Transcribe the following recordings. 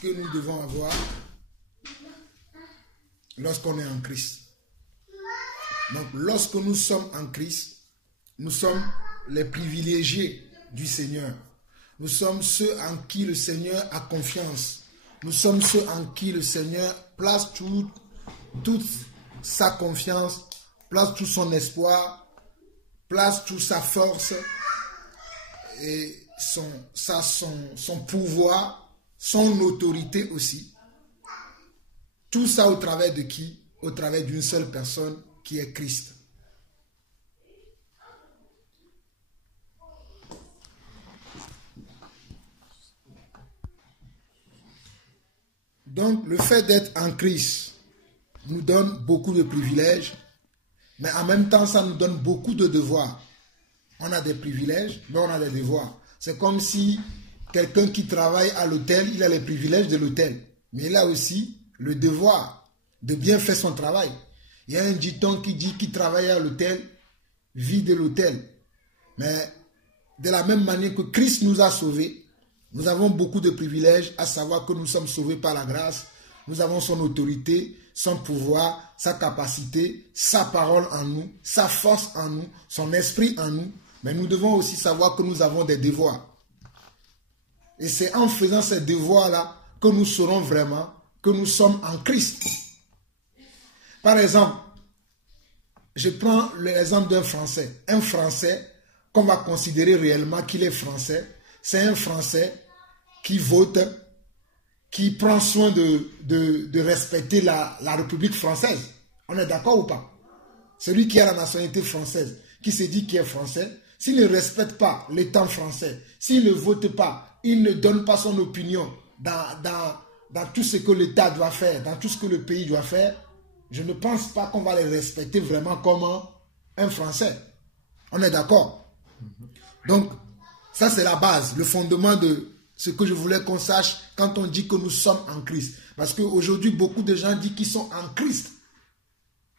que nous devons avoir lorsqu'on est en Christ. Donc, lorsque nous sommes en Christ, nous sommes les privilégiés du Seigneur. Nous sommes ceux en qui le Seigneur a confiance. Nous sommes ceux en qui le Seigneur place toute sa confiance, place tout son espoir, place toute sa force et son pouvoir, son autorité aussi. Tout ça au travers de qui? Au travers d'une seule personne qui est Christ. Donc, le fait d'être en Christ nous donne beaucoup de privilèges, mais en même temps, ça nous donne beaucoup de devoirs. On a des privilèges, mais on a des devoirs. C'est comme si quelqu'un qui travaille à l'hôtel, il a les privilèges de l'hôtel, mais il a aussi le devoir de bien faire son travail. Il y a un dicton qui dit qu'il travaille à l'hôtel, vit de l'hôtel. Mais de la même manière que Christ nous a sauvés, nous avons beaucoup de privilèges, à savoir que nous sommes sauvés par la grâce. Nous avons son autorité, son pouvoir, sa capacité, sa parole en nous, sa force en nous, son esprit en nous. Mais nous devons aussi savoir que nous avons des devoirs. Et c'est en faisant ces devoirs-là que nous saurons vraiment que nous sommes en Christ. Par exemple, je prends l'exemple d'un Français. Un Français qu'on va considérer réellement qu'il est Français, c'est un Français qui vote, qui prend soin de respecter la République française. On est d'accord ou pas? Celui qui a la nationalité française, qui se dit qu'il est français, s'il ne respecte pas l'État français, s'il ne vote pas, il ne donne pas son opinion dans tout ce que l'État doit faire, dans tout ce que le pays doit faire, je ne pense pas qu'on va les respecter vraiment comme un Français. On est d'accord? Donc, ça c'est la base, le fondement de ce que je voulais qu'on sache quand on dit que nous sommes en Christ. Parce qu'aujourd'hui, beaucoup de gens disent qu'ils sont en Christ.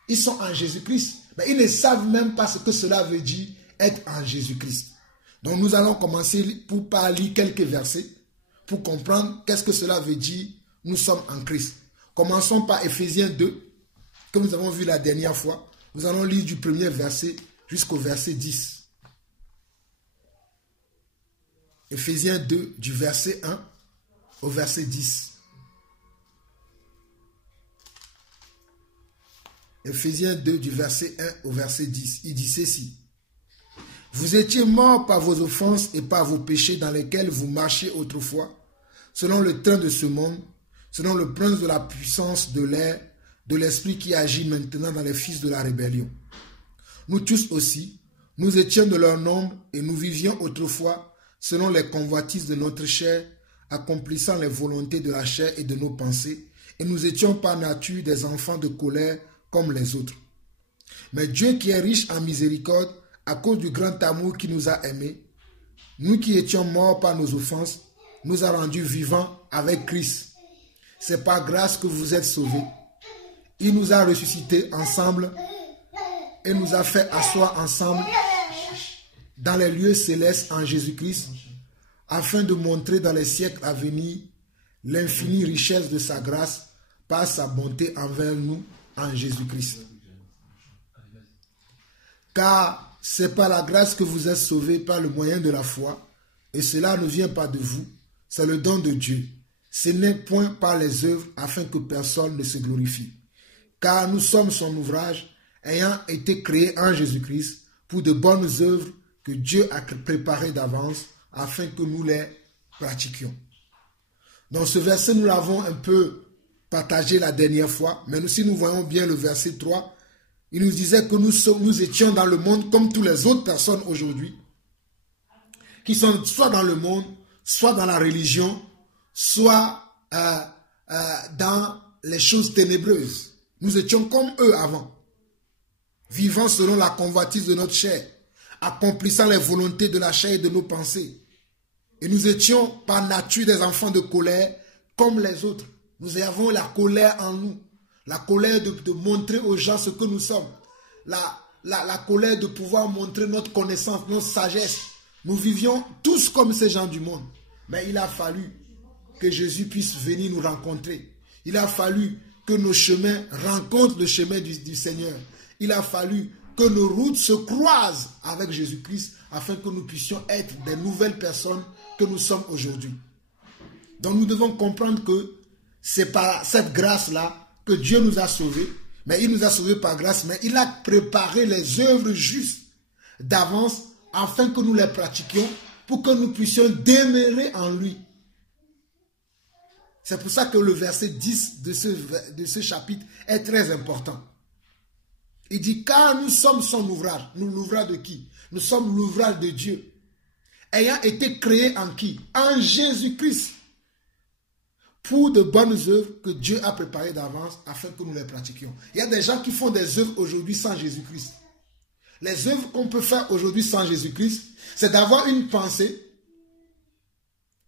Ils sont en Jésus-Christ. Mais ils ne savent même pas ce que cela veut dire être en Jésus-Christ. Donc nous allons commencer par lire quelques versets pour comprendre qu'est-ce que cela veut dire nous sommes en Christ. Commençons par Ephésiens 2, que nous avons vu la dernière fois. Nous allons lire du premier verset jusqu'au verset 10. Ephésiens 2, du verset 1 au verset 10. Ephésiens 2, du verset 1 au verset 10. Il dit ceci. Vous étiez morts par vos offenses et par vos péchés dans lesquels vous marchiez autrefois, selon le train de ce monde, selon le prince de la puissance de l'air, de l'esprit qui agit maintenant dans les fils de la rébellion. Nous tous aussi, nous étions de leur nombre et nous vivions autrefois selon les convoitises de notre chair, accomplissant les volontés de la chair et de nos pensées, et nous étions par nature des enfants de colère comme les autres. Mais Dieu qui est riche en miséricorde, à cause du grand amour qui nous a aimés, nous qui étions morts par nos offenses, nous a rendus vivants avec Christ. C'est par grâce que vous êtes sauvés. Il nous a ressuscités ensemble et nous a fait asseoir ensemble dans les lieux célestes en Jésus-Christ, afin de montrer dans les siècles à venir l'infinie richesse de sa grâce par sa bonté envers nous en Jésus-Christ. Car c'est par la grâce que vous êtes sauvés par le moyen de la foi, et cela ne vient pas de vous, c'est le don de Dieu. Ce n'est point par les œuvres afin que personne ne se glorifie. Car nous sommes son ouvrage, ayant été créés en Jésus-Christ pour de bonnes œuvres que Dieu a préparées d'avance afin que nous les pratiquions. Dans ce verset, nous l'avons un peu partagé la dernière fois, mais si nous voyons bien le verset 3, il nous disait que nous étions dans le monde comme toutes les autres personnes aujourd'hui, qui sont soit dans le monde, soit dans la religion, soit dans les choses ténébreuses. Nous étions comme eux avant, vivant selon la convoitise de notre chair, accomplissant les volontés de la chair et de nos pensées. Et nous étions par nature des enfants de colère comme les autres. Nous avons la colère en nous, la colère de montrer aux gens ce que nous sommes, la colère de pouvoir montrer notre connaissance, notre sagesse. Nous vivions tous comme ces gens du monde. Mais il a fallu que Jésus puisse venir nous rencontrer. Il a fallu que nos chemins rencontrent le chemin du Seigneur. Il a fallu que nos routes se croisent avec Jésus-Christ afin que nous puissions être des nouvelles personnes que nous sommes aujourd'hui. Donc nous devons comprendre que c'est par cette grâce-là que Dieu nous a sauvés. Mais il nous a sauvés par grâce, mais il a préparé les œuvres justes d'avance afin que nous les pratiquions pour que nous puissions demeurer en lui. C'est pour ça que le verset 10 de ce chapitre est très important. Il dit, car nous sommes son ouvrage. Nous l'ouvrage de qui? Nous sommes l'ouvrage de Dieu. Ayant été créés en qui? En Jésus-Christ. Pour de bonnes œuvres que Dieu a préparées d'avance afin que nous les pratiquions. Il y a des gens qui font des œuvres aujourd'hui sans Jésus-Christ. Les œuvres qu'on peut faire aujourd'hui sans Jésus-Christ, c'est d'avoir une pensée.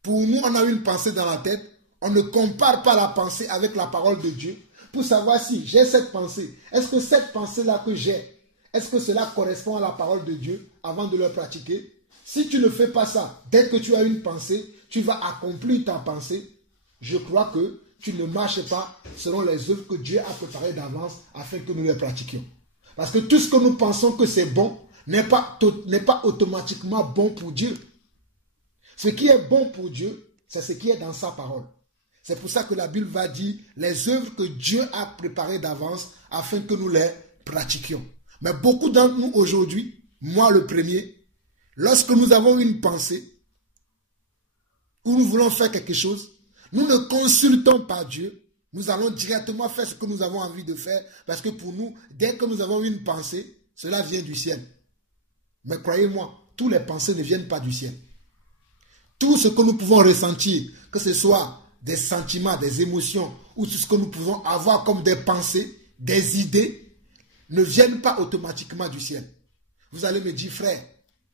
Pour nous, on a une pensée dans la tête. On ne compare pas la pensée avec la parole de Dieu pour savoir si j'ai cette pensée. Est-ce que cette pensée-là que j'ai, est-ce que cela correspond à la parole de Dieu avant de le pratiquer? Si tu ne fais pas ça, dès que tu as une pensée, tu vas accomplir ta pensée. Je crois que tu ne marches pas selon les œuvres que Dieu a préparées d'avance afin que nous les pratiquions. Parce que tout ce que nous pensons que c'est bon n'est pas automatiquement bon pour Dieu. Ce qui est bon pour Dieu, c'est ce qui est dans sa parole. C'est pour ça que la Bible va dire les œuvres que Dieu a préparées d'avance afin que nous les pratiquions. Mais beaucoup d'entre nous aujourd'hui, moi le premier, lorsque nous avons une pensée ou nous voulons faire quelque chose, nous ne consultons pas Dieu. Nous allons directement faire ce que nous avons envie de faire parce que pour nous, dès que nous avons une pensée, cela vient du ciel. Mais croyez-moi, toutes les pensées ne viennent pas du ciel. Tout ce que nous pouvons ressentir, que ce soit des sentiments, des émotions ou tout ce que nous pouvons avoir comme des pensées, des idées, ne viennent pas automatiquement du ciel. Vous allez me dire, frère,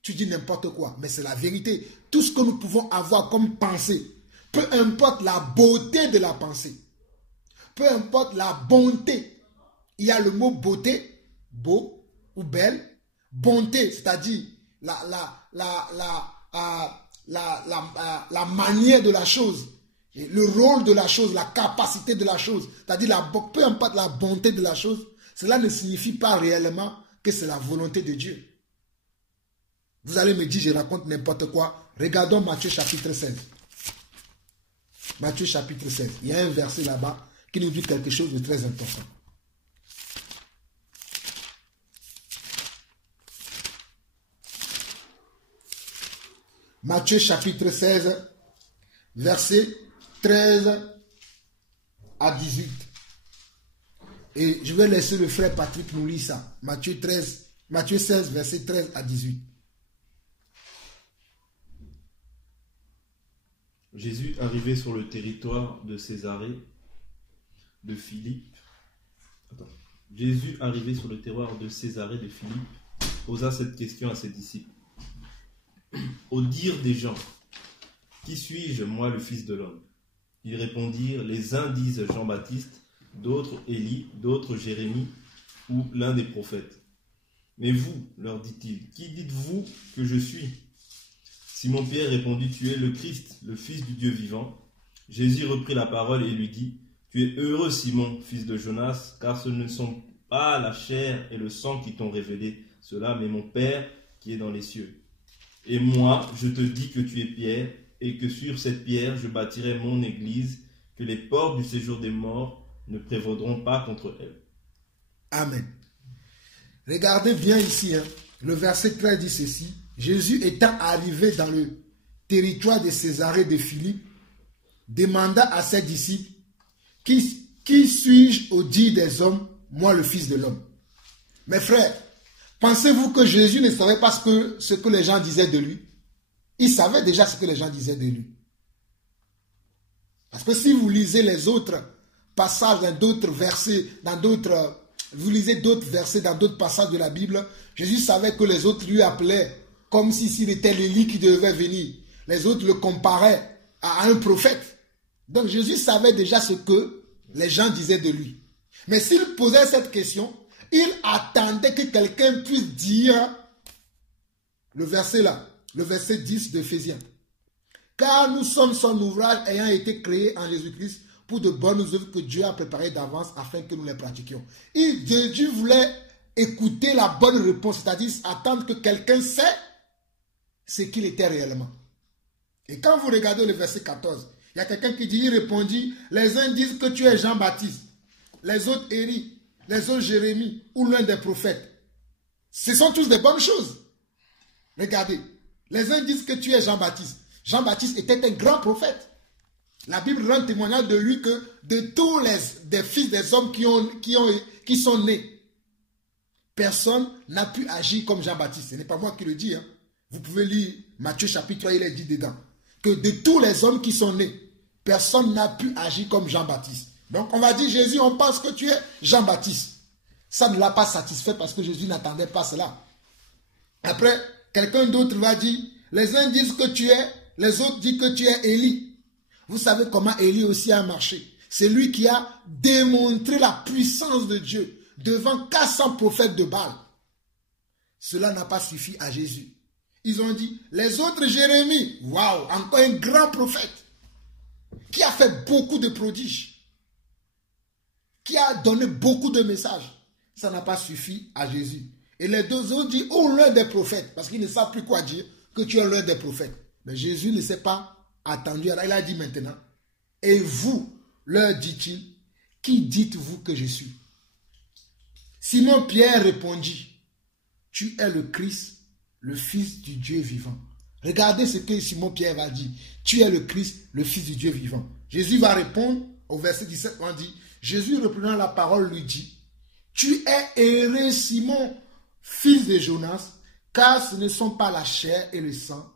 tu dis n'importe quoi, mais c'est la vérité. Tout ce que nous pouvons avoir comme pensée, peu importe la beauté de la pensée, peu importe la bonté, il y a le mot beauté, beau ou belle, bonté, c'est-à-dire la manière de la chose, le rôle de la chose, la capacité de la chose, c'est-à-dire peu importe la bonté de la chose, cela ne signifie pas réellement que c'est la volonté de Dieu. Vous allez me dire, je raconte n'importe quoi. Regardons Matthieu chapitre 16. Matthieu chapitre 16. Il y a un verset là-bas qui nous dit quelque chose de très important. Matthieu chapitre 16, verset 13 à 18. Et je vais laisser le frère Patrick nous lire ça. Matthieu 16, verset 13 à 18. Jésus, arrivé sur le territoire de Césarée de Philippe, posa cette question à ses disciples. Au dire des gens, qui suis-je, moi, le Fils de l'homme? Ils répondirent, les uns disent Jean-Baptiste, d'autres Élie, d'autres Jérémie ou l'un des prophètes. Mais vous, leur dit-il, qui dites-vous que je suis? Simon-Pierre répondit, tu es le Christ, le Fils du Dieu vivant. Jésus reprit la parole et lui dit, tu es heureux, Simon, fils de Jonas, car ce ne sont pas la chair et le sang qui t'ont révélé cela, mais mon Père qui est dans les cieux. Et moi, je te dis que tu es Pierre, et que sur cette pierre, je bâtirai mon église, que les portes du séjour des morts ne prévaudront pas contre elle. Amen. Regardez bien ici, le verset 13 dit ceci. Jésus étant arrivé dans le territoire de Césarée de Philippe, demanda à ses disciples, qui suis-je au dire des hommes, moi le Fils de l'homme? Mes frères, pensez-vous que Jésus ne savait pas ce que les gens disaient de lui? Il savait déjà ce que les gens disaient de lui. Parce que si vous lisez les autres passages dans d'autres versets, vous lisez d'autres versets dans d'autres passages de la Bible, Jésus savait que les autres lui appelaient comme s'il était l'Élie qui devait venir. Les autres le comparaient à un prophète. Donc Jésus savait déjà ce que les gens disaient de lui. Mais s'il posait cette question, il attendait que quelqu'un puisse dire le verset là, le verset 10 d'Éphésiens. Car nous sommes son ouvrage ayant été créé en Jésus-Christ pour de bonnes œuvres que Dieu a préparées d'avance afin que nous les pratiquions. Dieu voulait écouter la bonne réponse, c'est-à-dire attendre que quelqu'un sait ce qu'il était réellement. Et quand vous regardez le verset 14, il y a quelqu'un qui dit, il répondit, les uns disent que tu es Jean-Baptiste, les autres Élie, les autres Jérémie ou l'un des prophètes. Ce sont tous des bonnes choses. Regardez, les uns disent que tu es Jean-Baptiste. Jean-Baptiste était un grand prophète. La Bible rend témoignage de lui que de tous des fils des hommes qui sont nés, personne n'a pu agir comme Jean-Baptiste. Ce n'est pas moi qui le dis. Hein. Vous pouvez lire Matthieu chapitre 3, il est dit dedans. Que de tous les hommes qui sont nés, personne n'a pu agir comme Jean-Baptiste. Donc on va dire, Jésus, on pense que tu es Jean-Baptiste. Ça ne l'a pas satisfait parce que Jésus n'attendait pas cela. Après, quelqu'un d'autre va dire, les uns disent que tu es, les autres disent que tu es Élie. Vous savez comment Élie aussi a marché. C'est lui qui a démontré la puissance de Dieu devant 400 prophètes de Baal. Cela n'a pas suffi à Jésus. Ils ont dit, les autres Jérémie, waouh, encore un grand prophète, qui a fait beaucoup de prodiges, qui a donné beaucoup de messages. Ça n'a pas suffi à Jésus. Et les deux autres disent, oh, l'un des prophètes, parce qu'ils ne savent plus quoi dire, que tu es l'un des prophètes. Mais Jésus ne s'est pas attendu. Il a dit maintenant, et vous, leur dit-il, qui dites-vous que je suis? Simon-Pierre répondit, tu es le Christ, le Fils du Dieu vivant. Regardez ce que Simon-Pierre va dire. Tu es le Christ, le Fils du Dieu vivant. Jésus va répondre au verset 17, on dit, Jésus reprenant la parole lui dit, tu es heureux Simon, fils de Jonas, car ce ne sont pas la chair et le sang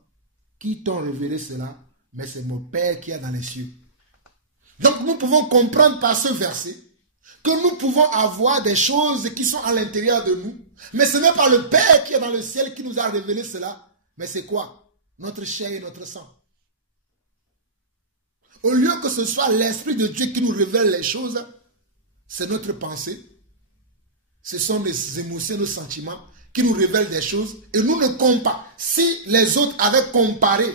qui t'ont révélé cela, mais c'est mon Père qui est dans les cieux. Donc nous pouvons comprendre par ce verset que nous pouvons avoir des choses qui sont à l'intérieur de nous, mais ce n'est pas le Père qui est dans le ciel qui nous a révélé cela, mais c'est quoi? Notre chair et notre sang. Au lieu que ce soit l'Esprit de Dieu qui nous révèle les choses, c'est notre pensée, ce sont les émotions, nos sentiments qui nous révèlent des choses et nous ne comparons. Si les autres avaient comparé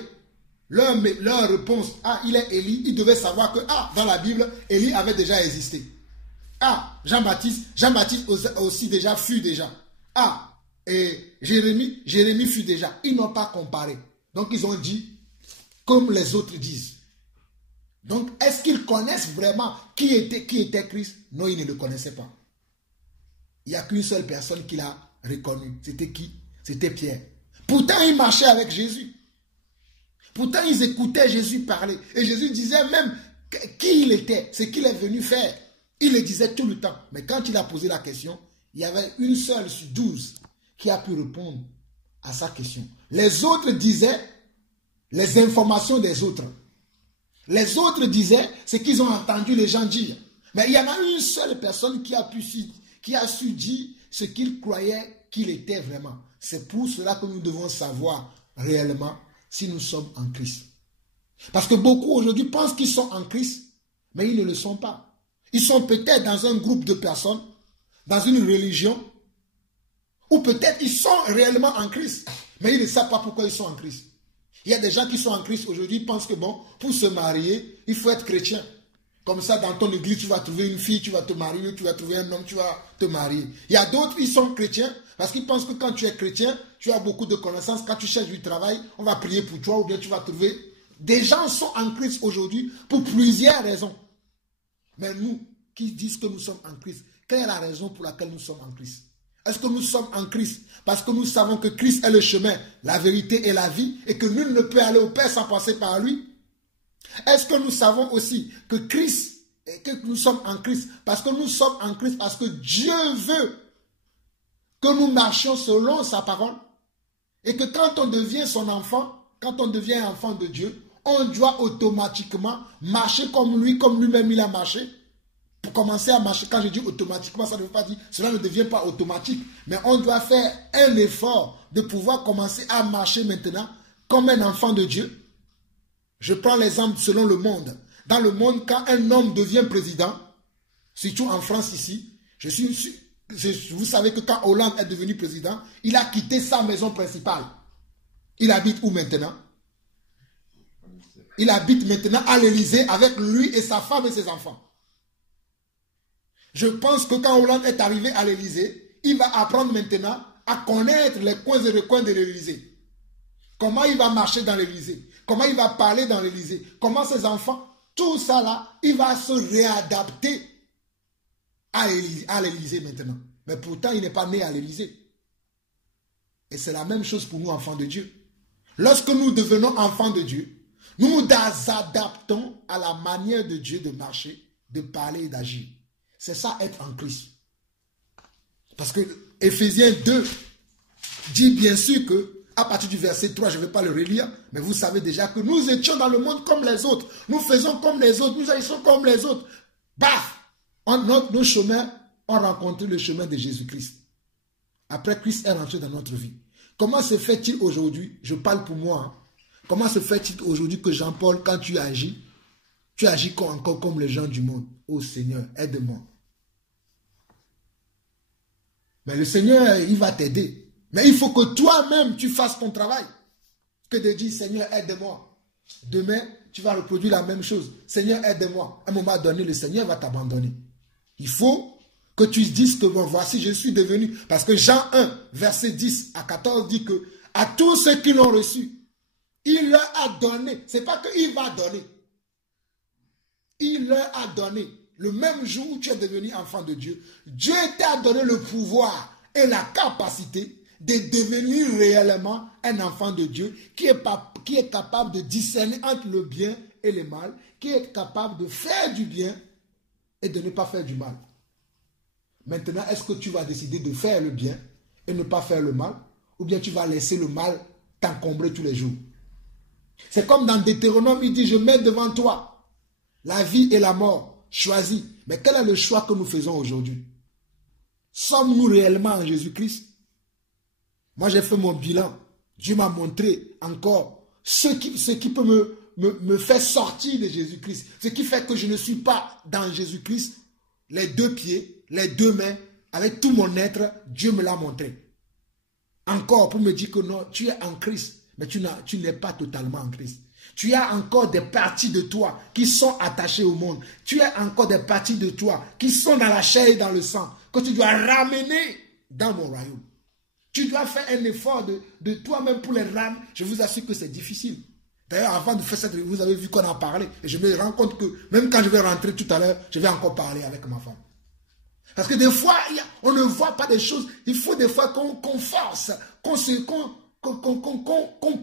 leur réponse, ah, il est Élie, ils devaient savoir que, ah, dans la Bible, Élie avait déjà existé. Ah, Jean-Baptiste aussi déjà fut déjà. Ah, et Jérémie fut déjà. Ils n'ont pas comparé. Donc ils ont dit, comme les autres disent. Donc, est-ce qu'ils connaissent vraiment qui était Christ? Non, ils ne le connaissaient pas. Il n'y a qu'une seule personne qui l'a reconnu. C'était qui? C'était Pierre. Pourtant, ils marchaient avec Jésus. Pourtant, ils écoutaient Jésus parler. Et Jésus disait même qui il était, ce qu'il est venu faire. Il le disait tout le temps. Mais quand il a posé la question, il y avait une seule sur 12 qui a pu répondre à sa question. Les autres disaient les informations des autres. Les autres disaient ce qu'ils ont entendu les gens dire. Mais il y en a une seule personne qui a su dire ce qu'il croyait qu'il était vraiment. C'est pour cela que nous devons savoir réellement si nous sommes en Christ. Parce que beaucoup aujourd'hui pensent qu'ils sont en Christ, mais ils ne le sont pas. Ils sont peut-être dans un groupe de personnes, dans une religion, ou peut-être ils sont réellement en Christ, mais ils ne savent pas pourquoi ils sont en Christ. Il y a des gens qui sont en Christ aujourd'hui, ils pensent que bon, pour se marier, il faut être chrétien. Comme ça, dans ton église, tu vas trouver une fille, tu vas te marier, tu vas trouver un homme, tu vas te marier. Il y a d'autres, ils sont chrétiens, parce qu'ils pensent que quand tu es chrétien, tu as beaucoup de connaissances. Quand tu cherches du travail, on va prier pour toi, ou bien tu vas trouver... Des gens sont en Christ aujourd'hui pour plusieurs raisons. Mais nous, qui disent que nous sommes en Christ, quelle est la raison pour laquelle nous sommes en Christ? Est-ce que nous sommes en Christ parce que nous savons que Christ est le chemin, la vérité et la vie, et que nul ne peut aller au Père sans passer par lui? Est-ce que nous savons aussi que Christ, et que nous sommes en Christ parce que nous sommes en Christ, parce que Dieu veut que nous marchions selon sa parole, et que quand on devient son enfant, quand on devient enfant de Dieu, on doit automatiquement marcher comme lui, comme lui-même il a marché. Pour commencer à marcher, quand je dis automatiquement, ça ne veut pas dire, cela ne devient pas automatique, mais on doit faire un effort de pouvoir commencer à marcher maintenant comme un enfant de Dieu. Je prends l'exemple selon le monde. Dans le monde, quand un homme devient président, surtout en France ici, vous savez que quand Hollande est devenu président, il a quitté sa maison principale. Il habite où maintenant? il habite maintenant à l'Élysée avec lui et sa femme et ses enfants. Je pense que quand Hollande est arrivé à l'Élysée, il va apprendre maintenant à connaître les coins et recoins de l'Élysée. Comment il va marcher dans l'Élysée, comment il va parler dans l'Élysée, comment ses enfants, tout ça là, il va se réadapter à l'Élysée maintenant. Mais pourtant, il n'est pas né à l'Élysée. Et c'est la même chose pour nous, enfants de Dieu. Lorsque nous devenons enfants de Dieu, nous nous adaptons à la manière de Dieu de marcher, de parler et d'agir. C'est ça être en Christ. Parce que Éphésiens 2 dit bien sûr que, à partir du verset 3, je ne vais pas le relire, mais vous savez déjà que nous étions dans le monde comme les autres. Nous faisons comme les autres, nous agissons comme les autres. Baf! Nos chemins ont rencontré le chemin de Jésus-Christ. Après, Christ est rentré dans notre vie. Comment se fait-il aujourd'hui, je parle pour moi, hein, comment se fait-il aujourd'hui que Jean-Paul, quand tu agis encore comme les gens du monde? Oh Seigneur, aide-moi. Mais le Seigneur, il va t'aider. Mais il faut que toi-même, tu fasses ton travail. Que de dire, Seigneur, aide-moi. Demain, tu vas reproduire la même chose. Seigneur, aide-moi. À un moment donné, le Seigneur va t'abandonner. Il faut que tu dises que bon, voici, je suis devenu. Parce que Jean 1, verset 10 à 14 dit que à tous ceux qui l'ont reçu, il leur a donné. Ce n'est pas qu'il va donner. Il leur a donné. Le même jour où tu es devenu enfant de Dieu, Dieu t'a donné le pouvoir et la capacité de devenir réellement un enfant de Dieu qui est capable de discerner entre le bien et le mal, qui est capable de faire du bien et de ne pas faire du mal. Maintenant, est-ce que tu vas décider de faire le bien et ne pas faire le mal, ou bien tu vas laisser le mal t'encombrer tous les jours? C'est comme dans Deutéronome, il dit, je mets devant toi la vie et la mort. Choisis. Mais quel est le choix que nous faisons aujourd'hui? Sommes-nous réellement en Jésus-Christ? Moi, j'ai fait mon bilan. Dieu m'a montré encore ce qui peut me faire sortir de Jésus-Christ. Ce qui fait que je ne suis pas dans Jésus-Christ, les deux pieds, les deux mains, avec tout mon être, Dieu me l'a montré. Encore pour me dire que non, tu es en Christ, mais tu n'es pas totalement en Christ. Tu as encore des parties de toi qui sont attachées au monde. Tu as encore des parties de toi qui sont dans la chair et dans le sang, que tu dois ramener dans mon royaume. Tu dois faire un effort de toi-même pour les ramener. Je vous assure que c'est difficile. D'ailleurs, avant de faire cette vidéo, vous avez vu qu'on en parlait. Et je me rends compte que même quand je vais rentrer tout à l'heure, je vais encore parler avec ma femme. Parce que des fois, on ne voit pas des choses. Il faut des fois qu'on force, qu'on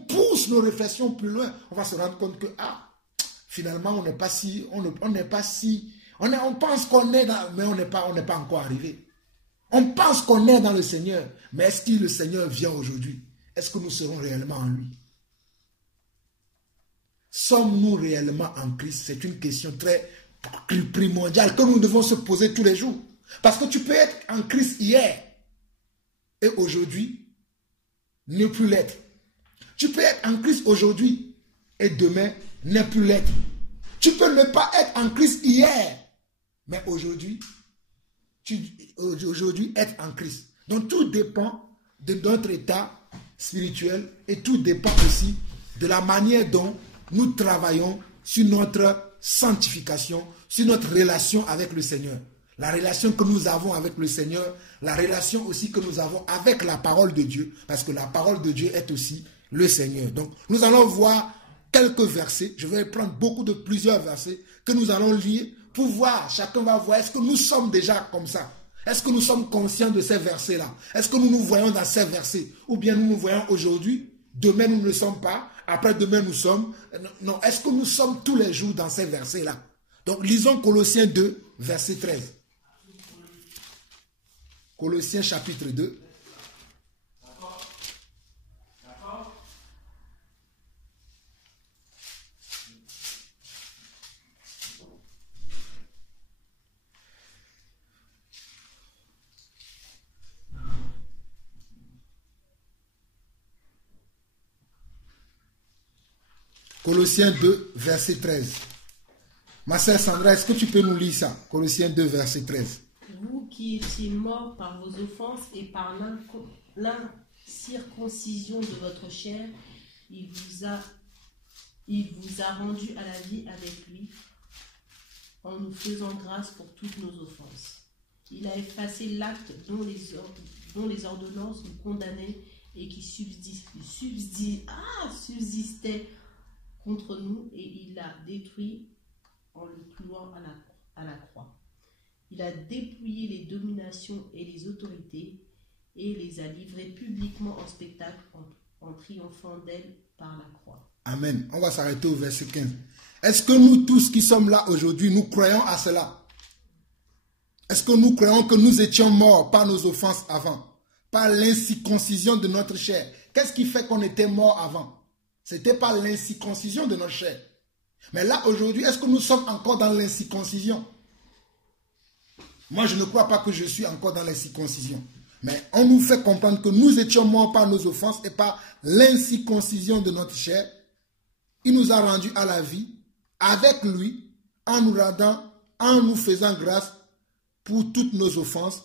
pousse nos réflexions plus loin. On va se rendre compte que, finalement, on n'est pas si... On pense qu'on est dans... Mais on n'est pas encore arrivé. On pense qu'on est dans le Seigneur. Mais est-ce que le Seigneur vient aujourd'hui? Est-ce que nous serons réellement en lui? Sommes-nous réellement en Christ? C'est une question très primordiale que nous devons se poser tous les jours. Parce que tu peux être en Christ hier et aujourd'hui ne plus l'être. Tu peux être en Christ aujourd'hui et demain ne plus l'être. Tu peux ne pas être en Christ hier, mais aujourd'hui être en Christ. Donc tout dépend de notre état spirituel et tout dépend aussi de la manière dont nous travaillons sur notre sanctification, sur notre relation avec le Seigneur. La relation que nous avons avec le Seigneur, la relation aussi que nous avons avec la parole de Dieu, parce que la parole de Dieu est aussi le Seigneur. Donc, nous allons voir quelques versets, je vais prendre plusieurs versets que nous allons lire pour voir, chacun va voir, est-ce que nous sommes déjà comme ça? Est-ce que nous sommes conscients de ces versets-là? Est-ce que nous nous voyons dans ces versets? Ou bien nous nous voyons aujourd'hui, demain nous ne le sommes pas, après demain nous sommes... Non, est-ce que nous sommes tous les jours dans ces versets-là? Donc, lisons Colossiens 2, verset 13. Colossiens chapitre 2. Colossiens 2, verset 13. Ma sœur Sandra, est-ce que tu peux nous lire ça? Colossiens 2, verset 13. Vous qui étiez morts par vos offenses et par l'incirconcision de votre chair, il vous a Il vous a rendu à la vie avec lui en nous faisant grâce pour toutes nos offenses. Il a effacé l'acte dont les ordonnances nous condamnaient et qui subsistait contre nous, et il l'a détruit en le clouant à la croix. Il a dépouillé les dominations et les autorités et les a livrées publiquement en spectacle en triomphant d'elles par la croix. Amen. On va s'arrêter au verset 15. Est-ce que nous tous qui sommes là aujourd'hui, nous croyons à cela? Est-ce que nous croyons que nous étions morts par nos offenses avant, par l'incirconcision de notre chair? Qu'est-ce qui fait qu'on était morts avant? C'était par l'incirconcision de notre chair. Mais là, aujourd'hui, est-ce que nous sommes encore dans l'incirconcision? Moi, je ne crois pas que je suis encore dans l'incirconcision. Mais on nous fait comprendre que nous étions morts par nos offenses et par l'incirconcision de notre chair. Il nous a rendus à la vie avec lui en nous faisant grâce pour toutes nos offenses.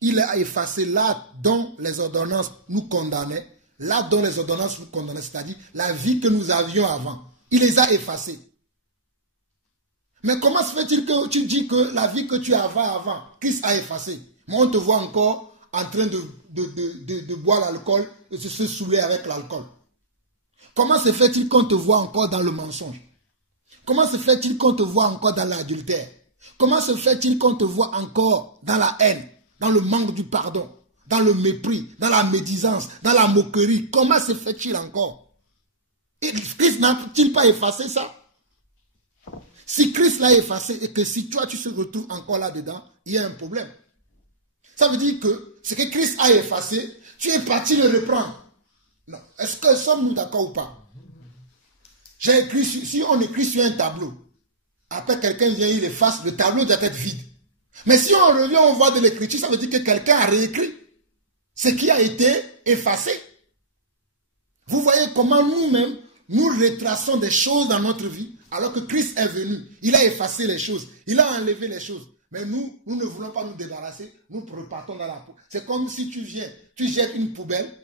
Il a effacé là dont les ordonnances nous condamnaient, c'est-à-dire la vie que nous avions avant. Il les a effacées. Mais comment se fait-il que tu dis que la vie que tu avais avant, Christ a effacé? Moi, on te voit encore en train de boire l'alcool et de se saouler avec l'alcool. Comment se fait-il qu'on te voit encore dans le mensonge? Comment se fait-il qu'on te voit encore dans l'adultère? Comment se fait-il qu'on te voit encore dans la haine, dans le manque du pardon, dans le mépris, dans la médisance, dans la moquerie? Comment se fait-il encore? Et Christ n'a-t-il pas effacé ça? Si Christ l'a effacé et que si toi tu te retrouves encore là-dedans, il y a un problème. Ça veut dire que ce que Christ a effacé, tu es parti le reprendre. Non. Est-ce que sommes-nous d'accord ou pas? J'ai écrit, si on écrit sur un tableau, après quelqu'un vient, il efface, le tableau doit être vide. Mais si on revient, on voit de l'écriture, ça veut dire que quelqu'un a réécrit ce qui a été effacé. Vous voyez comment nous-mêmes, nous retraçons des choses dans notre vie, alors que Christ est venu. Il a effacé les choses, il a enlevé les choses. Mais nous ne voulons pas nous débarrasser, nous repartons dans la poubelle. C'est comme si tu viens, tu jettes une poubelle.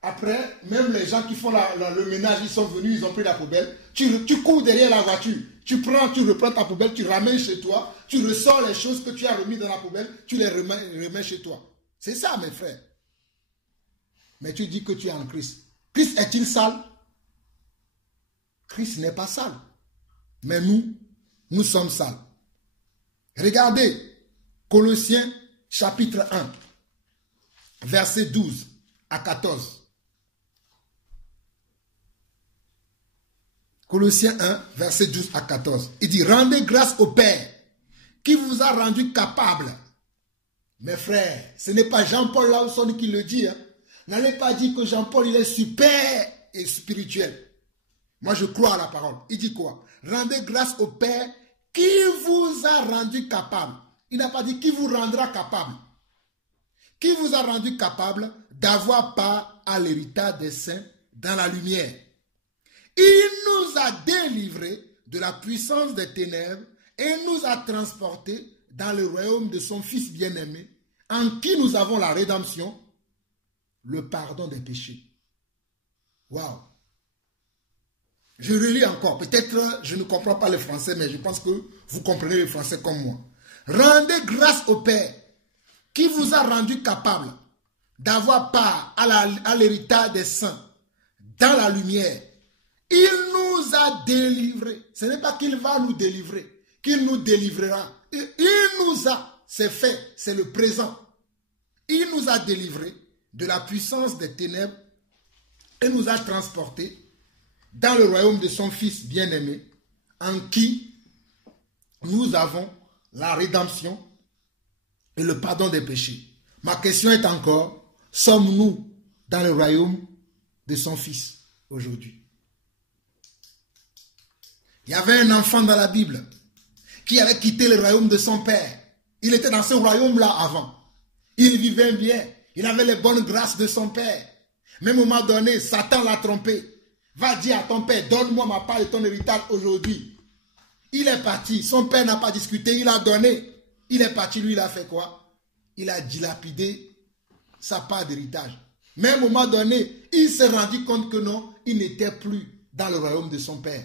Après, même les gens qui font le ménage, ils sont venus, ils ont pris la poubelle. Tu cours derrière la voiture, tu reprends ta poubelle, tu ramènes chez toi, tu ressors les choses que tu as remises dans la poubelle, tu les remets chez toi. C'est ça, mes frères. Mais tu dis que tu es en Christ. Christ est-il sale? Christ n'est pas sale. Mais nous sommes sales. Regardez, Colossiens chapitre 1, versets 12 à 14. Colossiens 1, verset 12 à 14. Il dit, rendez grâce au Père qui vous a rendu capable. Mes frères, ce n'est pas Jean-Paul Lawson qui le dit. N'allez pas dire que Jean-Paul il est super et spirituel. Moi je crois à la parole. Il dit quoi? Rendez grâce au Père qui vous a rendu capable. Il n'a pas dit qui vous rendra capable. Qui vous a rendu capable d'avoir part à l'héritage des saints dans la lumière. Il nous a délivrés de la puissance des ténèbres et nous a transportés dans le royaume de son Fils bien-aimé, en qui nous avons la rédemption, le pardon des péchés. Waouh! Je relis encore. Peut-être je ne comprends pas le français, mais je pense que vous comprenez le français comme moi. Rendez grâce au Père qui vous a rendu capable d'avoir part à l'héritage des saints dans la lumière. Il nous a délivrés. Ce n'est pas qu'il va nous délivrer, qu'il nous délivrera. Il nous a, c'est fait, c'est le présent. Il nous a délivrés de la puissance des ténèbres et nous a transportés dans le royaume de son Fils bien-aimé, en qui nous avons la rédemption et le pardon des péchés. Ma question est encore, sommes-nous dans le royaume de son Fils aujourd'hui? Il y avait un enfant dans la Bible qui avait quitté le royaume de son père. Il était dans ce royaume-là avant. Il vivait bien. Il avait les bonnes grâces de son père. Mais à un moment donné, Satan l'a trompé. Va dire à ton père, donne-moi ma part de ton héritage aujourd'hui. Il est parti. Son père n'a pas discuté. Il a donné. Il est parti. Lui, il a fait quoi? Il a dilapidé sa part d'héritage. Mais à un moment donné, il s'est rendu compte que non, il n'était plus dans le royaume de son père.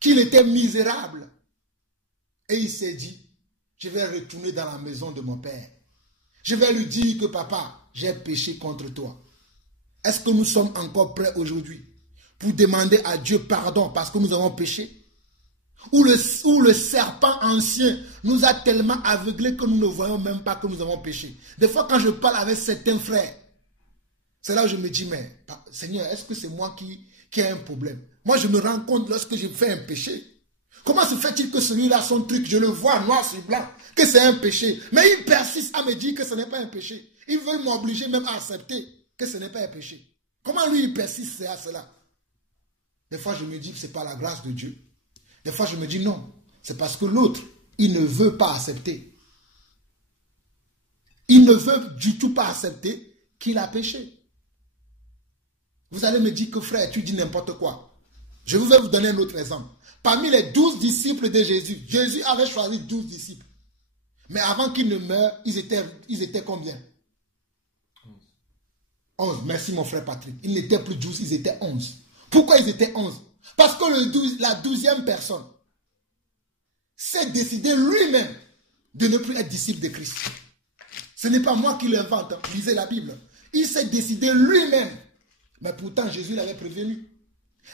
Qu'il était misérable. Et il s'est dit, je vais retourner dans la maison de mon père. Je vais lui dire que papa, j'ai péché contre toi. Est-ce que nous sommes encore prêts aujourd'hui pour demander à Dieu pardon parce que nous avons péché? Ou le serpent ancien nous a tellement aveuglés que nous ne voyons même pas que nous avons péché. Des fois quand je parle avec certains frères, c'est là où je me dis, mais Seigneur, est-ce que c'est moi qui ai un problème? Moi je me rends compte lorsque je fais un péché. Comment se fait-il que celui-là, son truc, je le vois noir sur blanc, que c'est un péché? Mais il persiste à me dire que ce n'est pas un péché. Il veut m'obliger même à accepter que ce n'est pas un péché. Comment lui, il persiste à cela? Des fois, je me dis que ce n'est pas la grâce de Dieu. Des fois, je me dis non. C'est parce que l'autre, il ne veut pas accepter. Il ne veut du tout pas accepter qu'il a péché. Vous allez me dire que frère, tu dis n'importe quoi. Je vais vous donner un autre exemple. Parmi les 12 disciples de Jésus, Jésus avait choisi 12 disciples. Mais avant qu'ils ne meurent, ils étaient combien? 11. Merci mon frère Patrick. Ils n'étaient plus 12, ils étaient 11. Pourquoi ils étaient 11? Parce que la 12e personne s'est décidé lui-même de ne plus être disciple de Christ. Ce n'est pas moi qui l'invente. Lisez la Bible. Il s'est décidé lui-même. Mais pourtant, Jésus l'avait prévenu.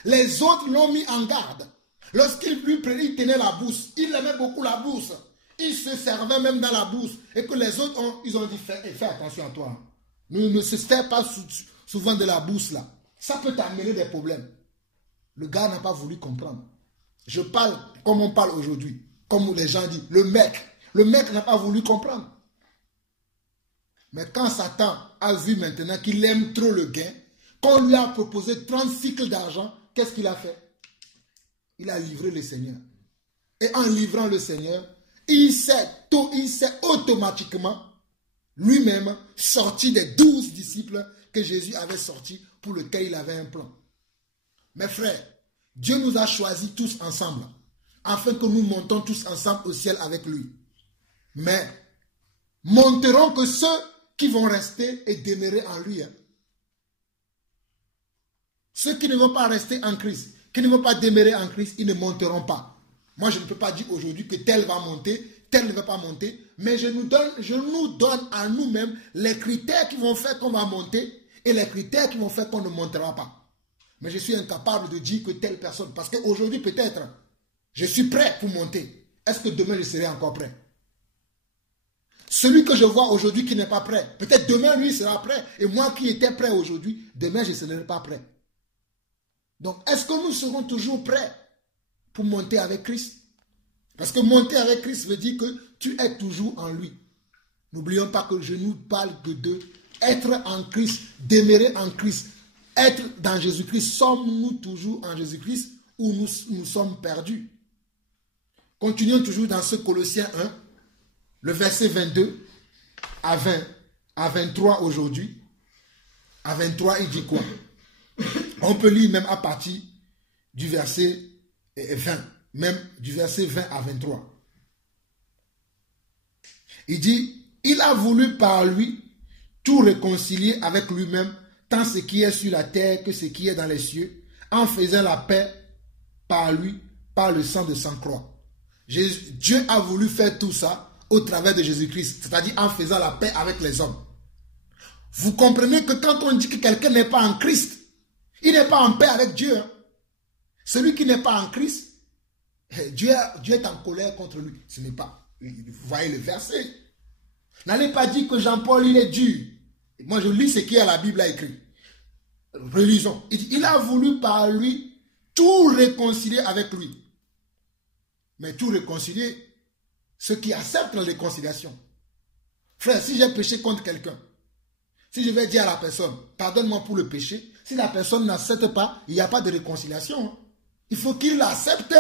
Les autres l'ont mis en garde. Lorsqu'il lui prenait, il tenait la bourse. Il aimait beaucoup la bourse. Il se servait même dans la bourse. Et que les autres, ils ont dit, fais attention à toi. Ne se sert pas souvent de la bourse là. Ça peut t'amener des problèmes. Le gars n'a pas voulu comprendre. Je parle comme on parle aujourd'hui. Comme les gens disent, le mec n'a pas voulu comprendre. Mais quand Satan a vu maintenant qu'il aime trop le gain, qu'on lui a proposé 30 cycles d'argent, qu'est-ce qu'il a fait? Il a livré le Seigneur. Et en livrant le Seigneur, il s'est automatiquement lui-même sorti des 12 disciples que Jésus avait sortis pour lesquels il avait un plan. Mes frères, Dieu nous a choisis tous ensemble afin que nous montons tous ensemble au ciel avec lui. Mais monteront que ceux qui vont rester et demeurer en lui. Ceux qui ne vont pas rester en Christ, qui ne vont pas demeurer en Christ, ils ne monteront pas. Moi, je ne peux pas dire aujourd'hui que tel va monter, tel ne va pas monter, mais je nous donne à nous-mêmes les critères qui vont faire qu'on va monter et les critères qui vont faire qu'on ne montera pas. Mais je suis incapable de dire que telle personne, parce qu'aujourd'hui peut-être, je suis prêt pour monter. Est-ce que demain je serai encore prêt? Celui que je vois aujourd'hui qui n'est pas prêt, peut-être demain lui sera prêt, et moi qui étais prêt aujourd'hui, demain je ne serai pas prêt. Donc est-ce que nous serons toujours prêts pour monter avec Christ? Parce que monter avec Christ veut dire que tu es toujours en lui. N'oublions pas que je nous parle que de être en Christ, demeurer en Christ, être dans Jésus-Christ. Sommes-nous toujours en Jésus-Christ ou nous sommes perdus? Continuons toujours dans ce Colossiens 1, le verset 22 à 23 aujourd'hui. À 23, il dit quoi? On peut lire même à partir du verset 20, même du verset 20 à 23. Il dit, il a voulu par lui tout réconcilier avec lui-même, tant ce qui est sur la terre que ce qui est dans les cieux, en faisant la paix par lui, par le sang de sa croix. Dieu a voulu faire tout ça au travers de Jésus-Christ, c'est-à-dire en faisant la paix avec les hommes. Vous comprenez que quand on dit que quelqu'un n'est pas en Christ, il n'est pas en paix avec Dieu. Celui qui n'est pas en Christ, Dieu est en colère contre lui. Ce n'est pas. Vous voyez le verset. N'allez pas dire que Jean-Paul, il est dur. Moi, je lis ce qui est à la Bible a écrit. Relisons. Il a voulu par lui tout réconcilier avec lui. Mais tout réconcilier, ceux qui acceptent la réconciliation. Frère, si j'ai péché contre quelqu'un, si je vais dire à la personne, pardonne-moi pour le péché, si la personne n'accepte pas, il n'y a pas de réconciliation. Il faut qu'il accepte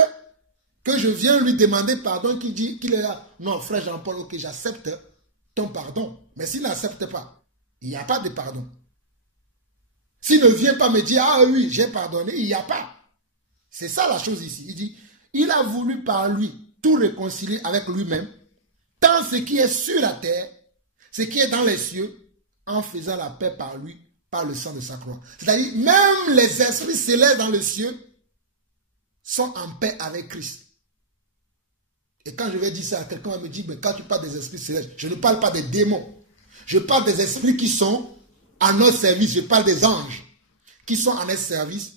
que je viens lui demander pardon, qu'il dit qu'il est là. Non, frère Jean-Paul, ok, j'accepte ton pardon. Mais s'il n'accepte pas, il n'y a pas de pardon. S'il ne vient pas me dire, ah oui, j'ai pardonné, il n'y a pas. C'est ça la chose ici. Il dit, il a voulu par lui tout réconcilier avec lui-même, tant ce qui est sur la terre, ce qui est dans les cieux, en faisant la paix par lui, par le sang de sa croix. C'est-à-dire, même les esprits célestes dans le ciel sont en paix avec Christ. Et quand je vais dire ça à quelqu'un, il me dit, mais quand tu parles des esprits célestes, je ne parle pas des démons. Je parle des esprits qui sont à notre service. Je parle des anges qui sont à notre service.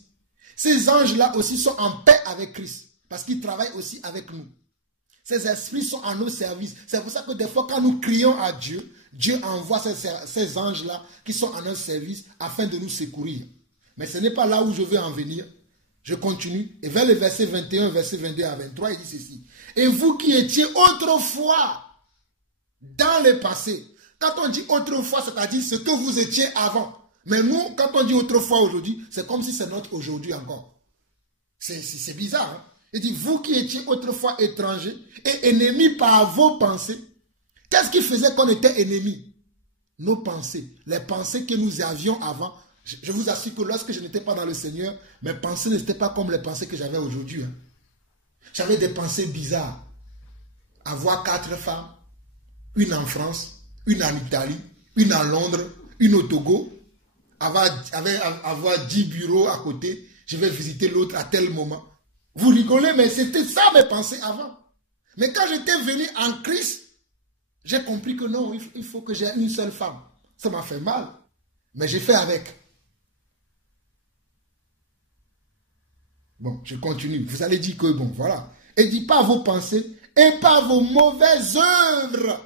Ces anges-là aussi sont en paix avec Christ parce qu'ils travaillent aussi avec nous. Ces esprits sont à nos services. C'est pour ça que des fois, quand nous crions à Dieu, Dieu envoie ces anges-là qui sont à notre service afin de nous secourir. Mais ce n'est pas là où je veux en venir. Je continue. Et vers le verset 21, verset 22 à 23, il dit ceci. Et vous qui étiez autrefois dans le passé. Quand on dit autrefois, c'est-à-dire ce que vous étiez avant. Mais nous, quand on dit autrefois aujourd'hui, c'est comme si c'est notre aujourd'hui encore. C'est bizarre. Hein? Il dit, vous qui étiez autrefois étrangers et ennemis par vos pensées. Qu'est-ce qui faisait qu'on était ennemis? Nos pensées. Les pensées que nous avions avant. Je vous assure que lorsque je n'étais pas dans le Seigneur, mes pensées n'étaient pas comme les pensées que j'avais aujourd'hui. Hein. J'avais des pensées bizarres. Avoir 4 femmes, une en France, une en Italie, une en Londres, une au Togo, avoir 10 bureaux à côté, je vais visiter l'autre à tel moment. Vous rigolez, mais c'était ça mes pensées avant. Mais quand j'étais venu en Christ, j'ai compris que non, il faut que j'ai une seule femme. Ça m'a fait mal, mais j'ai fait avec. Bon, je continue. Vous allez dire que bon, voilà. Et dit pas vos pensées et pas vos mauvaises œuvres.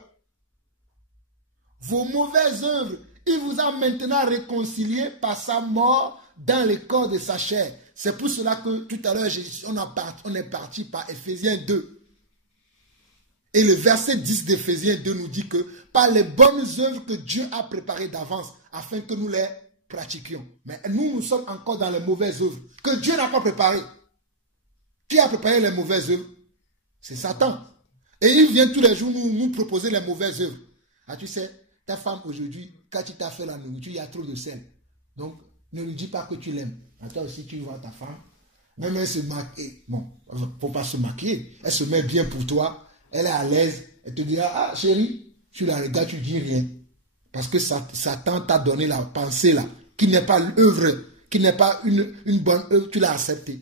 Vos mauvaises œuvres. Il vous a maintenant réconcilié par sa mort dans le corps de sa chair. C'est pour cela que tout à l'heure, on est parti par Éphésiens 2. Et le verset 10 d'Éphésiens 2 nous dit que par les bonnes œuvres que Dieu a préparées d'avance, afin que nous les pratiquions. Mais nous sommes encore dans les mauvaises œuvres que Dieu n'a pas préparées. Qui a préparé les mauvaises œuvres? C'est Satan. Et il vient tous les jours nous proposer les mauvaises œuvres. Ah, tu sais, ta femme aujourd'hui, quand tu t'as fait la nourriture, il y a trop de sel. Donc, ne lui dis pas que tu l'aimes. Toi aussi, tu vois ta femme. Même elle se maquille. Bon, il ne faut pas se maquiller. Elle se met bien pour toi. Elle est à l'aise. Elle te dira, ah chérie, tu la regardes, tu ne dis rien. Parce que Satan t'a donné la pensée là, qui n'est pas l'œuvre, qui n'est pas une bonne œuvre, tu l'as acceptée.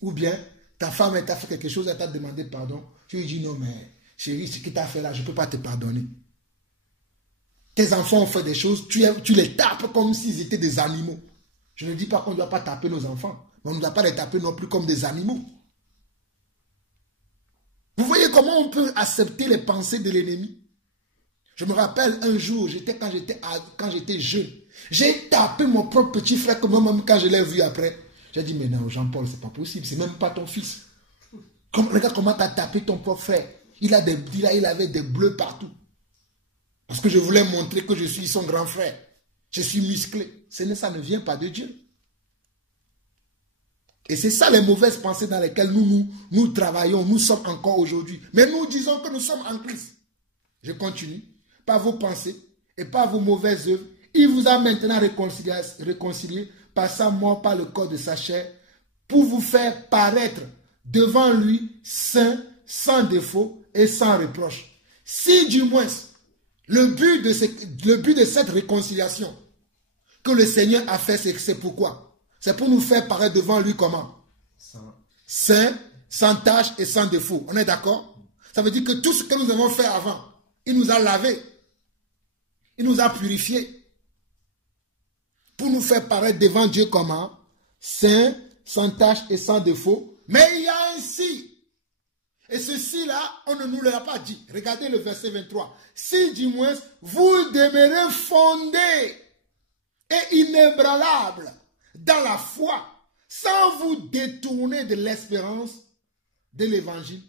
Ou bien, ta femme, elle t'a fait quelque chose, elle t'a demandé pardon. Tu lui dis, non mais chérie, ce qu'il t'a fait là, je ne peux pas te pardonner. Tes enfants ont fait des choses, tu les tapes comme s'ils étaient des animaux. Je ne dis pas qu'on ne doit pas taper nos enfants, mais on ne doit pas les taper non plus comme des animaux. Vous voyez comment on peut accepter les pensées de l'ennemi? Je me rappelle un jour, quand j'étais jeune, j'ai tapé mon propre petit frère, comme même quand je l'ai vu après. J'ai dit, mais non, Jean-Paul, c'est pas possible, c'est même pas ton fils. Regarde comment tu as tapé ton propre frère. Il avait des bleus partout. Parce que je voulais montrer que je suis son grand frère. Je suis musclé. Ça ne vient pas de Dieu. Et c'est ça les mauvaises pensées dans lesquelles nous travaillons. Nous sommes encore aujourd'hui. Mais nous disons que nous sommes en Christ. Je continue. Par vos pensées et par vos mauvaises œuvres, il vous a maintenant réconcilié par sa mort, par le corps de sa chair, pour vous faire paraître devant lui saint, sans défaut et sans reproche. Si du moins le but de cette réconciliation que le Seigneur a fait, c'est pourquoi? C'est pour nous faire paraître devant lui comment? Saint, sans tache et sans défaut. On est d'accord? Ça veut dire que tout ce que nous avons fait avant, il nous a lavé. Il nous a purifiés. Pour nous faire paraître devant Dieu comment? Saint, sans tache et sans défaut. Mais il y a un si. Et ceci-là, on ne nous l'a pas dit. Regardez le verset 23. Si du moins vous demeurez fondés et inébranlables dans la foi, sans vous détourner de l'espérance de l'évangile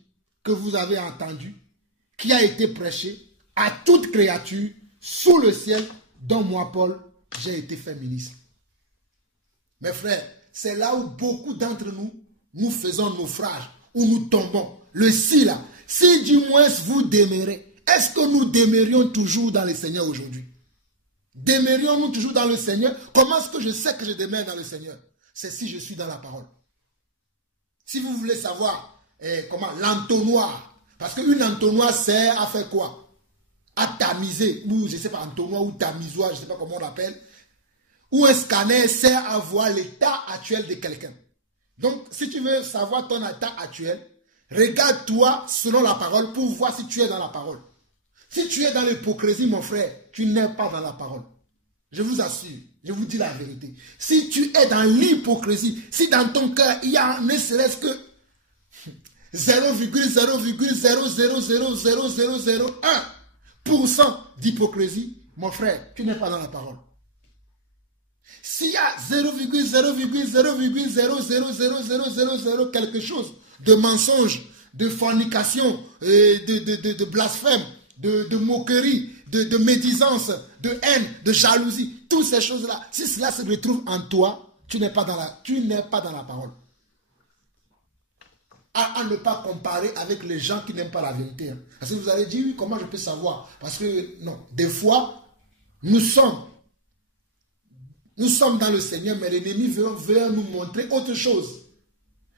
que vous avez entendu, qui a été prêché à toute créature sous le ciel, dont moi, Paul, j'ai été fait ministre. Mes frères, c'est là où beaucoup d'entre nous faisons naufrage, où nous tombons. Le si là, si du moins vous demeurez, est-ce que nous demeurions toujours dans le Seigneur aujourd'hui? Demeurions-nous toujours dans le Seigneur? Comment est-ce que je sais que je demeure dans le Seigneur? C'est si je suis dans la parole. Si vous voulez savoir comment l'entonnoir, parce qu'une entonnoir sert à faire quoi? À tamiser, ou je ne sais pas, entonnoir ou tamisoir, je ne sais pas comment on l'appelle. ou un scanner sert à voir l'état actuel de quelqu'un. Donc, si tu veux savoir ton état actuel, regarde-toi selon la parole pour voir si tu es dans la parole. Si tu es dans l'hypocrisie, mon frère, tu n'es pas dans la parole. Je vous assure, je vous dis la vérité. Si tu es dans l'hypocrisie, si dans ton cœur, il y a ne serait-ce que 0,0000001% d'hypocrisie, mon frère, tu n'es pas dans la parole. S'il y a 0,0000000 quelque chose de mensonge, de fornication, de blasphème, de moquerie, de médisance, de haine, de jalousie, toutes ces choses-là, si cela se retrouve en toi, tu n'es pas dans la parole. À ne pas comparer avec les gens qui n'aiment pas la vérité. Parce que vous allez dire, oui, comment je peux savoir? Parce que, non, des fois, nous sommes dans le Seigneur, mais l'ennemi veut nous montrer autre chose.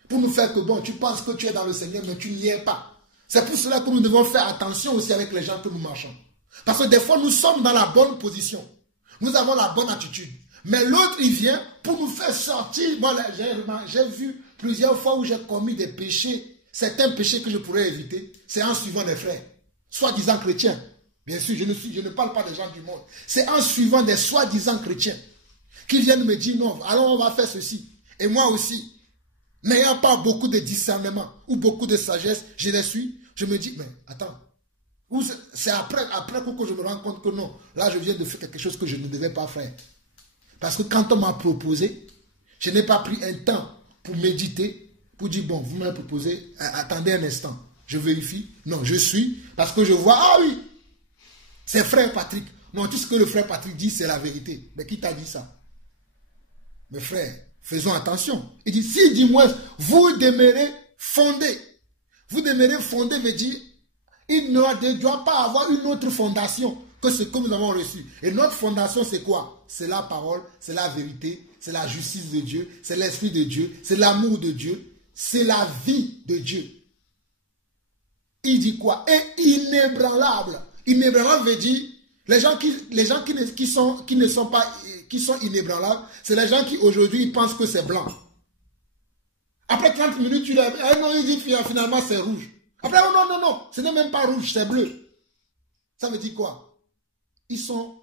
Pour nous faire que, bon, tu penses que tu es dans le Seigneur, mais tu n'y es pas. C'est pour cela que nous devons faire attention aussi avec les gens que nous marchons. Parce que des fois, nous sommes dans la bonne position. Nous avons la bonne attitude. Mais l'autre, il vient pour nous faire sortir. Moi, j'ai vu plusieurs fois où j'ai commis des péchés. Certains péchés que je pourrais éviter, c'est en suivant des frères, soi-disant chrétiens. Bien sûr, je ne parle pas des gens du monde. C'est en suivant des soi-disant chrétiens qui viennent me dire, non, alors on va faire ceci. Et moi aussi, n'ayant pas beaucoup de discernement ou beaucoup de sagesse, je les suis. Je me dis, mais attends, c'est après coup que je me rends compte que non, là je viens de faire quelque chose que je ne devais pas faire. Parce que quand on m'a proposé, je n'ai pas pris un temps pour méditer, pour dire, bon, vous m'avez proposé, attendez un instant, je vérifie. Non, je suis, parce que je vois, ah oui, c'est frère Patrick. Non, tout ce que le frère Patrick dit, c'est la vérité. Mais qui t'a dit ça? Mes frères, faisons attention. Il dit, si, dis-moi, vous demeurez fondés. Vous demeurez fondés veut dire, il ne doit pas avoir une autre fondation que ce que nous avons reçu. Et notre fondation, c'est quoi? C'est la parole, c'est la vérité, c'est la justice de Dieu, c'est l'esprit de Dieu, c'est l'amour de Dieu, c'est la vie de Dieu. Il dit quoi? Et inébranlable. Inébranlable veut dire, les gens qui sont inébranlables, c'est les gens qui aujourd'hui pensent que c'est blanc. Après 30 minutes, tu lèves. Ah non, il dit finalement c'est rouge. Après, oh non, ce n'est même pas rouge, c'est bleu. Ça veut dire quoi? Ils sont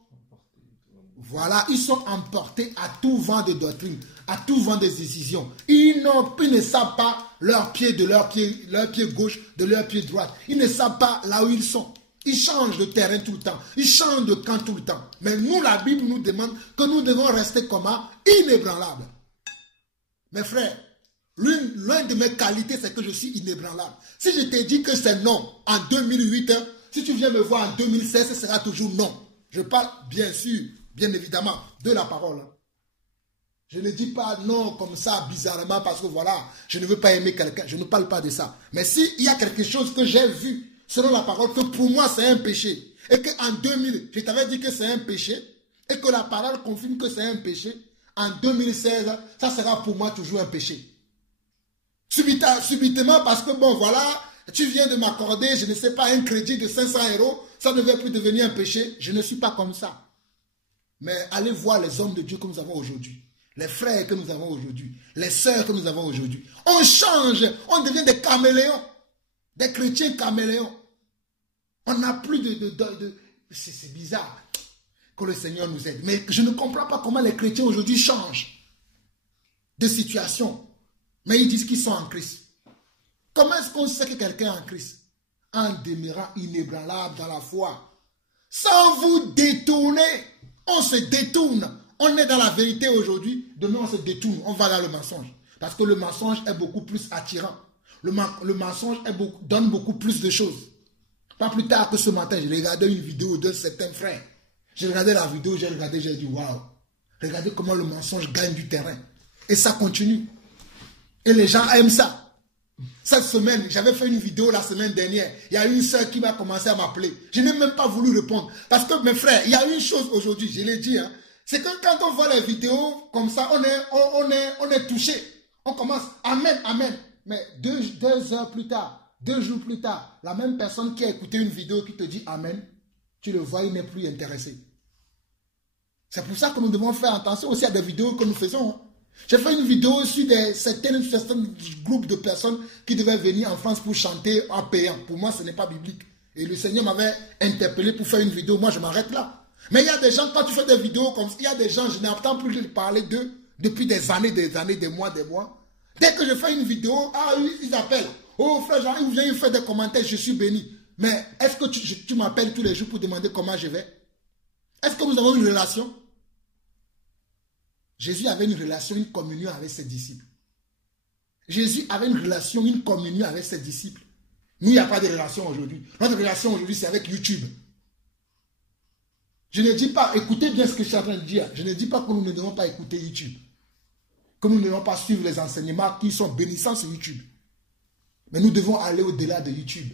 emportés à tout vent de doctrine, à tout vent de décision. Ils ne savent pas leur pied de leur pied gauche, de leur pied droit. Ils ne savent pas là où ils sont. Ils changent de terrain tout le temps. Ils changent de camp tout le temps. Mais nous, la Bible nous demande que nous devons rester comment? Inébranlables. Mes frères, l'une de mes qualités, c'est que je suis inébranlable. Si je te dis que c'est non en 2008, si tu viens me voir en 2016, ce sera toujours non. Je parle bien sûr, bien évidemment, de la parole. Je ne dis pas non comme ça, bizarrement, parce que voilà, je ne veux pas aimer quelqu'un. Je ne parle pas de ça. Mais s'il y a quelque chose que j'ai vu, selon la parole, que pour moi c'est un péché, et qu'en 2000, je t'avais dit que c'est un péché, et que la parole confirme que c'est un péché, en 2016, ça sera pour moi toujours un péché. Subitement, parce que bon, voilà, tu viens de m'accorder, je ne sais pas, un crédit de 500 €, ça ne va plus devenir un péché. Je ne suis pas comme ça. Mais allez voir les hommes de Dieu que nous avons aujourd'hui, les frères que nous avons aujourd'hui, les sœurs que nous avons aujourd'hui. On change, on devient des caméléons, des chrétiens caméléons. On n'a plus c'est bizarre que le Seigneur nous aide. Mais je ne comprends pas comment les chrétiens aujourd'hui changent de situation. Mais ils disent qu'ils sont en Christ. Comment est-ce qu'on sait que quelqu'un est en Christ? En demeurant inébranlable dans la foi. Sans vous détourner. On se détourne. On est dans la vérité aujourd'hui. Demain, on se détourne. On va dans le mensonge. Parce que le mensonge est beaucoup plus attirant. Le mensonge donne beaucoup plus de choses. Pas plus tard que ce matin, j'ai regardé une vidéo d'un certain frère. J'ai regardé la vidéo, j'ai dit waouh. Regardez comment le mensonge gagne du terrain. Et ça continue. Et les gens aiment ça. Cette semaine, j'avais fait une vidéo la semaine dernière. Il y a une soeur qui m'a commencé à m'appeler. Je n'ai même pas voulu répondre. Parce que mes frères, il y a une chose aujourd'hui, je l'ai dit, hein, c'est que quand on voit les vidéos comme ça, on est touché. On commence, amen, amen. Mais deux heures plus tard, 2 jours plus tard, la même personne qui a écouté une vidéo qui te dit amen, tu le vois, il n'est plus intéressé. C'est pour ça que nous devons faire attention aussi à des vidéos que nous faisons. Hein. J'ai fait une vidéo sur certains groupes de personnes qui devaient venir en France pour chanter en payant. Pour moi, ce n'est pas biblique. Et le Seigneur m'avait interpellé pour faire une vidéo. Moi, je m'arrête là. Mais il y a des gens, quand tu fais des vidéos comme ça, il y a des gens, je n'entends plus parler d'eux depuis des années, des mois. Dès que je fais une vidéo, ils appellent. Oh frère Jean, il vient, il fait des commentaires, je suis béni. Mais est-ce que tu m'appelles tous les jours pour demander comment je vais? Est-ce que nous avons une relation? Jésus avait une relation, une communion avec ses disciples. Jésus avait une relation, une communion avec ses disciples. Nous, il n'y a pas de relation aujourd'hui. Notre relation aujourd'hui, c'est avec YouTube. Je ne dis pas, écoutez bien ce que je suis en train de dire. Je ne dis pas que nous ne devons pas écouter YouTube. Que nous ne devons pas suivre les enseignements qui sont bénissants sur YouTube. Mais nous devons aller au-delà de YouTube.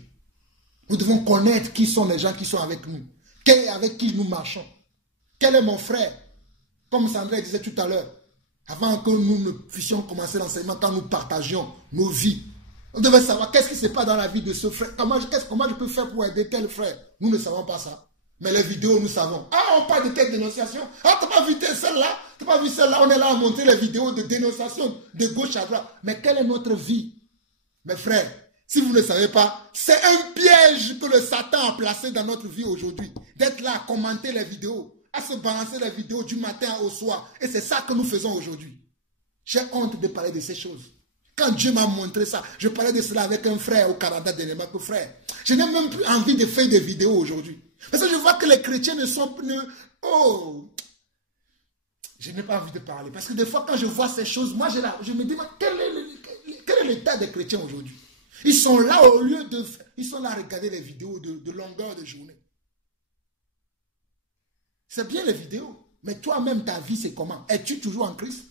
Nous devons connaître qui sont les gens qui sont avec nous. Avec qui nous marchons. Quel est mon frère? Comme Sandra disait tout à l'heure, avant que nous ne puissions commencer l'enseignement, quand nous partagions nos vies, on devait savoir qu'est-ce qui se passe dans la vie de ce frère. Comment je peux faire pour aider tel frère? Nous ne savons pas ça. Mais les vidéos, nous savons. On parle de telle dénonciation. T'as pas vu celle-là? T'as pas vu celle-là? On est là à montrer les vidéos de dénonciation de gauche à droite. Mais quelle est notre vie? Mes frères, si vous ne savez pas, c'est un piège que le Satan a placé dans notre vie aujourd'hui. D'être là à commenter les vidéos, à se balancer les vidéos du matin au soir. Et c'est ça que nous faisons aujourd'hui. J'ai honte de parler de ces choses. Quand Dieu m'a montré ça, je parlais de cela avec un frère au Canada dernièrement. Frère, je n'ai même plus envie de faire des vidéos aujourd'hui. Parce que je vois que les chrétiens ne sont plus... Je n'ai pas envie de parler. Parce que des fois, quand je vois ces choses, moi, je me demande quel est l'état des chrétiens aujourd'hui. Ils sont là au lieu de... Ils sont là à regarder les vidéos de longueur de journée. C'est bien les vidéos. Mais toi-même, ta vie, c'est comment? Es-tu toujours en Christ?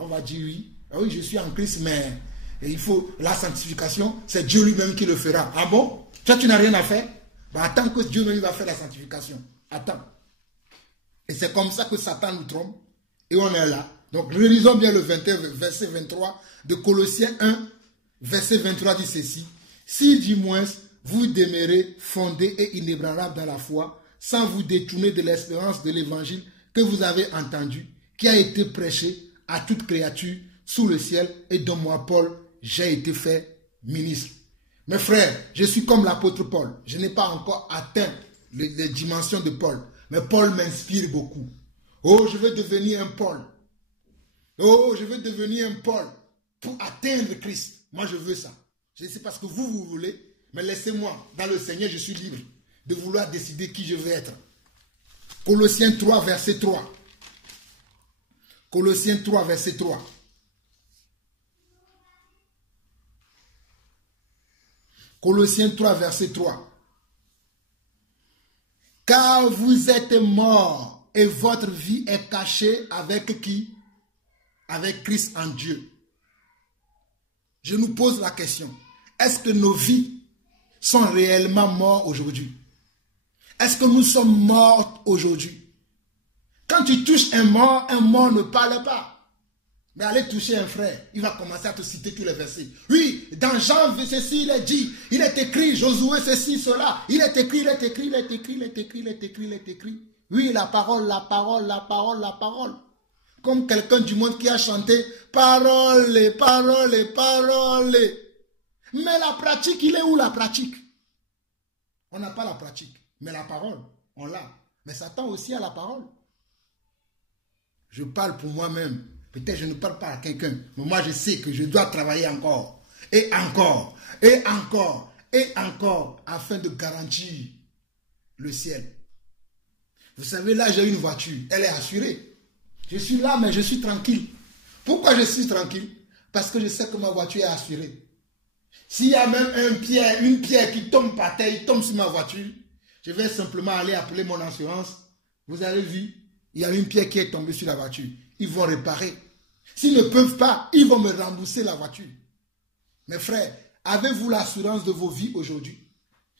On va dire oui. Oui, je suis en Christ, mais il faut la sanctification. C'est Dieu lui-même qui le fera. Ah bon? Toi, tu n'as rien à faire? Attends que Dieu lui va faire la sanctification. Attends. Et c'est comme ça que Satan nous trompe. Et on est là. Donc, relisons bien le 21, verset 23 de Colossiens 1, verset 23 dit ceci. Si du moins vous demeurez fondés et inébranlables dans la foi, sans vous détourner de l'espérance de l'évangile que vous avez entendu, qui a été prêché à toute créature sous le ciel et dont moi, Paul, j'ai été fait ministre. Mes frères, je suis comme l'apôtre Paul. Je n'ai pas encore atteint les dimensions de Paul. Mais Paul m'inspire beaucoup. Oh, je veux devenir un Paul. Oh, je veux devenir un Paul pour atteindre Christ. Moi, je veux ça. Je sais pas ce que vous voulez, mais laissez-moi. Dans le Seigneur, je suis libre de vouloir décider qui je veux être. Colossiens 3, verset 3. Colossiens 3, verset 3. Colossiens 3, verset 3. Car vous êtes morts et votre vie est cachée avec qui? Avec Christ en Dieu. Je nous pose la question. Est-ce que nos vies sont réellement mortes aujourd'hui? Est-ce que nous sommes morts aujourd'hui? Quand tu touches un mort ne parle pas. Mais allez toucher un frère, il va commencer à te citer tous les versets. Oui, dans Jean, ceci, il est dit, il est écrit, Josué, ceci, cela. Il est écrit, il est écrit, il est écrit, il est écrit, il est écrit, il est écrit. Oui, la parole, la parole, la parole, la parole. Comme quelqu'un du monde qui a chanté, parole, parole, parole. Mais la pratique, il est où la pratique? On n'a pas la pratique. Mais la parole, on l'a. Mais Satan aussi a la parole. Je parle pour moi-même. Peut-être je ne parle pas à quelqu'un. Mais moi, je sais que je dois travailler encore. Et encore. Et encore. Et encore. Afin de garantir le ciel. Vous savez, là, j'ai une voiture. Elle est assurée. Je suis là, mais je suis tranquille. Pourquoi je suis tranquille? Parce que je sais que ma voiture est assurée. S'il y a même une pierre qui tombe par terre, il tombe sur ma voiture, je vais simplement aller appeler mon assurance. Vous avez vu, il y a une pierre qui est tombée sur la voiture. Ils vont réparer. S'ils ne peuvent pas, ils vont me rembourser la voiture. Mes frères, avez-vous l'assurance de vos vies aujourd'hui?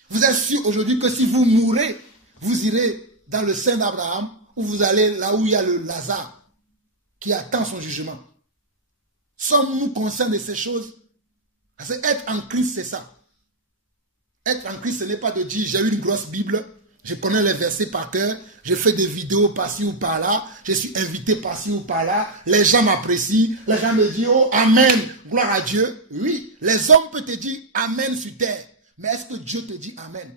Vous êtes sûr aujourd'hui que si vous mourrez, vous irez dans le sein d'Abraham ou vous allez là où il y a le Lazare qui attend son jugement? Sommes-nous conscients de ces choses? Parce que être en Christ, c'est ça. Être en Christ, ce n'est pas de dire j'ai une grosse Bible, Je connais les versets par cœur. Je fais des vidéos par-ci ou par-là. Je suis invité par-ci ou par-là. Les gens m'apprécient. Les gens me disent, oh, amen, gloire à Dieu. Oui, les hommes peuvent te dire amen sur terre. Mais est-ce que Dieu te dit amen?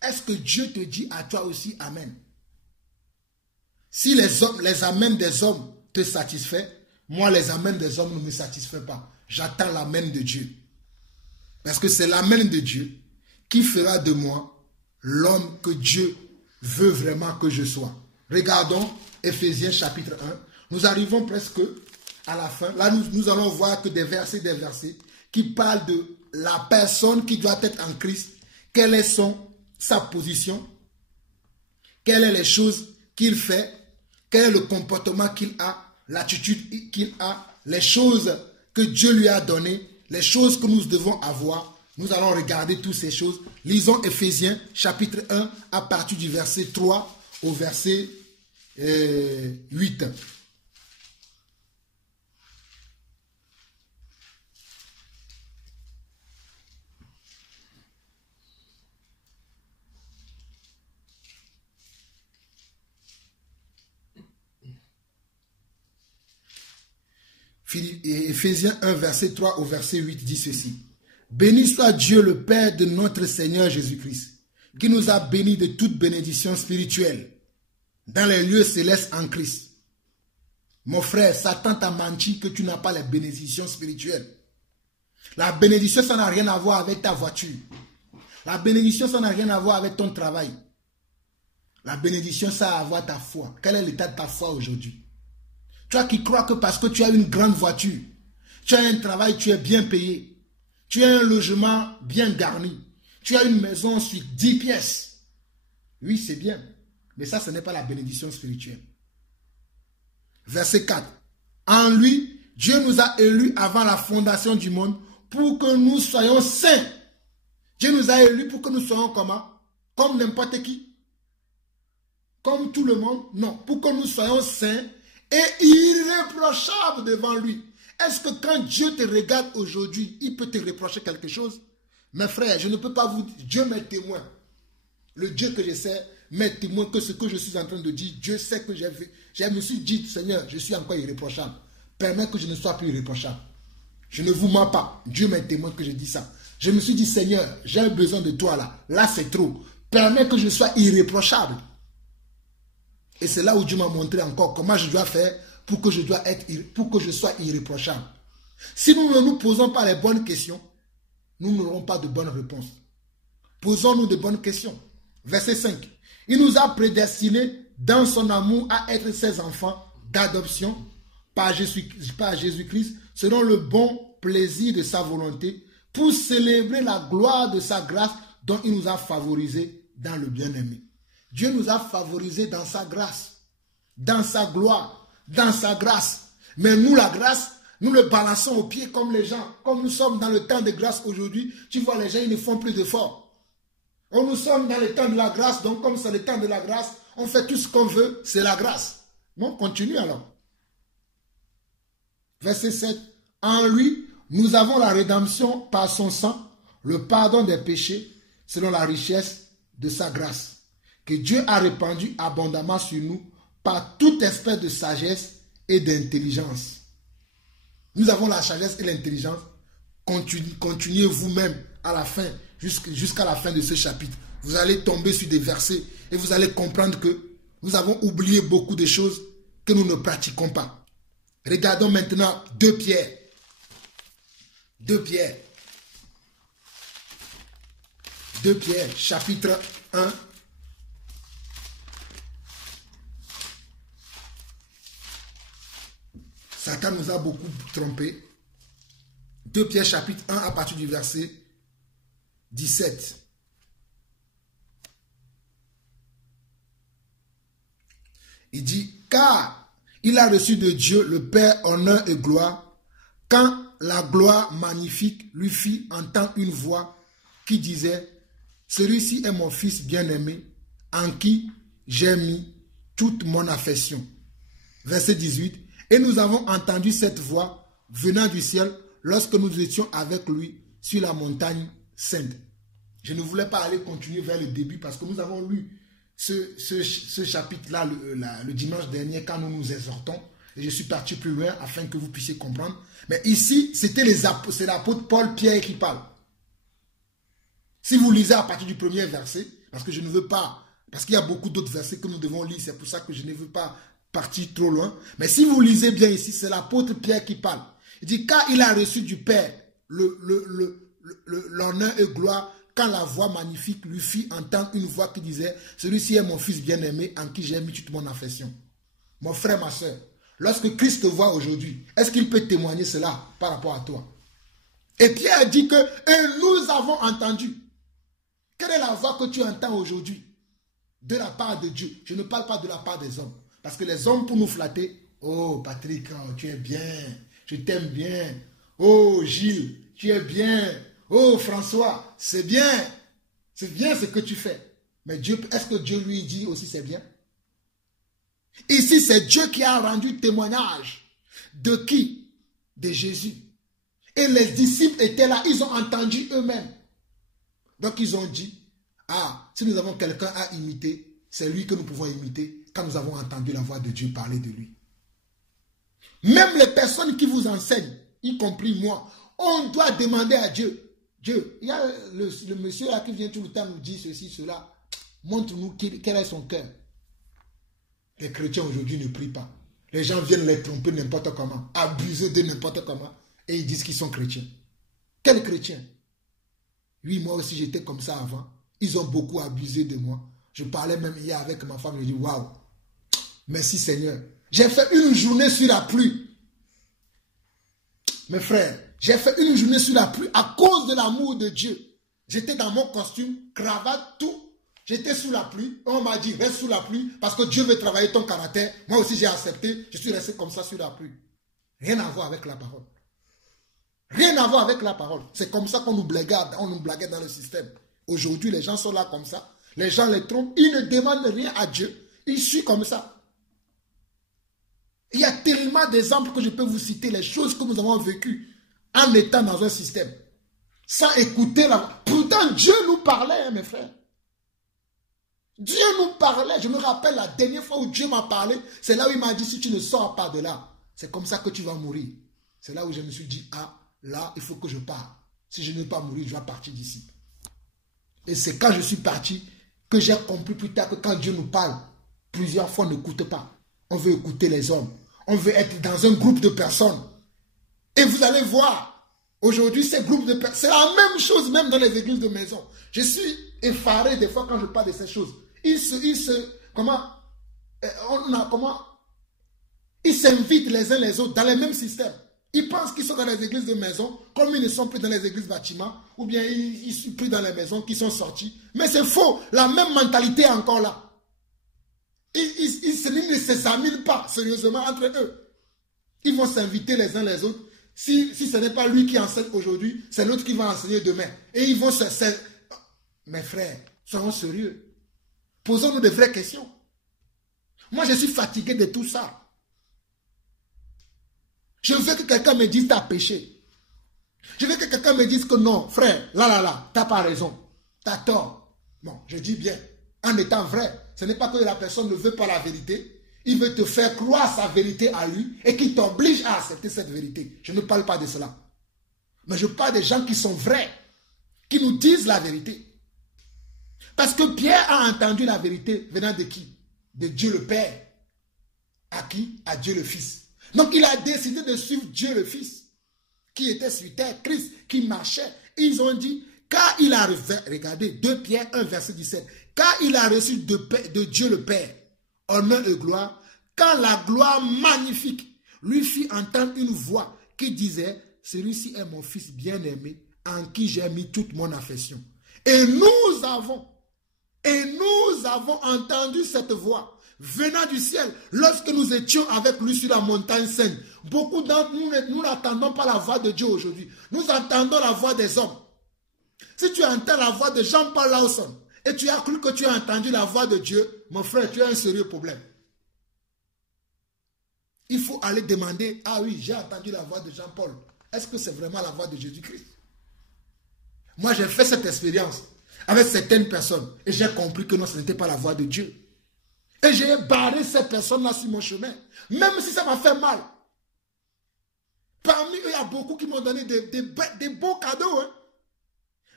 Est-ce que Dieu te dit à toi aussi amen? Si les amens des hommes te satisfait, moi les amens des hommes ne me satisfait pas. J'attends l'amen de Dieu. Parce que c'est l'amen de Dieu qui fera de moi l'homme que Dieu veut vraiment que je sois. Regardons Éphésiens chapitre 1. Nous arrivons presque à la fin. Là, nous allons voir que des versets qui parlent de la personne qui doit être en Christ. Quelle est sa position? Quelles sont les choses qu'il fait? Quel est le comportement qu'il a? L'attitude qu'il a? Les choses que Dieu lui a données? Les choses que nous devons avoir? Nous allons regarder toutes ces choses. Lisons Éphésiens chapitre 1 à partir du verset 3 au verset 8. Éphésiens 1, verset 3 au verset 8 dit ceci. Béni soit Dieu le Père de notre Seigneur Jésus-Christ, qui nous a bénis de toute bénédiction spirituelle dans les lieux célestes en Christ. Mon frère, Satan t'a menti que tu n'as pas les bénédictions spirituelles. La bénédiction, ça n'a rien à voir avec ta voiture. La bénédiction, ça n'a rien à voir avec ton travail. La bénédiction, ça a à voir ta foi. Quel est l'état de ta foi aujourd'hui? Toi qui crois que parce que tu as une grande voiture, tu as un travail, tu es bien payé, tu as un logement bien garni, tu as une maison sur 10 pièces. Oui, c'est bien. Mais ça, ce n'est pas la bénédiction spirituelle. Verset 4. En lui, Dieu nous a élus avant la fondation du monde pour que nous soyons saints. Dieu nous a élus pour que nous soyons comment? Comme n'importe qui. Comme tout le monde? Non. Pour que nous soyons saints et irréprochable devant lui. Est-ce que quand Dieu te regarde aujourd'hui, il peut te reprocher quelque chose? Mes frères, je ne peux pas vous dire, Dieu m'est témoin. Le Dieu que je sais m'est témoin que ce que je suis en train de dire, Dieu sait que j'ai fait. Je me suis dit, Seigneur, je suis encore irréprochable. Permets que je ne sois plus irréprochable. Je ne vous mens pas. Dieu m'est témoin que je dis ça. Je me suis dit, Seigneur, j'ai besoin de toi là. Là, c'est trop. Permets que je sois irréprochable. Et c'est là où Dieu m'a montré encore comment je dois faire pour que je sois irréprochable. Si nous ne nous posons pas les bonnes questions, nous n'aurons pas de bonnes réponses. Posons-nous de bonnes questions. Verset 5. Il nous a prédestinés dans son amour à être ses enfants d'adoption par Jésus-Christ selon le bon plaisir de sa volonté pour célébrer la gloire de sa grâce dont il nous a favorisés dans le bien-aimé. Dieu nous a favorisés dans sa grâce, dans sa gloire, dans sa grâce. Mais nous, la grâce, nous le balançons aux pieds comme les gens. Comme nous sommes dans le temps de grâce aujourd'hui, tu vois, les gens, ils ne font plus d'efforts. Nous sommes dans le temps de la grâce, donc comme c'est le temps de la grâce, on fait tout ce qu'on veut, c'est la grâce. Bon, continue alors. Verset 7. En lui, nous avons la rédemption par son sang, le pardon des péchés, selon la richesse de sa grâce, que Dieu a répandu abondamment sur nous par toute espèce de sagesse et d'intelligence. Nous avons la sagesse et l'intelligence. Continuez vous-même à la fin, jusqu'à la fin de ce chapitre. Vous allez tomber sur des versets et vous allez comprendre que nous avons oublié beaucoup de choses que nous ne pratiquons pas. Regardons maintenant 2 Pierre. 2 Pierre. 2 Pierre, chapitre 1. Satan nous a beaucoup trompés. 2 Pierre chapitre 1 à partir du verset 17. Il dit, car il a reçu de Dieu le Père honneur et gloire, quand la gloire magnifique lui fit entendre une voix qui disait, celui-ci est mon fils bien-aimé, en qui j'ai mis toute mon affection. Verset 18. Et nous avons entendu cette voix venant du ciel lorsque nous étions avec lui sur la montagne sainte. Je ne voulais pas aller continuer vers le début parce que nous avons lu ce chapitre-là le dimanche dernier quand nous nous exhortons. Et je suis parti plus loin afin que vous puissiez comprendre. Mais ici, c'est l'apôtre Paul, Pierre qui parle. Si vous lisez à partir du premier verset, parce que je ne veux pas, parce qu'il y a beaucoup d'autres versets que nous devons lire, c'est pour ça que je ne veux pas partir trop loin. Mais si vous lisez bien ici, c'est l'apôtre Pierre qui parle. Il dit, car il a reçu du Père l'honneur et gloire, quand la voix magnifique lui fit entendre une voix qui disait, celui-ci est mon fils bien-aimé en qui j'ai mis toute mon affection. Mon frère, ma soeur, lorsque Christ te voit aujourd'hui, est-ce qu'il peut témoigner cela par rapport à toi? Et Pierre dit que et nous avons entendu. Quelle est la voix que tu entends aujourd'hui de la part de Dieu? Je ne parle pas de la part des hommes. Parce que les hommes, pour nous flatter, oh Patrick, oh, tu es bien, je t'aime bien. Oh Gilles, tu es bien. Oh François, c'est bien ce que tu fais. Mais Dieu, est-ce que Dieu lui dit aussi c'est bien? Ici, c'est Dieu qui a rendu témoignage. De qui? De Jésus. Et les disciples étaient là, ils ont entendu eux-mêmes. Donc ils ont dit, ah, si nous avons quelqu'un à imiter, c'est lui que nous pouvons imiter quand nous avons entendu la voix de Dieu parler de lui. Même les personnes qui vous enseignent, y compris moi, on doit demander à Dieu. Dieu, il y a le monsieur là qui vient tout le temps nous dire ceci, cela. Montre-nous quel est son cœur. Les chrétiens aujourd'hui ne prient pas. Les gens viennent les tromper n'importe comment, abuser de n'importe comment, et ils disent qu'ils sont chrétiens. Quels chrétiens? Oui, moi aussi j'étais comme ça avant. Ils ont beaucoup abusé de moi. Je parlais même hier avec ma femme, je dis waouh, merci Seigneur. J'ai fait une journée sur la pluie. Mes frères, j'ai fait une journée sur la pluie à cause de l'amour de Dieu. J'étais dans mon costume, cravate, tout. J'étais sous la pluie. On m'a dit, reste sous la pluie parce que Dieu veut travailler ton caractère. Moi aussi, j'ai accepté. Je suis resté comme ça sur la pluie. Rien à voir avec la parole. Rien à voir avec la parole. C'est comme ça qu'on nous blaguait dans le système. Aujourd'hui, les gens sont là comme ça. Les gens les trompent. Ils ne demandent rien à Dieu. Ils suivent comme ça. Il y a tellement d'exemples que je peux vous citer, les choses que nous avons vécues en étant dans un système. Sans écouter la... Pourtant, Dieu nous parlait, mes frères. Dieu nous parlait. Je me rappelle la dernière fois où Dieu m'a parlé, c'est là où il m'a dit, si tu ne sors pas de là, c'est comme ça que tu vas mourir. C'est là où je me suis dit, ah, là, il faut que je parte. Si je ne vais pas mourir, je vais partir d'ici. Et c'est quand je suis parti que j'ai compris plus tard que quand Dieu nous parle, plusieurs fois on n'écoute pas. On veut écouter les hommes. On veut être dans un groupe de personnes. Et vous allez voir, aujourd'hui, ces groupes de personnes, c'est la même chose même dans les églises de maison. Je suis effaré des fois quand je parle de ces choses. Ils s'invitent les uns les autres dans les mêmes systèmes. Ils pensent qu'ils sont dans les églises de maison, comme ils ne sont plus dans les églises bâtiments, ou bien ils sont plus dans les maisons qui sont sortis. Mais c'est faux. La même mentalité est encore là. Ils ne s'examinent pas sérieusement entre eux. Ils vont s'inviter les uns les autres. Si ce n'est pas lui qui enseigne aujourd'hui, c'est l'autre qui va enseigner demain. Et ils vont Mes frères, soyons sérieux. Posons-nous de vraies questions. Moi, je suis fatigué de tout ça. Je veux que quelqu'un me dise t'as péché. Je veux que quelqu'un me dise que non, frère, là, t'as pas raison. T'as tort. Bon, je dis bien, en étant vrai, ce n'est pas que la personne ne veut pas la vérité. Il veut te faire croire sa vérité à lui et qui t'oblige à accepter cette vérité. Je ne parle pas de cela. Mais je parle des gens qui sont vrais, qui nous disent la vérité. Parce que Pierre a entendu la vérité venant de qui? De Dieu le Père. À qui? À Dieu le Fils. Donc il a décidé de suivre Dieu le Fils, qui était sur terre, Christ, qui marchait. Ils ont dit, car il a, regardez, 2 Pierre 1, verset 17, car il a reçu de Dieu le Père, honneur et gloire, quand la gloire magnifique lui fit entendre une voix qui disait, celui-ci est mon Fils bien-aimé, en qui j'ai mis toute mon affection. Et nous avons entendu cette voix venant du ciel, lorsque nous étions avec lui sur la montagne sainte. Beaucoup d'entre nous n'entendons pas la voix de Dieu aujourd'hui. Nous entendons la voix des hommes. Si tu entends la voix de Jean-Paul Lawson et tu as cru que tu as entendu la voix de Dieu, mon frère, tu as un sérieux problème. Il faut aller demander, ah oui, j'ai entendu la voix de Jean-Paul. Est-ce que c'est vraiment la voix de Jésus-Christ? Moi, j'ai fait cette expérience. avec certaines personnes. Et j'ai compris que non, ce n'était pas la voie de Dieu. Et j'ai barré ces personnes-là sur mon chemin. Même si ça m'a fait mal. Parmi eux, il y a beaucoup qui m'ont donné des beaux cadeaux. Hein.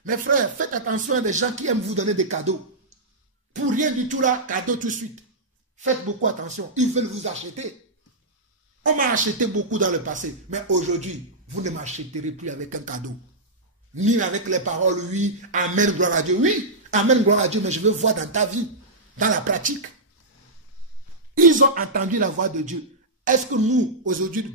Mes frères, faites attention à des gens qui aiment vous donner des cadeaux. Pour rien du tout là, cadeau tout de suite. Faites beaucoup attention. Ils veulent vous acheter. On m'a acheté beaucoup dans le passé. Mais aujourd'hui, vous ne m'achèterez plus avec un cadeau. Ni avec les paroles, oui, amen, gloire à Dieu. Oui, amen, gloire à Dieu, mais je veux voir dans ta vie, dans la pratique. Ils ont entendu la voix de Dieu. Est-ce que nous, aujourd'hui,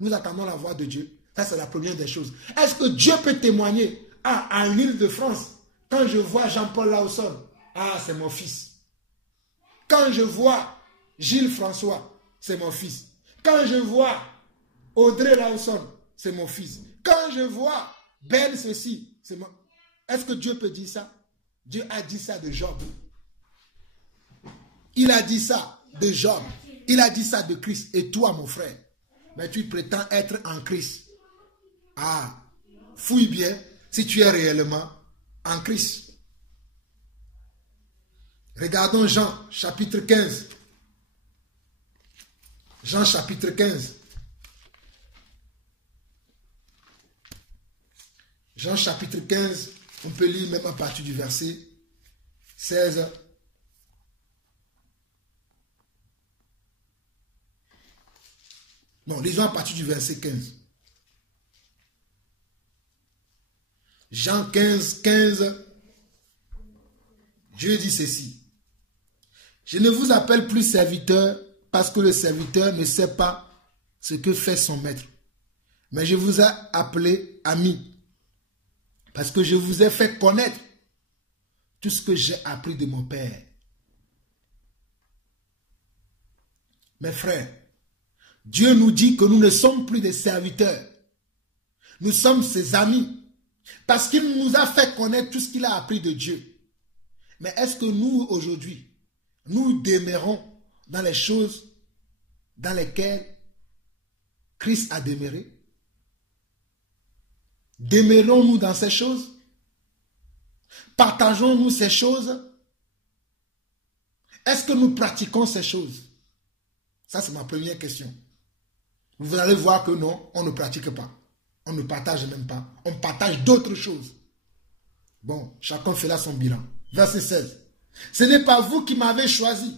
nous attendons la voix de Dieu? Ça, c'est la première des choses. Est-ce que Dieu peut témoigner? Ah, en Île-de-France, quand je vois Jean-Paul Lawson, ah, c'est mon fils. Quand je vois Gilles François, c'est mon fils. Quand je vois Audrey Lawson, c'est mon fils. Quand je vois Ben ceci, c'est mon... Est-ce que Dieu peut dire ça? Dieu a dit ça de Job. Il a dit ça de Job. Il a dit ça de Christ. Et toi, mon frère, mais tu prétends être en Christ. Ah, fouille bien si tu es réellement en Christ. Regardons Jean, chapitre 15. Jean, chapitre 15. Jean, chapitre 15, on peut lire même à partir du verset 16. Non, lisons à partir du verset 15. Jean 15, 15. Dieu dit ceci. Je ne vous appelle plus serviteur parce que le serviteur ne sait pas ce que fait son maître. Mais je vous ai appelé ami parce que je vous ai fait connaître tout ce que j'ai appris de mon Père. Mes frères, Dieu nous dit que nous ne sommes plus des serviteurs. Nous sommes ses amis. Parce qu'il nous a fait connaître tout ce qu'il a appris de Dieu. Mais est-ce que nous, aujourd'hui, nous demeurons dans les choses dans lesquelles Christ a demeuré? Demeurons-nous dans ces choses? Partageons-nous ces choses? Est-ce que nous pratiquons ces choses? Ça, c'est ma première question. Vous allez voir que non, on ne pratique pas. On ne partage même pas. On partage d'autres choses. Bon, chacun fait là son bilan. Verset 16. Ce n'est pas vous qui m'avez choisi,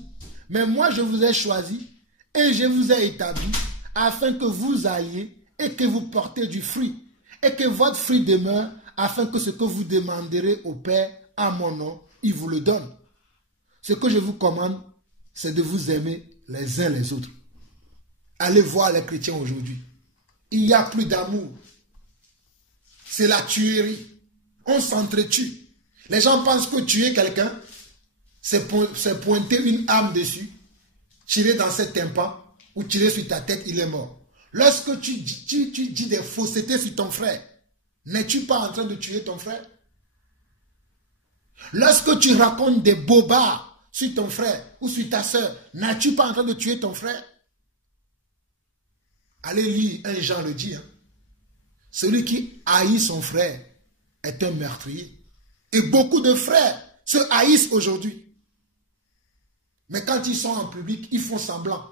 mais moi je vous ai choisi et je vous ai établi afin que vous alliez et que vous portez du fruit et que votre fruit demeure afin que ce que vous demanderez au Père à mon nom, il vous le donne. Ce que je vous commande, c'est de vous aimer les uns les autres. Allez voir les chrétiens aujourd'hui. Il n'y a plus d'amour. C'est la tuerie. On s'entretue. Les gens pensent que tuer quelqu'un, c'est pointer une arme dessus, tirer dans ses tympans ou tirer sur ta tête, il est mort. Lorsque tu dis des faussetés sur ton frère, n'es-tu pas en train de tuer ton frère? Lorsque tu racontes des bobards sur ton frère ou sur ta soeur, n'es-tu pas en train de tuer ton frère? Allez lire 1 Jean le dit. Hein. Celui qui haït son frère est un meurtrier. Et beaucoup de frères se haïssent aujourd'hui. Mais quand ils sont en public, ils font semblant.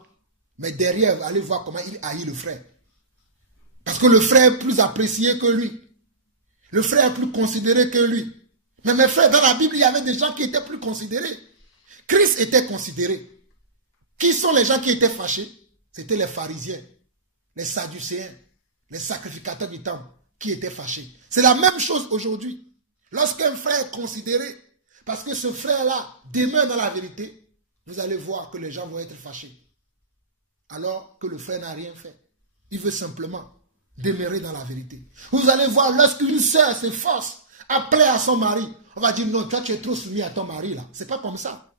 Mais derrière, allez voir comment il haït le frère. Parce que le frère est plus apprécié que lui. Le frère est plus considéré que lui. Mais mes frères, dans la Bible, il y avait des gens qui étaient plus considérés. Christ était considéré. Qui sont les gens qui étaient fâchés? C'était les pharisiens, les sadducéens, les sacrificateurs du temple qui étaient fâchés. C'est la même chose aujourd'hui. Lorsqu'un frère est considéré, parce que ce frère-là demeure dans la vérité, vous allez voir que les gens vont être fâchés. Alors que le frère n'a rien fait. Il veut simplement demeurer dans la vérité. Vous allez voir, lorsqu'une sœur s'efforce à plaire à son mari, on va dire non, toi tu es trop soumis à ton mari là. C'est pas comme ça.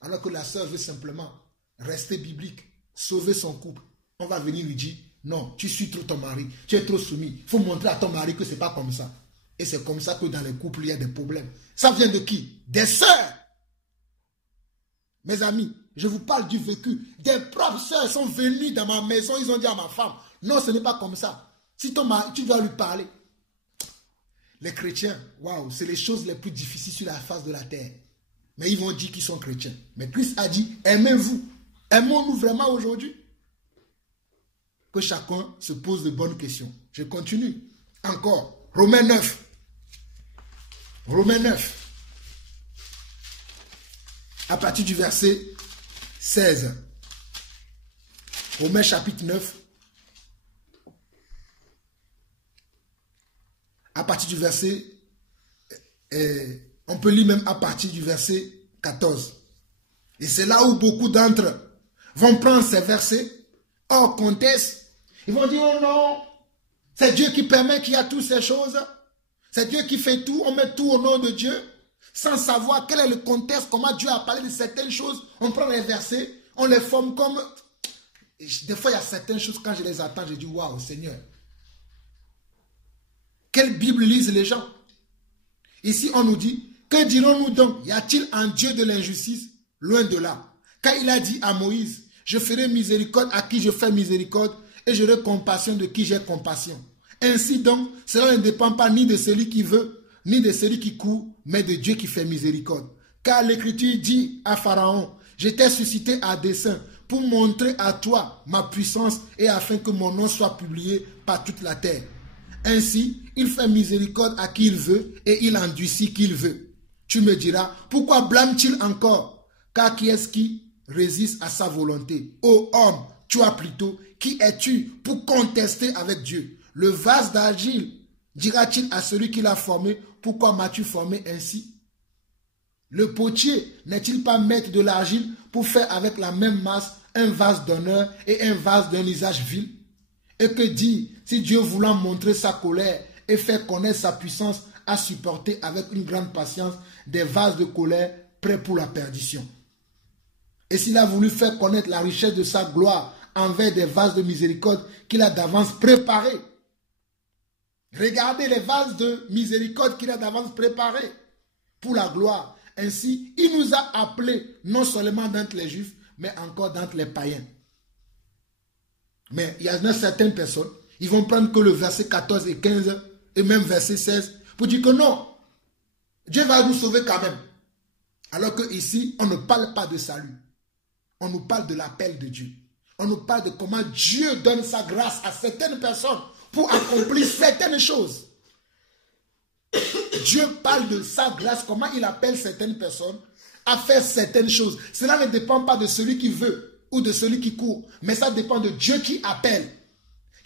Alors que la sœur veut simplement rester biblique, sauver son couple. On va venir lui dire, non, tu suis trop ton mari, tu es trop soumis. Il faut montrer à ton mari que c'est pas comme ça. Et c'est comme ça que dans les couples, il y a des problèmes. Ça vient de qui? Des sœurs. Mes amis, je vous parle du vécu. Des propres sœurs sont venues dans ma maison, ils ont dit à ma femme, non, ce n'est pas comme ça. Si ton mari, tu dois lui parler. les chrétiens, waouh, c'est les choses les plus difficiles sur la face de la terre. Mais ils vont dire qu'ils sont chrétiens. Mais Christ a dit, aimez-vous. Aimons-nous vraiment aujourd'hui? Que chacun se pose de bonnes questions. Je continue. Encore. Romains 9. Romains 9. À partir du verset 16. Romains chapitre 9. À partir du verset, on peut lire même à partir du verset 14. Et c'est là où beaucoup d'entre eux vont prendre ces versets hors contexte. Ils vont dire, oh non, c'est Dieu qui permet qu'il y a toutes ces choses. C'est Dieu qui fait tout, on met tout au nom de Dieu. Sans savoir quel est le contexte, comment Dieu a parlé de certaines choses. On prend les versets, on les forme comme... Des fois, il y a certaines choses, quand je les attends, je dis, waouh, Seigneur. Quelle Bible lisent les gens? Ici, on nous dit, que dirons-nous donc? Y a-t-il un Dieu de l'injustice? Loin de là. Car il a dit à Moïse, je ferai miséricorde à qui je fais miséricorde et j'aurai compassion de qui j'ai compassion. Ainsi donc, cela ne dépend pas ni de celui qui veut, ni de celui qui court, mais de Dieu qui fait miséricorde. Car l'Écriture dit à Pharaon, je t'ai suscité à dessein pour montrer à toi ma puissance et afin que mon nom soit publié par toute la terre. Ainsi, il fait miséricorde à qui il veut et il endurcit qui il veut. Tu me diras, pourquoi blâme-t-il encore? Car qui est-ce qui résiste à sa volonté? Ô homme, toi plutôt, qui es-tu pour contester avec Dieu? Le vase d'argile dira-t-il à celui qui l'a formé, pourquoi m'as-tu formé ainsi? Le potier n'est-il pas maître de l'argile pour faire avec la même masse un vase d'honneur et un vase d'un usage vil? Et que dire si Dieu voulant montrer sa colère et faire connaître sa puissance a supporté avec une grande patience des vases de colère prêts pour la perdition? Et s'il a voulu faire connaître la richesse de sa gloire envers des vases de miséricorde qu'il a d'avance préparés. Regardez les vases de miséricorde qu'il a d'avance préparés pour la gloire. Ainsi, il nous a appelés non seulement d'entre les Juifs, mais encore d'entre les païens. Mais il y a certaines personnes, ils vont prendre que le verset 14 et 15 et même verset 16 pour dire que non, Dieu va nous sauver quand même. Alors qu'ici, on ne parle pas de salut. On nous parle de l'appel de Dieu. On nous parle de comment Dieu donne sa grâce à certaines personnes pour accomplir certaines choses. Dieu parle de sa grâce, comment il appelle certaines personnes à faire certaines choses. Cela ne dépend pas de celui qui veut ou de celui qui court, mais ça dépend de Dieu qui appelle,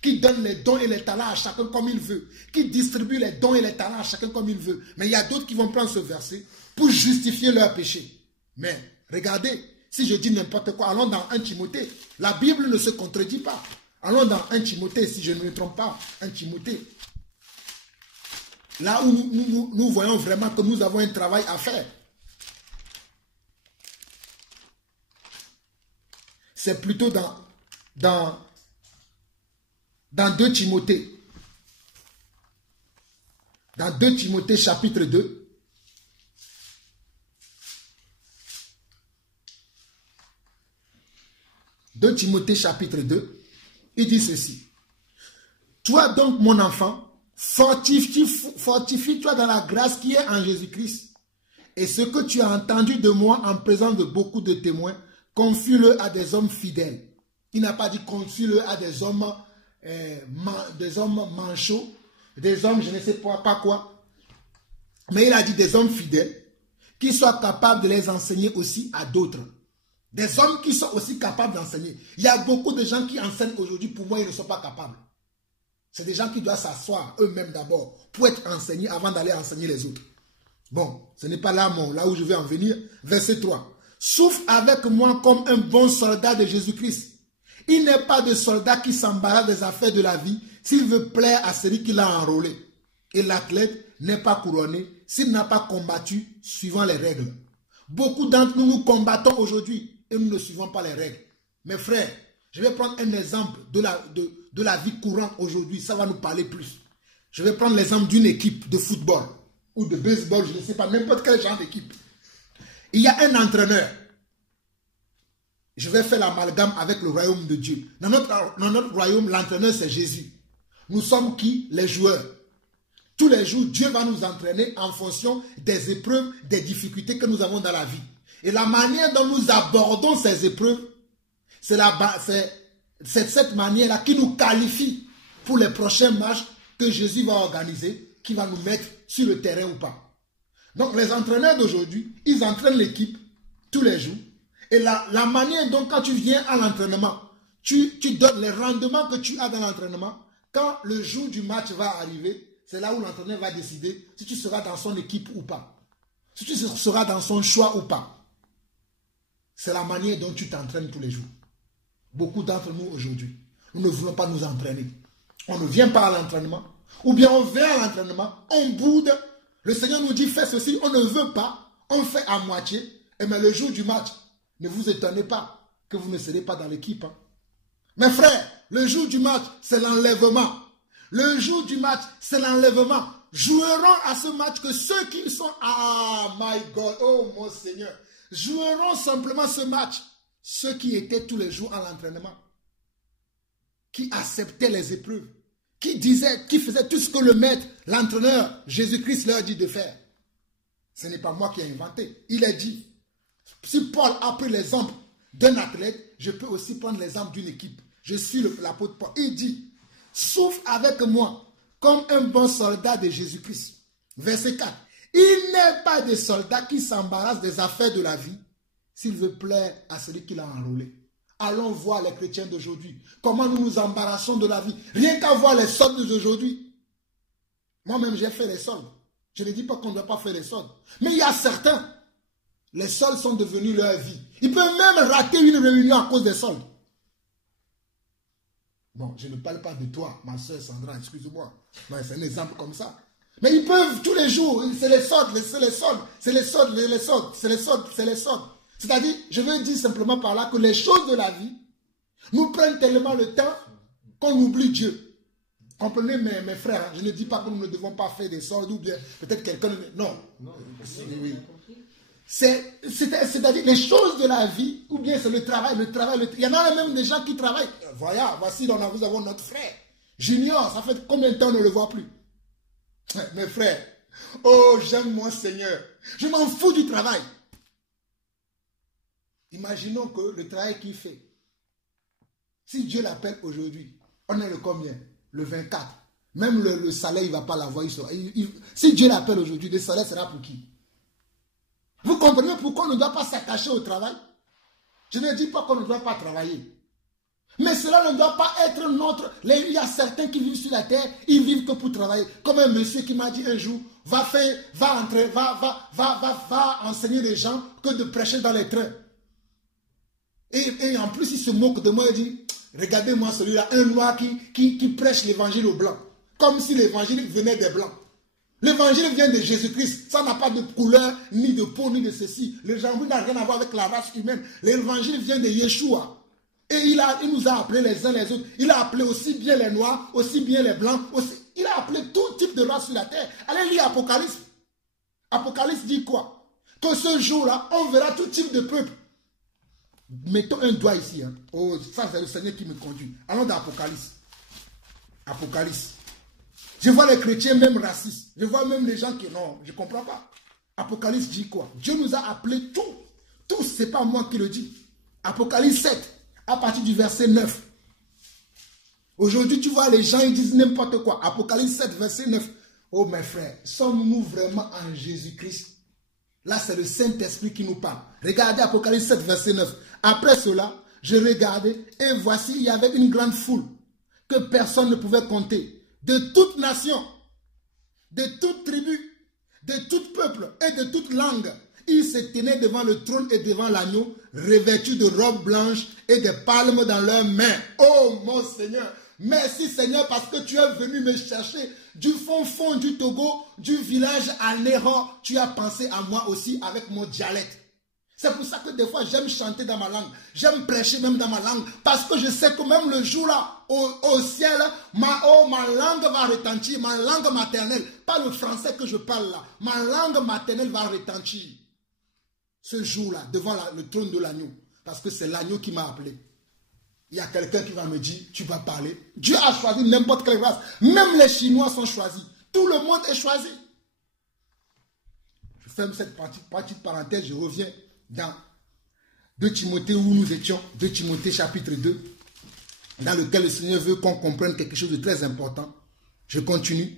qui donne les dons et les talents à chacun comme il veut, qui distribue les dons et les talents à chacun comme il veut. Mais il y a d'autres qui vont prendre ce verset pour justifier leur péché. Mais regardez, si je dis n'importe quoi, allons dans 1 Timothée. La Bible ne se contredit pas. Allons dans 1 Timothée, si je ne me trompe pas, 1 Timothée. Là où nous voyons vraiment que nous avons un travail à faire. C'est plutôt dans 2 Timothée. Dans 2 Timothée chapitre 2. De Timothée chapitre 2, il dit ceci. Toi donc mon enfant, fortifie-toi dans la grâce qui est en Jésus-Christ. Et ce que tu as entendu de moi en présence de beaucoup de témoins, confie-le à des hommes fidèles. Il n'a pas dit confie-le à des hommes manchots, des hommes je ne sais pas quoi. Mais il a dit des hommes fidèles qui soient capables de les enseigner aussi à d'autres. Des hommes qui sont aussi capables d'enseigner. Il y a beaucoup de gens qui enseignent aujourd'hui, pour moi, ils ne sont pas capables. C'est des gens qui doivent s'asseoir eux-mêmes d'abord pour être enseignés avant d'aller enseigner les autres. Bon, ce n'est pas là où je vais en venir. Verset 3. Souffre avec moi comme un bon soldat de Jésus-Christ. Il n'est pas de soldat qui s'embarrasse des affaires de la vie s'il veut plaire à celui qui l'a enrôlé. Et l'athlète n'est pas couronné s'il n'a pas combattu suivant les règles. Beaucoup d'entre nous combattons aujourd'hui et nous ne suivons pas les règles. Mes frères, je vais prendre un exemple de la vie courante aujourd'hui. Ça va nous parler plus. Je vais prendre l'exemple d'une équipe de football ou de baseball, je ne sais pas, n'importe quel genre d'équipe. Il y a un entraîneur. Je vais faire l'amalgame avec le royaume de Dieu. Dans notre royaume, l'entraîneur, c'est Jésus. Nous sommes qui? Les joueurs. Tous les jours, Dieu va nous entraîner en fonction des épreuves, des difficultés que nous avons dans la vie. Et la manière dont nous abordons ces épreuves, c'est cette manière-là qui nous qualifie pour les prochains matchs que Jésus va organiser, qui va nous mettre sur le terrain ou pas. Donc les entraîneurs d'aujourd'hui, ils entraînent l'équipe tous les jours. Et la manière dont quand tu viens à l'entraînement, tu donnes les rendements que tu as dans l'entraînement. Quand le jour du match va arriver, c'est là où l'entraîneur va décider si tu seras dans son équipe ou pas. Si tu seras dans son choix ou pas. C'est la manière dont tu t'entraînes tous les jours. Beaucoup d'entre nous aujourd'hui, nous ne voulons pas nous entraîner. On ne vient pas à l'entraînement. Ou bien on vient à l'entraînement, on boude. Le Seigneur nous dit fais ceci, on ne veut pas. On fait à moitié. Et mais le jour du match, ne vous étonnez pas que vous ne serez pas dans l'équipe. Hein. Mes frères, le jour du match, c'est l'enlèvement. Le jour du match, c'est l'enlèvement. Joueront à ce match que ceux qui sont... Ah, my God, oh mon Seigneur. Joueront simplement ce match. Ceux qui étaient tous les jours à l'entraînement. Qui acceptaient les épreuves. Qui disaient, qui faisaient tout ce que le maître, l'entraîneur, Jésus-Christ leur dit de faire. Ce n'est pas moi qui ai inventé. Il a dit, si Paul a pris l'exemple d'un athlète, je peux aussi prendre l'exemple d'une équipe. Je suis l'apôtre Paul. Il dit, souffre avec moi comme un bon soldat de Jésus-Christ. Verset 4. Il n'est pas de soldat qui s'embarrasse des affaires de la vie s'il veut plaire à celui qui l'a enrôlé. Allons voir les chrétiens d'aujourd'hui. Comment nous nous embarrassons de la vie. Rien qu'à voir les soldes d'aujourd'hui. Moi-même, j'ai fait les soldes. Je ne dis pas qu'on ne doit pas faire les soldes. Mais il y a certains, les soldes sont devenus leur vie. Ils peuvent même rater une réunion à cause des soldes. Bon, je ne parle pas de toi, ma soeur Sandra, excuse-moi. C'est un exemple comme ça. Mais ils peuvent tous les jours, c'est les soldes, c'est les soldes, c'est les soldes, les soldes, c'est les soldes, c'est les soldes. C'est-à-dire, je veux dire simplement par là que les choses de la vie nous prennent tellement le temps qu'on oublie Dieu. Comprenez mes frères, je ne dis pas que nous ne devons pas faire des soldes ou bien peut-être quelqu'un... Non. Oui. C'est-à-dire les choses de la vie, ou bien c'est le travail. Il y en a même des gens qui travaillent. Voilà, voici, nous avons notre frère. Junior, ça fait combien de temps on ne le voit plus? Mes frères, oh, j'aime mon Seigneur. Je m'en fous du travail. Imaginons que le travail qu'il fait, si Dieu l'appelle aujourd'hui, on est le combien? Le 24. Même le salaire, il ne va pas l'avoir. Si Dieu l'appelle aujourd'hui, le salaire sera pour qui? Vous comprenez pourquoi on ne doit pas s'attacher au travail? Je ne dis pas qu'on ne doit pas travailler. Mais cela ne doit pas être notre... Il y a certains qui vivent sur la terre, ils vivent que pour travailler. Comme un monsieur qui m'a dit un jour, va enseigner les gens que de prêcher dans les trains. Et en plus, il se moque de moi, il dit, regardez-moi celui-là, un noir qui prêche l'évangile aux blancs. Comme si l'évangile venait des blancs. L'évangile vient de Jésus-Christ. Ça n'a pas de couleur, ni de peau, ni de ceci. L'évangile n'a rien à voir avec la race humaine. L'évangile vient de Yeshua. Et il nous a appelés les uns les autres. Il a appelé aussi bien les noirs, aussi bien les blancs. Il a appelé tout type de race sur la terre. Allez lire Apocalypse. Apocalypse dit quoi? Que ce jour-là, on verra tout type de peuple. Mettons un doigt ici. Hein. Oh, ça, c'est le Seigneur qui me conduit. Allons dans Apocalypse. Apocalypse. Je vois les chrétiens même racistes. Je vois même les gens qui... Non, je ne comprends pas. Apocalypse dit quoi? Dieu nous a appelés tous. Tous, ce n'est pas moi qui le dis. Apocalypse 7, à partir du verset 9. Aujourd'hui, tu vois, les gens, ils disent n'importe quoi. Apocalypse 7, verset 9. Oh, mes frères, sommes-nous vraiment en Jésus-Christ? Là, c'est le Saint-Esprit qui nous parle. Regardez Apocalypse 7, verset 9. Après cela, je regardais et voici, il y avait une grande foule que personne ne pouvait compter. De toute nation, de toute tribu, de tout peuple et de toute langue. Ils se tenaient devant le trône et devant l'agneau, revêtus de robes blanches et des palmes dans leurs mains. Oh mon Seigneur, merci Seigneur parce que tu es venu me chercher du fond du Togo, du village à Néro. Tu as pensé à moi aussi avec mon dialecte. C'est pour ça que des fois j'aime chanter dans ma langue. J'aime prêcher même dans ma langue. Parce que je sais que même le jour là, au ciel, ma langue va retentir. Ma langue maternelle. Pas le français que je parle là. Ma langue maternelle va retentir. Ce jour là, devant le trône de l'agneau. Parce que c'est l'agneau qui m'a appelé. Il y a quelqu'un qui va me dire, tu vas parler. Dieu a choisi n'importe quelle race. Même les Chinois sont choisis. Tout le monde est choisi. Je ferme cette petite parenthèse, je reviens dans 2 Timothée où nous étions, 2 Timothée chapitre 2, dans lequel le Seigneur veut qu'on comprenne quelque chose de très important. Je continue.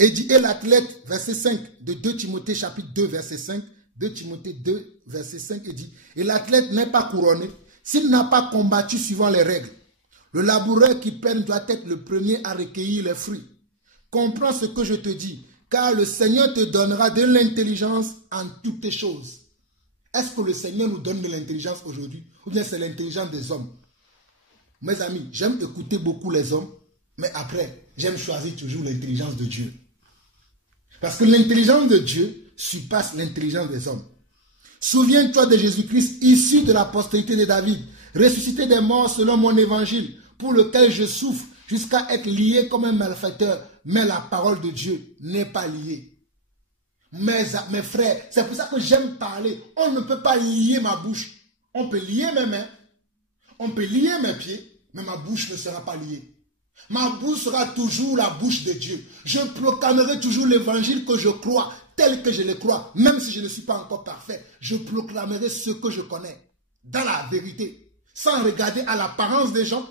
Et dit, et l'athlète, verset 5 de 2 Timothée chapitre 2, verset 5, 2 Timothée 2, verset 5, et dit, et l'athlète n'est pas couronné s'il n'a pas combattu suivant les règles. Le laboureur qui peine doit être le premier à recueillir les fruits. Comprends ce que je te dis, car le Seigneur te donnera de l'intelligence en toutes choses. Est-ce que le Seigneur nous donne de l'intelligence aujourd'hui, ou bien c'est l'intelligence des hommes? Mes amis, j'aime écouter beaucoup les hommes, mais après, j'aime choisir toujours l'intelligence de Dieu. Parce que l'intelligence de Dieu surpasse l'intelligence des hommes. Souviens-toi de Jésus-Christ, issu de la postérité de David, ressuscité des morts selon mon évangile, pour lequel je souffre jusqu'à être lié comme un malfaiteur. Mais la parole de Dieu n'est pas liée. Mes frères, c'est pour ça que j'aime parler. On ne peut pas lier ma bouche. On peut lier mes mains, on peut lier mes pieds, mais ma bouche ne sera pas liée. Ma bouche sera toujours la bouche de Dieu. Je proclamerai toujours l'évangile que je crois, tel que je le crois, même si je ne suis pas encore parfait. Je proclamerai ce que je connais, dans la vérité, sans regarder à l'apparence des gens,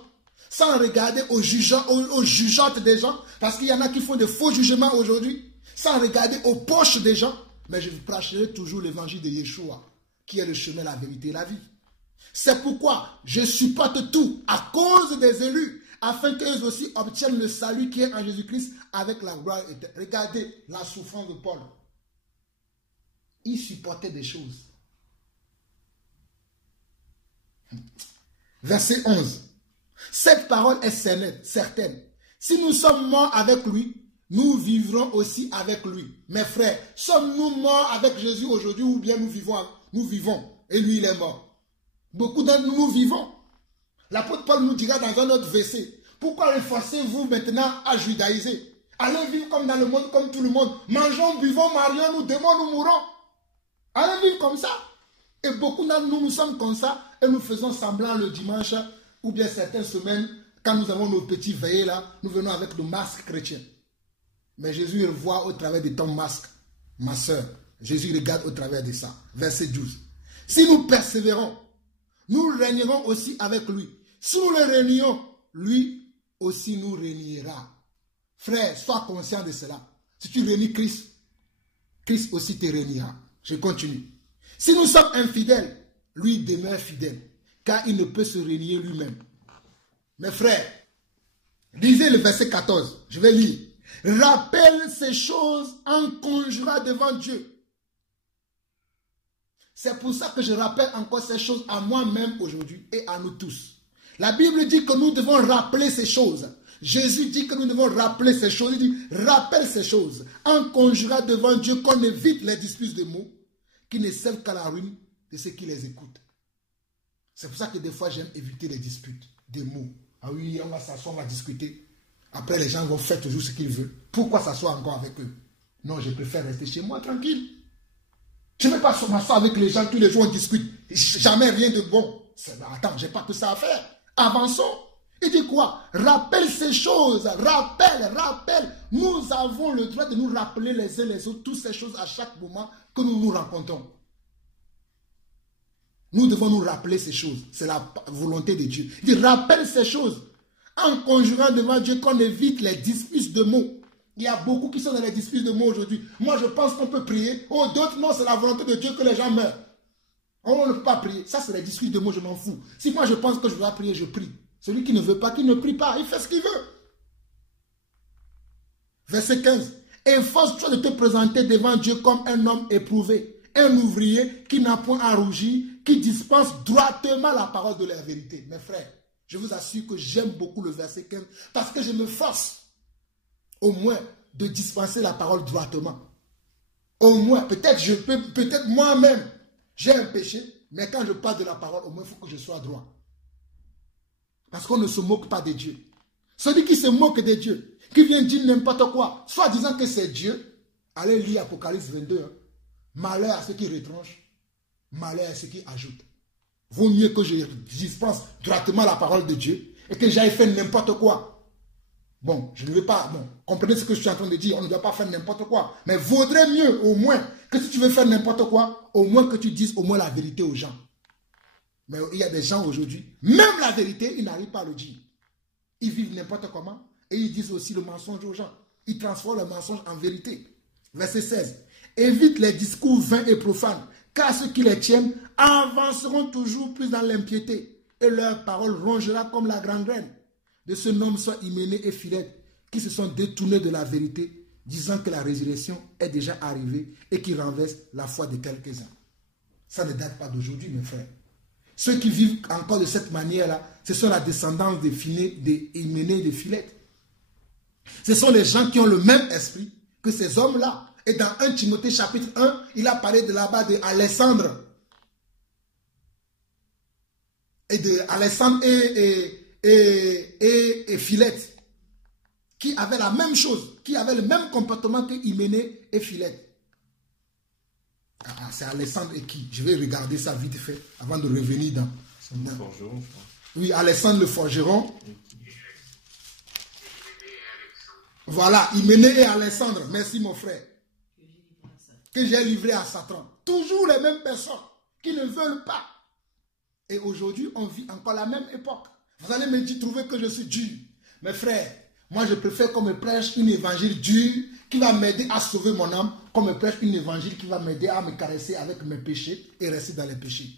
sans regarder aux jugeantes des gens, parce qu'il y en a qui font de faux jugements aujourd'hui, sans regarder aux poches des gens, mais je prêcherai toujours l'évangile de Yeshua, qui est le chemin, la vérité et la vie. C'est pourquoi je supporte tout à cause des élus, afin qu'eux aussi obtiennent le salut qui est en Jésus-Christ avec la gloire éternelle. Regardez la souffrance de Paul. Il supportait des choses. Verset 11. Cette parole est certaine. Si nous sommes morts avec lui, nous vivrons aussi avec lui. Mes frères, sommes-nous morts avec Jésus aujourd'hui ou bien nous vivons et lui il est mort? Beaucoup d'entre nous vivons. L'apôtre Paul nous dira dans un autre verset, pourquoi forcez-vous maintenant à judaïser? Allez vivre comme dans le monde, comme tout le monde. Mangeons, buvons, marions, nous demeurons, nous mourons. Allez vivre comme ça. Et beaucoup d'entre nous, nous sommes comme ça et nous faisons semblant le dimanche ou bien certaines semaines, quand nous avons nos petits veillées là, nous venons avec nos masques chrétiens. Mais Jésus il voit au travers de ton masque, ma soeur. Jésus regarde au travers de ça. Verset 12. Si nous persévérons, nous régnerons aussi avec lui. Si nous le régnons, lui aussi nous régnera. Frère, sois conscient de cela. Si tu régnes Christ, Christ aussi te régnera. Je continue. Si nous sommes infidèles, lui demeure fidèle, car il ne peut se régner lui-même. Mes frères, lisez le verset 14. Je vais lire. Rappelle ces choses en conjurant devant Dieu. C'est pour ça que je rappelle encore ces choses à moi-même aujourd'hui et à nous tous. La Bible dit que nous devons rappeler ces choses. Jésus dit que nous devons rappeler ces choses. Il dit, rappelle ces choses en conjurant devant Dieu qu'on évite les disputes de mots qui ne servent qu'à la ruine de ceux qui les écoutent. C'est pour ça que des fois j'aime éviter les disputes de mots. Ah oui, on va s'asseoir, on va discuter. Après les gens vont faire toujours ce qu'ils veulent. Pourquoi s'asseoir encore avec eux? Non, je préfère rester chez moi tranquille. Je ne vais pas m'asseoir avec les gens, tous les jours on discute. Jamais rien de bon. Attends, je n'ai pas que ça à faire. Avançons. Il dit quoi? Rappelle ces choses. Rappelle. Nous avons le droit de nous rappeler les uns les autres toutes ces choses à chaque moment que nous nous rencontrons. Nous devons nous rappeler ces choses. C'est la volonté de Dieu. Il dit rappelle ces choses en conjurant devant Dieu qu'on évite les disputes de mots. Il y a beaucoup qui sont dans les disputes de mots aujourd'hui. Moi, je pense qu'on peut prier. Oh, d'autres, non, c'est la volonté de Dieu que les gens meurent. Oh, on ne peut pas prier. Ça, c'est les disputes de mots, je m'en fous. Si moi, je pense que je dois prier, je prie. Celui qui ne veut pas, qui ne prie pas, il fait ce qu'il veut. Verset 15. Efforce-toi de te présenter devant Dieu comme un homme éprouvé, un ouvrier qui n'a point à rougir, qui dispense droitement la parole de la vérité. Mes frères, je vous assure que j'aime beaucoup le verset 15 parce que je me force au moins de dispenser la parole droitement. Au moins, peut-être moi-même, j'ai un péché, mais quand je parle de la parole, au moins il faut que je sois droit. Parce qu'on ne se moque pas de Dieu. Celui qui se moque de Dieu, qui vient dire n'importe quoi, soit disant que c'est Dieu, allez lire Apocalypse 22. Hein. Malheur à ceux qui retranchent, malheur à ceux qui ajoutent. Vaut mieux que je dispense droitement la parole de Dieu et que j'aille faire n'importe quoi. Bon, je ne veux pas, bon, comprenez ce que je suis en train de dire, on ne doit pas faire n'importe quoi. Mais vaudrait mieux, au moins, que si tu veux faire n'importe quoi, au moins que tu dises au moins la vérité aux gens. Mais il y a des gens aujourd'hui, même la vérité, ils n'arrivent pas à le dire. Ils vivent n'importe comment et ils disent aussi le mensonge aux gens. Ils transforment le mensonge en vérité. Verset 16. Évite les discours vains et profanes, car ceux qui les tiennent avanceront toujours plus dans l'impiété, et leur parole rongera comme la gangrène. De ce nombre sont Hyménée et Philette, qui se sont détournés de la vérité, disant que la résurrection est déjà arrivée et qui renverse la foi de quelques-uns. Ça ne date pas d'aujourd'hui, mes frères. Ceux qui vivent encore de cette manière-là, ce sont la descendance des Hyménée et de Philette. Ce sont les gens qui ont le même esprit que ces hommes-là. Et dans 1 Timothée chapitre 1, il a parlé de là-bas d'Alexandre. Et de Alexandre et Philette, qui avaient la même chose, qui avaient le même comportement que Hyménée et Philette. C'est Alexandre et qui? Je vais regarder ça vite fait avant de revenir dans... Le forgeron, je crois. Oui, Alexandre le forgeron. Voilà, Hyménée et Alexandre. Merci mon frère. Que j'ai livré à Satan. Toujours les mêmes personnes qui ne veulent pas. Et aujourd'hui, on vit encore la même époque. Vous allez me dire, trouver que je suis dur. Mes frères, moi je préfère qu'on me prêche une évangile dure qui va m'aider à sauver mon âme, qu'on me prêche une évangile qui va m'aider à me caresser avec mes péchés et rester dans les péchés.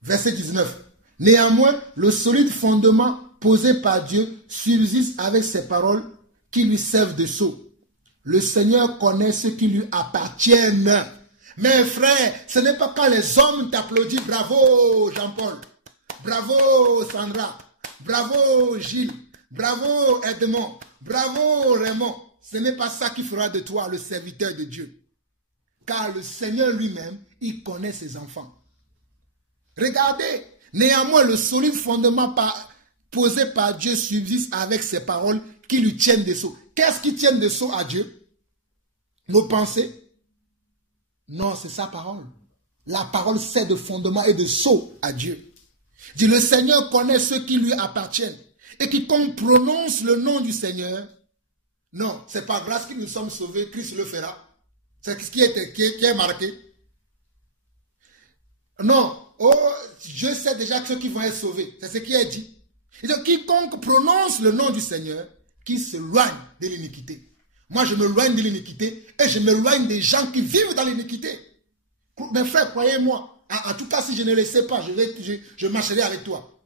Verset 19. Néanmoins, le solide fondement posé par Dieu subsiste avec ses paroles qui lui servent de sceau. Le Seigneur connaît ceux qui lui appartiennent. Mes frères, ce n'est pas quand les hommes t'applaudissent, bravo Jean-Paul, bravo Sandra, bravo Gilles, bravo Edmond, bravo Raymond. Ce n'est pas ça qui fera de toi le serviteur de Dieu. Car le Seigneur lui-même, il connaît ses enfants. Regardez, néanmoins le solide fondement posé par Dieu subsiste avec ses paroles qui lui tiennent des sceaux. Qu'est-ce qui tient des sceaux à Dieu? Nos pensées? Non, c'est sa parole. La parole sert de fondement et de sceau à Dieu. Dit le Seigneur connaît ceux qui lui appartiennent. Et quiconque prononce le nom du Seigneur, non, c'est par grâce que nous sommes sauvés, Christ le fera. C'est ce qui est marqué. Non, oh, Dieu sait déjà ceux qui vont être sauvés. C'est ce qui est dit. Et donc, quiconque prononce le nom du Seigneur, qui s'éloigne de l'iniquité. Moi, je m'éloigne de l'iniquité et je m'éloigne des gens qui vivent dans l'iniquité. Mes frères, croyez-moi, en tout cas, si je ne le sais pas, je marcherai avec toi.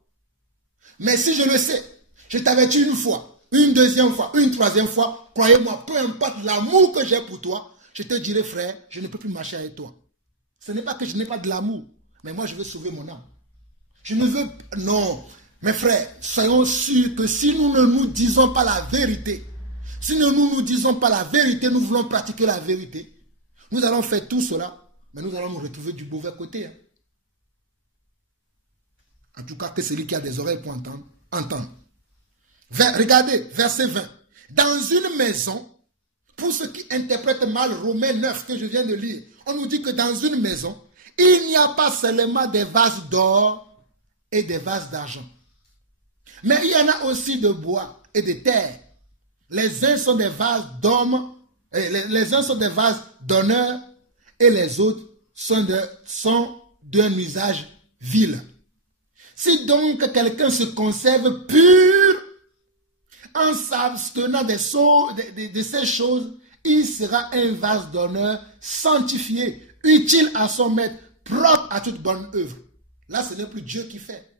Mais si je le sais, je t'avertis une fois, une deuxième fois, une troisième fois, croyez-moi, peu importe l'amour que j'ai pour toi, je te dirai, frère, je ne peux plus marcher avec toi. Ce n'est pas que je n'ai pas de l'amour, mais moi, je veux sauver mon âme. Je ne veux... Non, mes frères, soyons sûrs que si nous ne nous disons pas la vérité, si nous ne nous disons pas la vérité, nous voulons pratiquer la vérité, nous allons faire tout cela, mais nous allons nous retrouver du mauvais côté. En tout cas, que celui qui a des oreilles pour entendre, entende. Regardez, verset 20. Dans une maison, pour ceux qui interprètent mal Romains 9 que je viens de lire, on nous dit que dans une maison, il n'y a pas seulement des vases d'or et des vases d'argent. Mais il y en a aussi de bois et de terre. Les uns sont des vases d'hommes, les uns sont des vases d'honneur et les autres sont d'un usage vil. Si donc quelqu'un se conserve pur en s'abstenant de ces choses, il sera un vase d'honneur sanctifié, utile à son maître, propre à toute bonne œuvre. Là, ce n'est plus Dieu qui fait.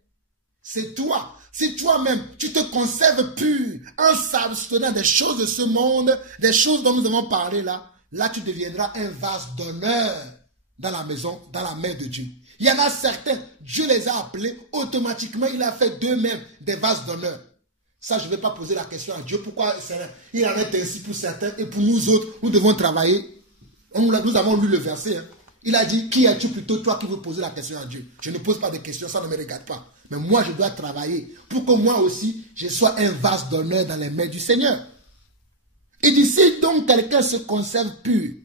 C'est toi. Si toi-même, tu te conserves pur en s'abstenant des choses de ce monde, des choses dont nous avons parlé là, là tu deviendras un vase d'honneur dans la maison, dans la main de Dieu. Il y en a certains, Dieu les a appelés, automatiquement il a fait d'eux-mêmes des vases d'honneur. Ça, je ne vais pas poser la question à Dieu, pourquoi il en est ainsi pour certains et pour nous autres, nous devons travailler. Nous avons lu le verset. Il a dit, qui es-tu plutôt toi qui veux poser la question à Dieu? Je ne pose pas de questions, ça ne me regarde pas. Mais moi, je dois travailler pour que moi aussi, je sois un vase d'honneur dans les mains du Seigneur. Il dit, si donc quelqu'un se conserve pur,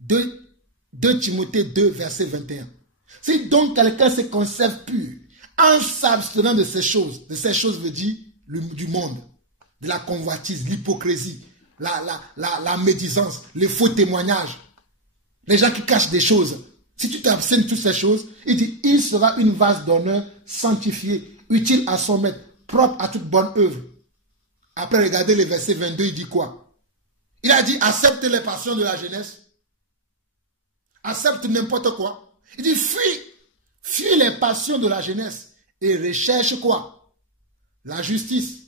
2 Timothée 2, verset 21. Si donc quelqu'un se conserve pur, en s'abstenant de ces choses veut dire du monde, de la convoitise, l'hypocrisie, la médisance, les faux témoignages, les gens qui cachent des choses. Si tu t'abstiens de toutes ces choses, il dit, il sera une vase d'honneur sanctifiée, utile à son maître, propre à toute bonne œuvre. Après, regardez le verset 22, il dit quoi? Il a dit, accepte les passions de la jeunesse. Accepte n'importe quoi. Il dit, fuis les passions de la jeunesse et recherche quoi? La justice,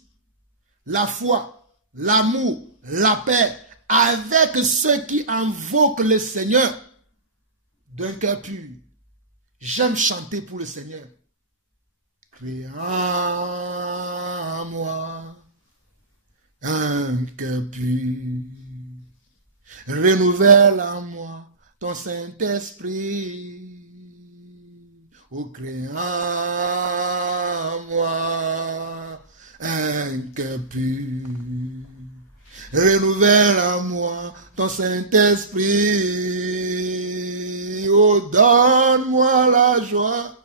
la foi, l'amour, la paix, avec ceux qui invoquent le Seigneur d'un cœur pur. J'aime chanter pour le Seigneur. Crée en moi un cœur pur. Renouvelle en moi ton Saint-Esprit. Oh, crée en moi un cœur pur. Renouvelle en moi ton Saint-Esprit. Oh, donne-moi la joie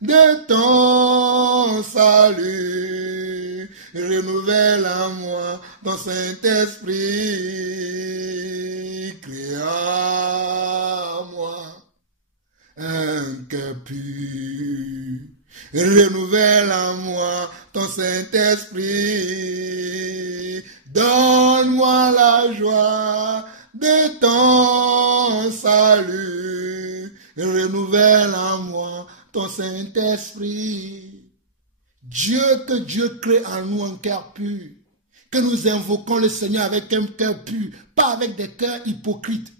de ton salut. Renouvelle en moi ton Saint-Esprit. Crée en moi un cœur pur. Renouvelle en moi ton Saint-Esprit. Donne-moi la joie de ton salut. Renouvelle en moi ton Saint-Esprit. Que Dieu crée en nous un cœur pur. Que nous invoquons le Seigneur avec un cœur pur. Pas avec des cœurs hypocrites.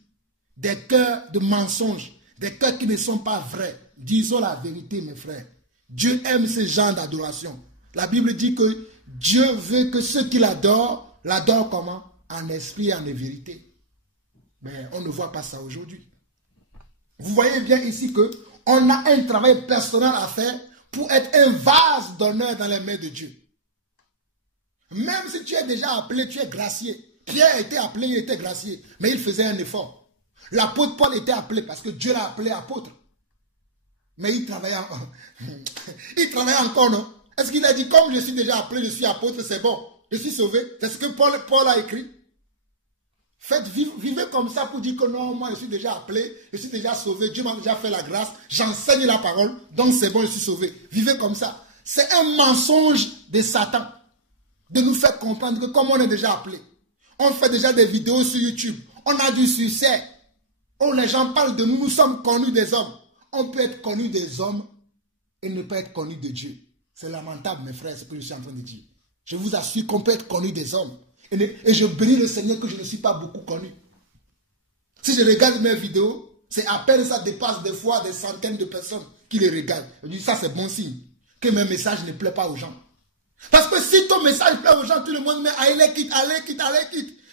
Des cœurs de mensonges. Des cœurs qui ne sont pas vrais. Disons la vérité, mes frères. Dieu aime ce genre d'adoration. La Bible dit que Dieu veut que ceux qui l'adorent, l'adorent comment? En esprit et en vérité. Mais on ne voit pas ça aujourd'hui. Vous voyez bien ici qu'on a un travail personnel à faire pour être un vase d'honneur dans les mains de Dieu. Même si tu es déjà appelé, tu es gracié. Pierre était appelé, il était gracié. Mais il faisait un effort. L'apôtre Paul était appelé parce que Dieu l'a appelé apôtre. Mais il travaillait encore, non? Est-ce qu'il a dit, comme je suis déjà appelé, je suis apôtre, c'est bon, je suis sauvé? C'est ce que Paul a écrit. Vivez comme ça pour dire que non, moi je suis déjà appelé, je suis déjà sauvé, Dieu m'a déjà fait la grâce, j'enseigne la parole, donc c'est bon, je suis sauvé. Vivez comme ça. C'est un mensonge de Satan de nous faire comprendre que comme on est déjà appelé, on fait déjà des vidéos sur YouTube, on a du succès, oh, les gens parlent de nous, nous sommes connus des hommes. On peut être connu des hommes et ne pas être connu de Dieu. C'est lamentable, mes frères, ce que je suis en train de dire. Je vous assure qu'on peut être connu des hommes. Et je bénis le Seigneur que je ne suis pas beaucoup connu. Si je regarde mes vidéos, c'est à peine ça dépasse des fois des centaines de personnes qui les regardent. Je dis ça, c'est bon signe. Que mes messages ne plaisent pas aux gens. Parce que si ton message plaît aux gens, tout le monde met allez, quitte.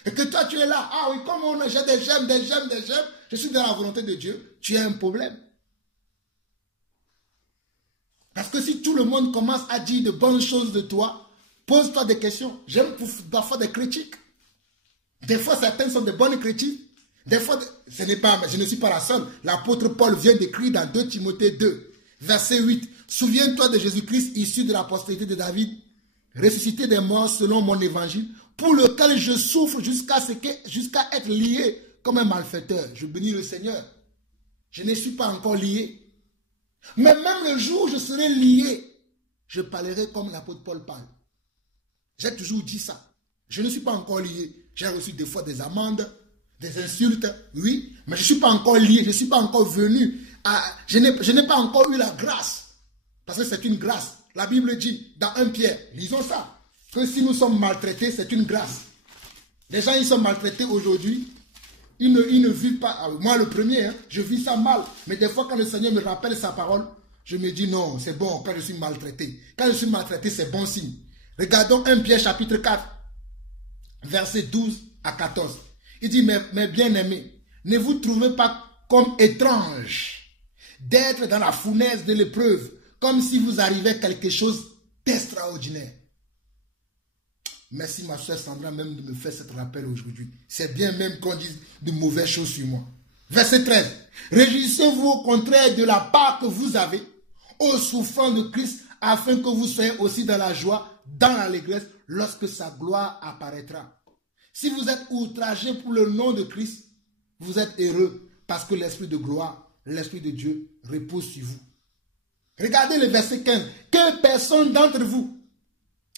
Et que toi, tu es là. Ah oui, comme j'ai des j'aime. Je suis dans la volonté de Dieu. Tu as un problème. Parce que si tout le monde commence à dire de bonnes choses de toi, pose-toi des questions. J'aime parfois des critiques. Des fois, certaines sont de bonnes critiques. Des fois, je ne suis pas la seule. L'apôtre Paul vient d'écrire dans 2 Timothée 2, verset 8. Souviens-toi de Jésus-Christ, issu de la postérité de David, ressuscité des morts selon mon évangile, pour lequel je souffre jusqu'à être lié comme un malfaiteur. Je bénis le Seigneur. Je ne suis pas encore lié. Mais même le jour où je serai lié, je parlerai comme l'apôtre Paul parle. J'ai toujours dit ça. Je ne suis pas encore lié. J'ai reçu des fois des amendes, des insultes, oui, mais je ne suis pas encore lié, je ne suis pas encore venu. Je n'ai pas encore eu la grâce. Parce que c'est une grâce. La Bible dit dans 1 Pierre, lisons ça, que si nous sommes maltraités, c'est une grâce. Les gens, ils sont maltraités aujourd'hui. Ils ne vivent pas. Moi, le premier, je vis ça mal. Mais des fois, quand le Seigneur me rappelle sa parole, je me dis non, c'est bon quand je suis maltraité. Quand je suis maltraité, c'est bon signe. Regardons 1 Pierre chapitre 4, versets 12 à 14. Il dit, mes bien-aimés, ne vous trouvez pas comme étranges d'être dans la fournaise de l'épreuve, comme si vous arrivait quelque chose d'extraordinaire. Merci ma soeur Sandra même de me faire cet rappel aujourd'hui. C'est bien même qu'on dise de mauvaises choses sur moi. Verset 13. Réjouissez-vous au contraire de la part que vous avez aux souffrances de Christ, afin que vous soyez aussi dans la joie, dans l'allégresse, lorsque sa gloire apparaîtra. Si vous êtes outragés pour le nom de Christ, vous êtes heureux parce que l'Esprit de gloire, l'Esprit de Dieu repose sur vous. Regardez le verset 15. Que personne d'entre vous,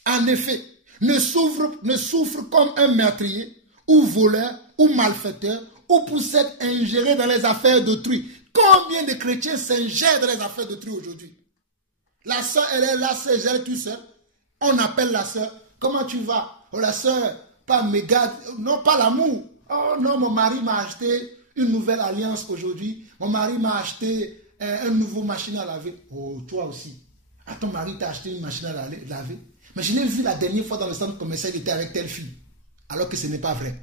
en effet, ne souffre comme un meurtrier, ou voleur, ou malfaiteur, ou pour s'être ingéré dans les affaires d'autrui. Combien de chrétiens s'ingèrent dans les affaires d'autrui aujourd'hui? La soeur, elle est là, c'est gère tout seul. On appelle la soeur. Comment tu vas? Oh, la soeur, pas méga, non, pas l'amour. Oh non, mon mari m'a acheté une nouvelle alliance aujourd'hui. Mon mari m'a acheté un nouveau machine à laver. Oh, toi aussi. Ah, ton mari t'a acheté une machine à laver. Mais je l'ai vu la dernière fois dans le centre commercial, il était avec telle fille. Alors que ce n'est pas vrai.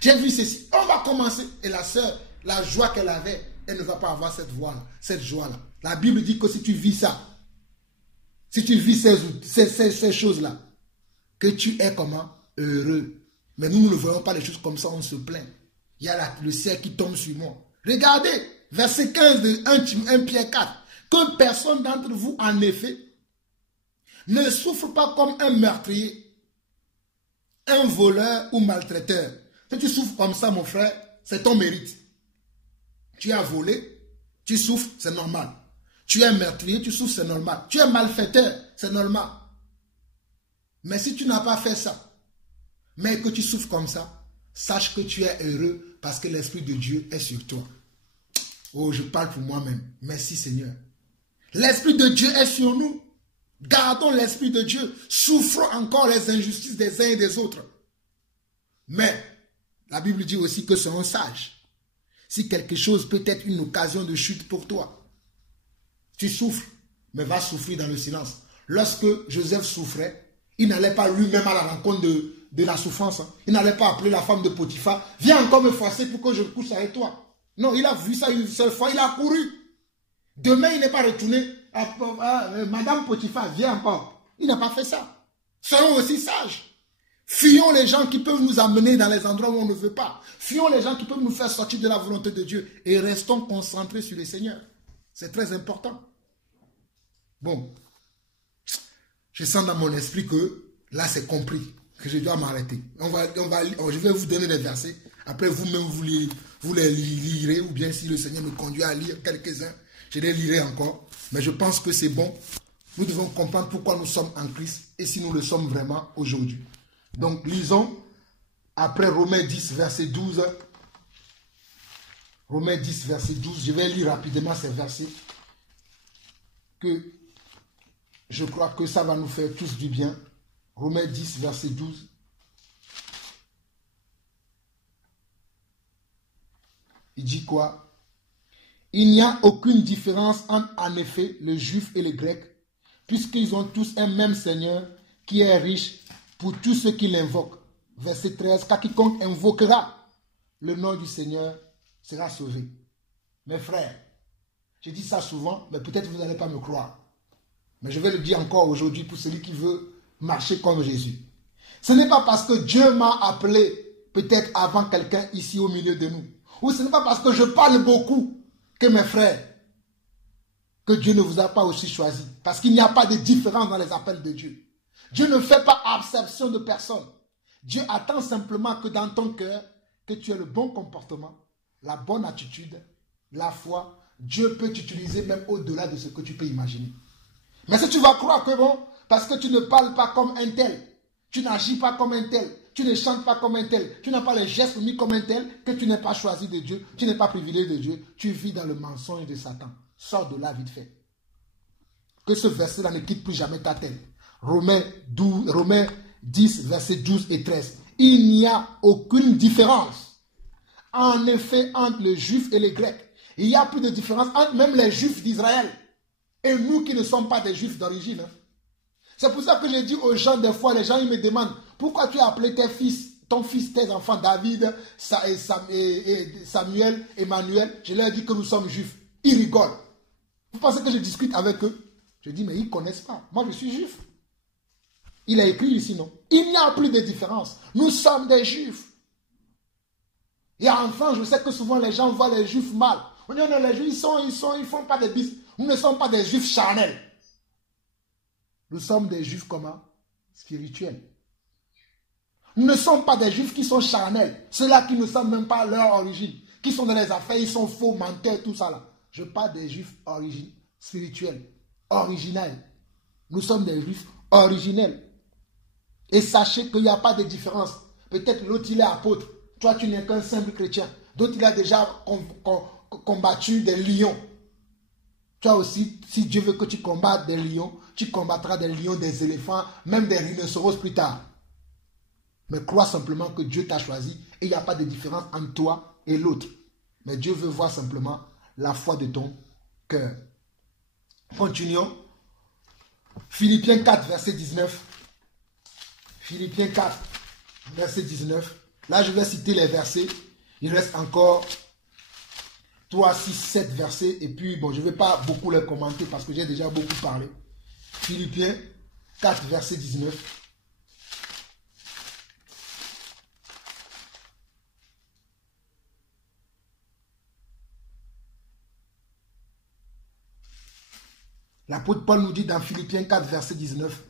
J'ai vu ceci. On va commencer. Et la sœur, la joie qu'elle avait, elle ne va pas avoir cette joie-là. La Bible dit que si tu vis ça, si tu vis ces choses-là, que tu es comment? Heureux. Mais nous ne voyons pas les choses comme ça, on se plaint. Il y a le ciel qui tombe sur moi. Regardez, verset 15 de 1 Pierre 4. Que personne d'entre vous, en effet, ne souffre pas comme un meurtrier, un voleur ou maltraiteur. Si tu souffres comme ça, mon frère, c'est ton mérite. Tu as volé, tu souffres, c'est normal. Tu es meurtrier, tu souffres, c'est normal. Tu es malfaiteur, c'est normal. Mais si tu n'as pas fait ça, mais que tu souffres comme ça, sache que tu es heureux parce que l'Esprit de Dieu est sur toi. Oh, je parle pour moi-même. Merci Seigneur. L'Esprit de Dieu est sur nous. Gardons l'Esprit de Dieu. Souffrons encore les injustices des uns et des autres. Mais la Bible dit aussi que soyons sages. Si quelque chose peut être une occasion de chute pour toi, tu souffres, mais va souffrir dans le silence. Lorsque Joseph souffrait, il n'allait pas lui-même à la rencontre de la souffrance. Il n'allait pas appeler la femme de Potiphar. Viens encore me forcer pour que je couche avec toi. Non, il a vu ça une seule fois, il a couru. Demain, il n'est pas retourné. Madame Potiphar, viens encore. Il n'a pas fait ça. Soyons aussi sages. Fuyons les gens qui peuvent nous amener dans les endroits où on ne veut pas. Fuyons les gens qui peuvent nous faire sortir de la volonté de Dieu. Et restons concentrés sur le Seigneur. C'est très important. Bon. Je sens dans mon esprit que là, c'est compris. Que je dois m'arrêter. Je vais vous donner des versets. Après, vous-même, vous les lirez. Ou bien si le Seigneur me conduit à lire quelques-uns, je les lirai encore. Mais je pense que c'est bon. Nous devons comprendre pourquoi nous sommes en Christ et si nous le sommes vraiment aujourd'hui. Donc, lisons après Romains 10, verset 12. Romains 10, verset 12. Je vais lire rapidement ces versets. Que je crois que ça va nous faire tous du bien. Romains 10, verset 12. Il dit quoi? Il n'y a aucune différence entre, en effet, les Juifs et les Grecs, puisqu'ils ont tous un même Seigneur qui est riche pour tous ceux qui l'invoquent. Verset 13. Car quiconque invoquera le nom du Seigneur sera sauvé. Mes frères, je dis ça souvent, mais peut-être vous n'allez pas me croire. Mais je vais le dire encore aujourd'hui pour celui qui veut marcher comme Jésus. Ce n'est pas parce que Dieu m'a appelé peut-être avant quelqu'un ici au milieu de nous. Ou ce n'est pas parce que je parle beaucoup que mes frères, que Dieu ne vous a pas aussi choisi. Parce qu'il n'y a pas de différence dans les appels de Dieu. Dieu ne fait pas exception de personne. Dieu attend simplement que dans ton cœur, que tu aies le bon comportement, la bonne attitude, la foi. Dieu peut t'utiliser même au-delà de ce que tu peux imaginer. Mais si tu vas croire que bon, parce que tu ne parles pas comme un tel, tu n'agis pas comme un tel, tu ne chantes pas comme un tel, tu n'as pas les gestes mis comme un tel, que tu n'es pas choisi de Dieu, tu n'es pas privilégié de Dieu, tu vis dans le mensonge de Satan. Sors de là vite fait. Que ce verset-là ne quitte plus jamais ta tête. Romains 10, versets 12 et 13. Il n'y a aucune différence, en effet, entre les Juifs et les Grecs. Il n'y a plus de différence entre même les Juifs d'Israël et nous qui ne sommes pas des Juifs d'origine. C'est pour ça que je dis aux gens, des fois, les gens ils me demandent pourquoi tu as appelé ton fils, tes enfants, David, Samuel, Emmanuel. Je leur dis que nous sommes Juifs. Ils rigolent. Vous pensez que je discute avec eux? Je dis, mais ils ne connaissent pas. Moi, je suis Juif. Il a écrit ici, non? Il n'y a plus de différence. Nous sommes des Juifs. Et enfin, je sais que souvent les gens voient les Juifs mal. On dit, non, les Juifs, ils font pas des bis. Nous ne sommes pas des Juifs charnels. Nous sommes des Juifs comment? Spirituels. Nous ne sommes pas des juifs qui sont charnels. Ceux-là qui ne savent même pas leur origine. Qui sont dans les affaires, ils sont faux, menteurs, tout ça là. Je parle des juifs spirituels, originels. Nous sommes des juifs originels. Et sachez qu'il n'y a pas de différence. Peut-être l'autre il est apôtre. Toi tu n'es qu'un simple chrétien. D'autres il a déjà combattu des lions. Toi aussi, si Dieu veut que tu combattes des lions, tu combattras des lions, des éléphants, même des rhinocéros plus tard. Mais crois simplement que Dieu t'a choisi et il n'y a pas de différence entre toi et l'autre. Mais Dieu veut voir simplement la foi de ton cœur. Continuons. Philippiens 4, verset 19. Philippiens 4, verset 19. Là, je vais citer les versets. Il reste encore 3, 6, 7 versets. Et puis, bon, je ne vais pas beaucoup les commenter parce que j'ai déjà beaucoup parlé. Philippiens 4, verset 19. L'apôtre Paul nous dit dans Philippiens 4, verset 19,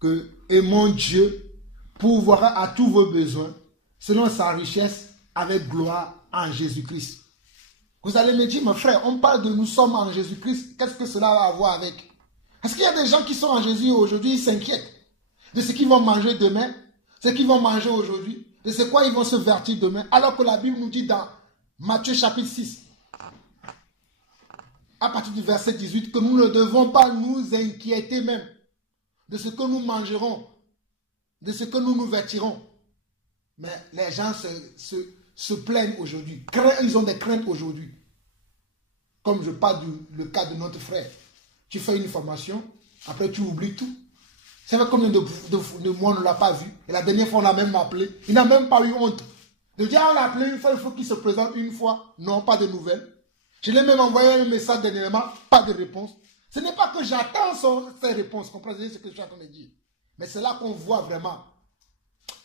que « Et mon Dieu pourvoira à tous vos besoins, selon sa richesse, avec gloire en Jésus-Christ. » Vous allez me dire, mes frères, on parle de nous sommes en Jésus-Christ, qu'est-ce que cela va avoir avec? Est-ce qu'il y a des gens qui sont en Jésus aujourd'hui, ils s'inquiètent de ce qu'ils vont manger demain, ce qu'ils vont manger aujourd'hui, de ce quoi ils vont se vertir demain, alors que la Bible nous dit dans Matthieu chapitre 6, à partir du verset 18, que nous ne devons pas nous inquiéter même de ce que nous mangerons, de ce que nous nous vêtirons. Mais les gens se plaignent aujourd'hui. Ils ont des craintes aujourd'hui. Comme je parle du cas de notre frère. Tu fais une formation, après tu oublies tout. C'est vrai combien de mois on ne l'a pas vu. Et la dernière fois on l'a même appelé. Il n'a même pas eu honte. De dire on l'a appelé une fois, il faut qu'il se présente une fois. Non, pas de nouvelles. Je l'ai même envoyé un message dernièrement, pas de réponse. Ce n'est pas que j'attends ses réponses, comprenez ce que je suis en train de dire. Mais c'est là qu'on voit vraiment.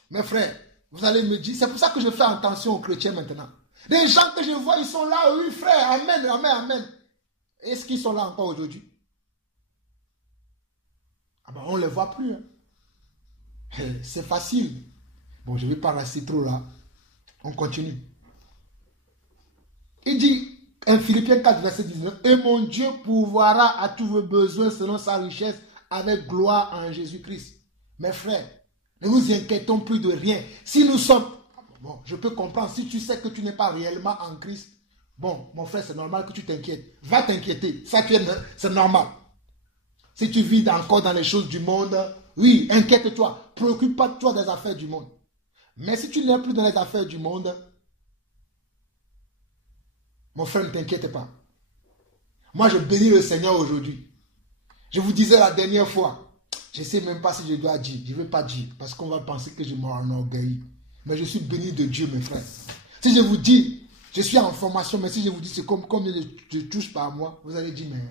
Mes frères, vous allez me dire, c'est pour ça que je fais attention aux chrétiens maintenant. Les gens que je vois, ils sont là, oui frère, amen, amen, amen. Est-ce qu'ils sont là encore aujourd'hui? Ah ben on ne les voit plus. Hein. C'est facile. Bon, je ne vais pas rester trop là. On continue. Il dit, en Philippiens 4, verset 19, « Et mon Dieu pourvoira à tous vos besoins selon sa richesse avec gloire en Jésus-Christ. » Mes frères, ne nous inquiétons plus de rien. Si nous sommes... Bon, je peux comprendre. Si tu sais que tu n'es pas réellement en Christ, bon, mon frère, c'est normal que tu t'inquiètes. Va t'inquiéter. Ça, c'est normal. Si tu vis encore dans les choses du monde, oui, inquiète-toi. Préoccupe pas de toi des affaires du monde. Mais si tu n'es plus dans les affaires du monde, mon frère, ne t'inquiète pas. Moi, je bénis le Seigneur aujourd'hui. Je vous disais la dernière fois, je ne sais même pas si je dois dire. Je ne vais pas dire parce qu'on va penser que je m'enorgueillis. Mais je suis béni de Dieu, mes frères. Si je vous dis, je suis en formation, mais si je vous dis c'est comme je touche par moi, vous allez dire, mais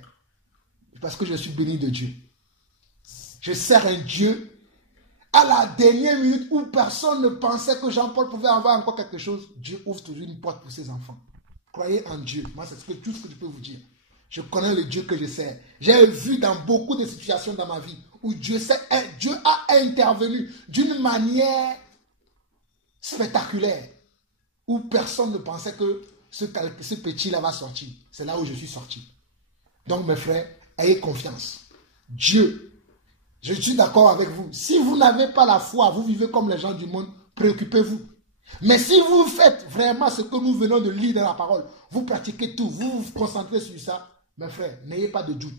parce que je suis béni de Dieu. Je sers un Dieu à la dernière minute où personne ne pensait que Jean-Paul pouvait avoir encore quelque chose. Dieu ouvre toujours une porte pour ses enfants. Croyez en Dieu. Moi, c'est tout ce que je peux vous dire. Je connais le Dieu que je sers. J'ai vu dans beaucoup de situations dans ma vie où Dieu a intervenu d'une manière spectaculaire, où personne ne pensait que ce petit-là va sortir. C'est là où je suis sorti. Donc, mes frères, ayez confiance. Dieu, je suis d'accord avec vous. Si vous n'avez pas la foi, vous vivez comme les gens du monde, préoccupez-vous. Mais si vous faites vraiment ce que nous venons de lire dans la parole, vous pratiquez tout, vous vous concentrez sur ça, mes frères, n'ayez pas de doute.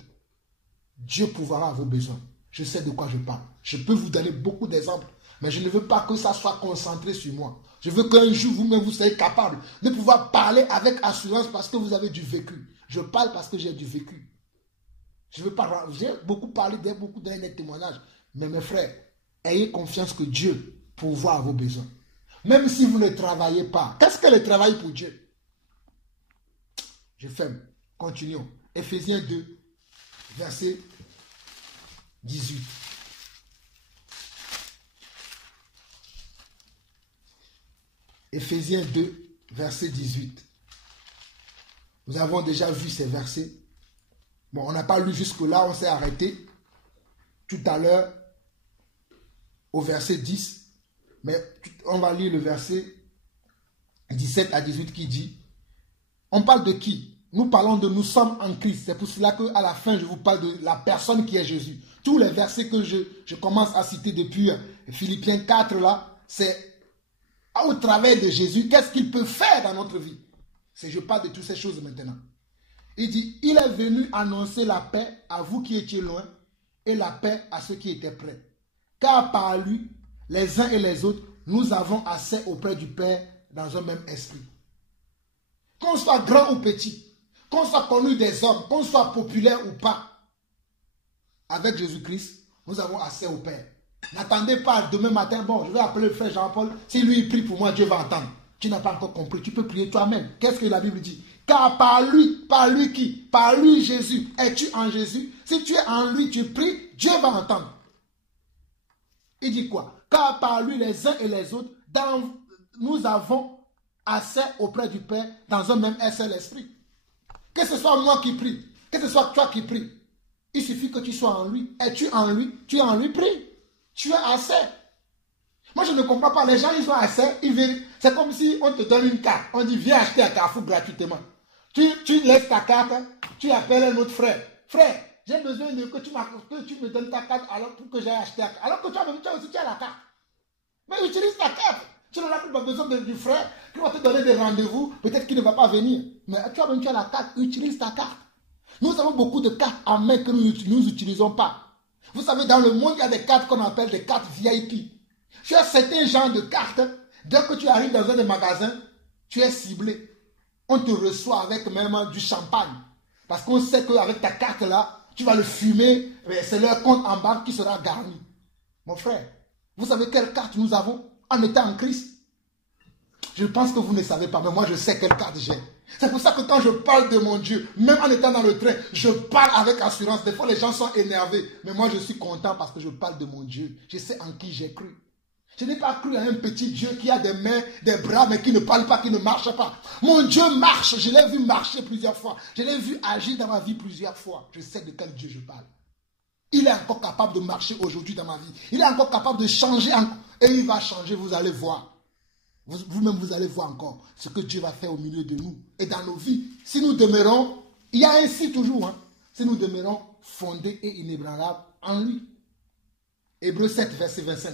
Dieu pourvoira à vos besoins. Je sais de quoi je parle. Je peux vous donner beaucoup d'exemples, mais je ne veux pas que ça soit concentré sur moi. Je veux qu'un jour, vous-même, vous soyez capable de pouvoir parler avec assurance parce que vous avez du vécu. Je parle parce que j'ai du vécu. Je veux pas, j'ai beaucoup parlé, beaucoup donné des témoignages. Mais mes frères, ayez confiance que Dieu pourvoit à vos besoins. Même si vous ne travaillez pas. Qu'est-ce que le travail pour Dieu? Je ferme. Continuons. Éphésiens 2, verset 18. Éphésiens 2, verset 18. Nous avons déjà vu ces versets. Bon, on n'a pas lu jusque-là, on s'est arrêté tout à l'heure au verset 10. Mais on va lire le verset 17 à 18 qui dit, on parle de qui? Nous parlons de nous sommes en Christ. C'est pour cela qu'à la fin, je vous parle de la personne qui est Jésus. Tous les versets que je commence à citer depuis Philippiens 4, là, c'est au travers de Jésus, qu'est-ce qu'il peut faire dans notre vie? Je parle de toutes ces choses maintenant. Il dit, il est venu annoncer la paix à vous qui étiez loin et la paix à ceux qui étaient près. Car par lui, les uns et les autres, nous avons accès auprès du Père dans un même esprit. Qu'on soit grand ou petit, qu'on soit connu des hommes, qu'on soit populaire ou pas, avec Jésus-Christ, nous avons accès au Père. N'attendez pas demain matin, bon, je vais appeler le frère Jean-Paul, si lui il prie pour moi, Dieu va entendre. Tu n'as pas encore compris, tu peux prier toi-même. Qu'est-ce que la Bible dit? Car par lui qui? Par lui Jésus. Es-tu en Jésus? Si tu es en lui, tu pries, Dieu va entendre. Il dit quoi? Car par lui les uns et les autres, nous avons accès auprès du Père dans un même seul esprit. Que ce soit moi qui prie, que ce soit toi qui prie, il suffit que tu sois en lui. Es-tu en lui? Tu es en lui, prie. Tu as assez. Moi, je ne comprends pas. Les gens, ils ont assez. C'est comme si on te donne une carte. On dit, viens acheter à Carrefour gratuitement. Tu laisses ta carte, tu appelles un autre frère. Frère, j'ai besoin que tu me donnes ta carte alors pour que j'aille acheter. Alors que toi aussi, tu as la carte. Mais utilise ta carte. Tu n'auras plus besoin du frère qui va te donner des rendez-vous. Peut-être qu'il ne va pas venir. Mais toi-même, tu as la carte. Utilise ta carte. Nous avons beaucoup de cartes en main que nous n'utilisons pas. Vous savez, dans le monde, il y a des cartes qu'on appelle des cartes VIP. Tu as certains genres de cartes. Dès que tu arrives dans un des magasins, tu es ciblé. On te reçoit avec même du champagne. Parce qu'on sait qu'avec ta carte-là, tu vas le fumer. C'est leur compte en banque qui sera garni. Mon frère, vous savez quelle carte nous avons en étant en Christ? Je pense que vous ne savez pas, mais moi je sais quelle carte j'ai. C'est pour ça que quand je parle de mon Dieu, même en étant dans le train, je parle avec assurance. Des fois les gens sont énervés, mais moi je suis content parce que je parle de mon Dieu. Je sais en qui j'ai cru. Je n'ai pas cru à un petit Dieu qui a des mains, des bras, mais qui ne parle pas, qui ne marche pas. Mon Dieu marche, je l'ai vu marcher plusieurs fois. Je l'ai vu agir dans ma vie plusieurs fois. Je sais de quel Dieu je parle. Il est encore capable de marcher aujourd'hui dans ma vie. Il est encore capable de changer. Et il va changer, vous allez voir. Vous-même, vous allez voir encore ce que Dieu va faire au milieu de nous et dans nos vies. Si nous demeurons, il y a ainsi toujours, si nous demeurons fondés et inébranlables en lui. Hébreux 7, verset 25.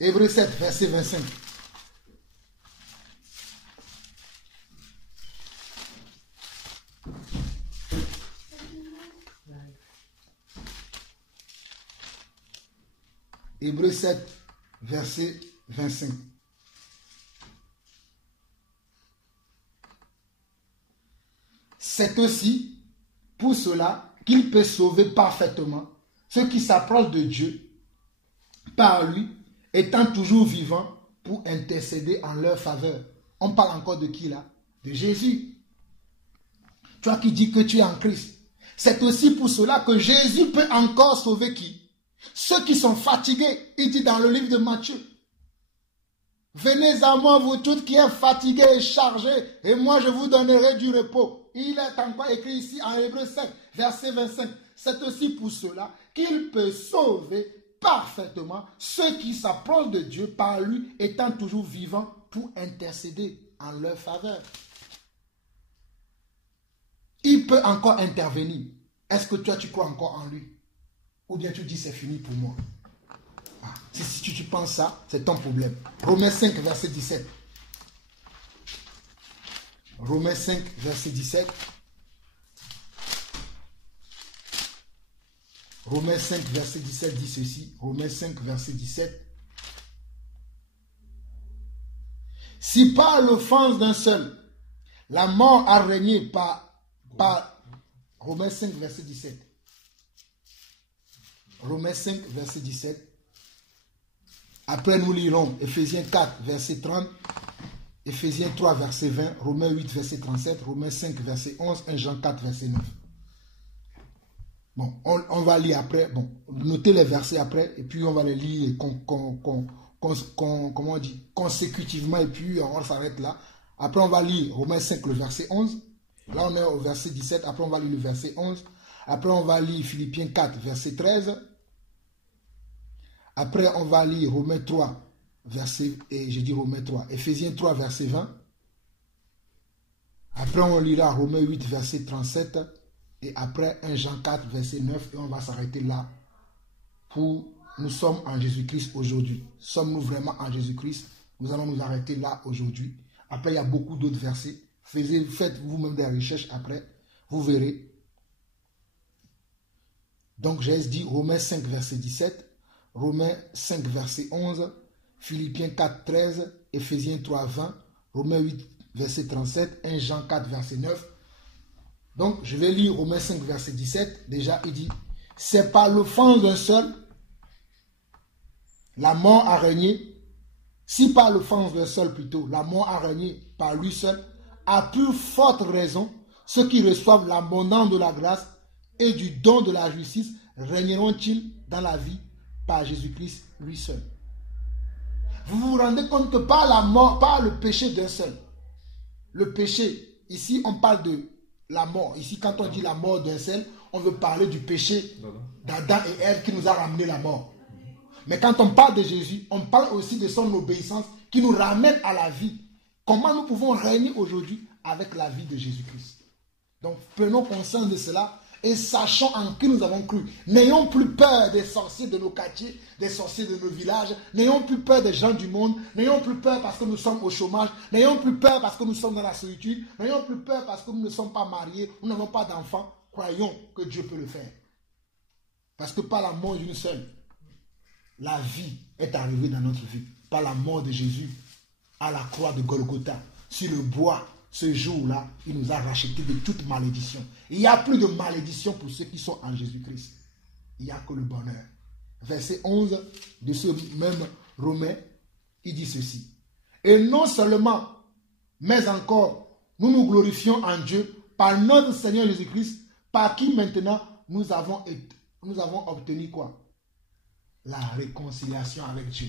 Hébreux 7, verset 25. Hébreux 7, verset 25. C'est aussi pour cela qu'il peut sauver parfaitement ceux qui s'approchent de Dieu par lui, étant toujours vivant pour intercéder en leur faveur. On parle encore de qui là? De Jésus. Toi qui dis que tu es en Christ. C'est aussi pour cela que Jésus peut encore sauver qui? Ceux qui sont fatigués. Il dit dans le livre de Matthieu. Venez à moi, vous toutes qui êtes fatigués et chargés, et moi je vous donnerai du repos. Il est encore écrit ici en Hébreux 5, verset 25. C'est aussi pour cela qu'il peut sauver parfaitement ceux qui s'approchent de Dieu par lui, étant toujours vivants pour intercéder en leur faveur. Il peut encore intervenir. Est-ce que toi tu crois encore en lui? Ou bien tu dis c'est fini pour moi? Si tu penses ça, c'est ton problème. Romains 5, verset 17. Romains 5, verset 17. Romains 5, verset 17 dit ceci. Romains 5, verset 17. Si par l'offense d'un seul, la mort a régné par Romains 5, verset 17. Romains 5, verset 17. Après, nous lirons Ephésiens 4, verset 30, Ephésiens 3, verset 20, Romains 8, verset 37, Romains 5, verset 11, 1 Jean 4, verset 9. Bon, on va lire après. Bon, notez les versets après, et puis on va les lire comment on dit, consécutivement, et puis on s'arrête là. Après, on va lire Romains 5, le verset 11. Là, on est au verset 17. Après, on va lire le verset 11. Après, on va lire Philippiens 4, verset 13. Après, on va lire Romains 3, verset, et je dis Romains 3, Éphésiens 3, verset 20. Après, on lira Romains 8, verset 37. Et après, 1 Jean 4, verset 9. Et on va s'arrêter là. Nous sommes en Jésus-Christ aujourd'hui. Sommes-nous vraiment en Jésus-Christ? Nous allons nous arrêter là aujourd'hui. Après, il y a beaucoup d'autres versets. Faites vous-même des recherches après. Vous verrez. Donc, j'ai dit Romains 5, verset 17. Romains 5, verset 11. Philippiens 4, 13. Éphésiens 3, 20. Romains 8, verset 37. 1 Jean 4, verset 9. Donc, je vais lire Romains 5, verset 17. Déjà, il dit, c'est par l'offense d'un seul, la mort a régné. Si par l'offense d'un seul plutôt, la mort a régné par lui seul, à plus forte raison, ceux qui reçoivent l'abondance de la grâce et du don de la justice régneront-ils dans la vie par Jésus-Christ lui seul. Vous vous rendez compte que par la mort, par le péché d'un seul, le péché, ici on parle de la mort. Ici quand on dit la mort d'un seul, on veut parler du péché d'Adam et Ève qui nous a ramené la mort. Mais quand on parle de Jésus, on parle aussi de son obéissance qui nous ramène à la vie. Comment nous pouvons régner aujourd'hui avec la vie de Jésus-Christ? Donc prenons conscience de cela et sachons en qui nous avons cru. N'ayons plus peur des sorciers de nos quartiers, des sorciers de nos villages. N'ayons plus peur des gens du monde. N'ayons plus peur parce que nous sommes au chômage. N'ayons plus peur parce que nous sommes dans la solitude. N'ayons plus peur parce que nous ne sommes pas mariés. Nous n'avons pas d'enfants. Croyons que Dieu peut le faire. Parce que par la mort d'une seule, la vie est arrivée dans notre vie. Par la mort de Jésus à la croix de Golgotha, sur le bois, ce jour-là, il nous a rachetés de toute malédiction. Il n'y a plus de malédiction pour ceux qui sont en Jésus-Christ. Il n'y a que le bonheur. Verset 11 de ce même Romain, il dit ceci. Et non seulement, mais encore, nous nous glorifions en Dieu par notre Seigneur Jésus-Christ, par qui maintenant nous avons obtenu quoi? La réconciliation avec Dieu.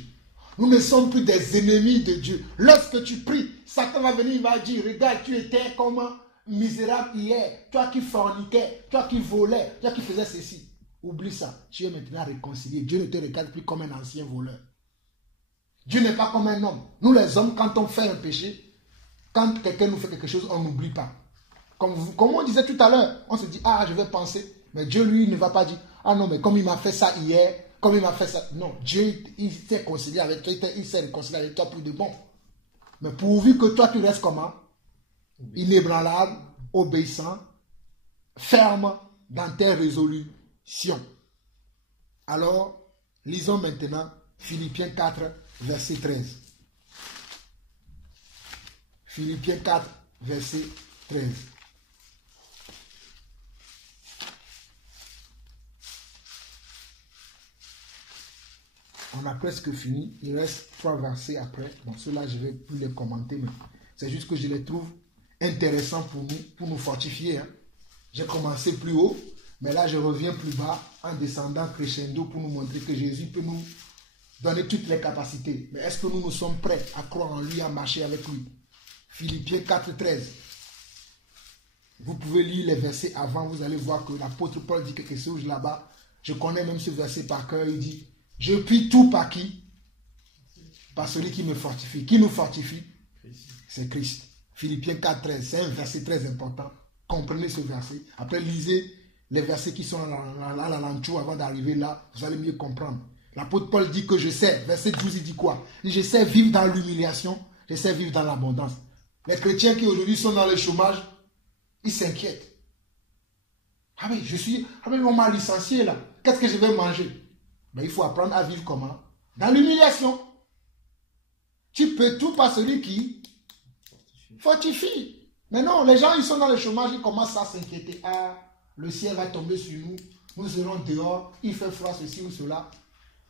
Nous ne sommes plus des ennemis de Dieu. Lorsque tu pries, Satan va venir, il va dire, regarde, tu étais comme un misérable hier, toi qui forniquais, toi qui volais, toi qui faisais ceci. Oublie ça, tu es maintenant réconcilié. Dieu ne te regarde plus comme un ancien voleur. Dieu n'est pas comme un homme. Nous les hommes, quand on fait un péché, quand quelqu'un nous fait quelque chose, on n'oublie pas. Comme on disait tout à l'heure, on se dit, ah, je vais penser. Mais Dieu, lui, ne va pas dire, ah non, mais comme il m'a fait ça hier, comme il m'a fait ça. Non, Dieu, il s'est réconcilié avec toi, il s'est réconcilié avec toi pour de bon. Mais pourvu que toi, tu restes comment? Inébranlable, obéissant, ferme dans tes résolutions. Alors, lisons maintenant Philippiens 4, verset 13. Philippiens 4, verset 13. On a presque fini. Il reste 3 versets après. Bon, ceux-là, je ne vais plus les commenter, mais c'est juste que je les trouve intéressants pour nous fortifier. Hein. J'ai commencé plus haut, mais là, je reviens plus bas en descendant crescendo pour nous montrer que Jésus peut nous donner toutes les capacités. Mais est-ce que nous sommes prêts à croire en lui, à marcher avec lui? Philippiens 4, 13. Vous pouvez lire les versets avant, vous allez voir que l'apôtre Paul dit quelque chose là-bas. Je connais même ce verset par cœur. Il dit, je puis tout par qui? Par celui qui me fortifie. Qui nous fortifie? C'est Christ. Philippiens 4, 13. C'est un verset très important. Comprenez ce verset. Après, lisez les versets qui sont à l'alentour avant d'arriver là. Vous allez mieux comprendre. L'apôtre Paul dit que je sais. Verset 12, il dit quoi? Il dit, je sais vivre dans l'humiliation. Je sais vivre dans l'abondance. Les chrétiens qui aujourd'hui sont dans le chômage, ils s'inquiètent. Ah oui, on m'a licencié là. Qu'est-ce que je vais manger? Mais il faut apprendre à vivre comment? Dans l'humiliation. Tu peux tout par celui qui fortifie. Mais non, les gens, ils sont dans le chômage, ils commencent à s'inquiéter. Ah, le ciel va tomber sur nous. Nous serons dehors. Il fait froid, ceci ou cela.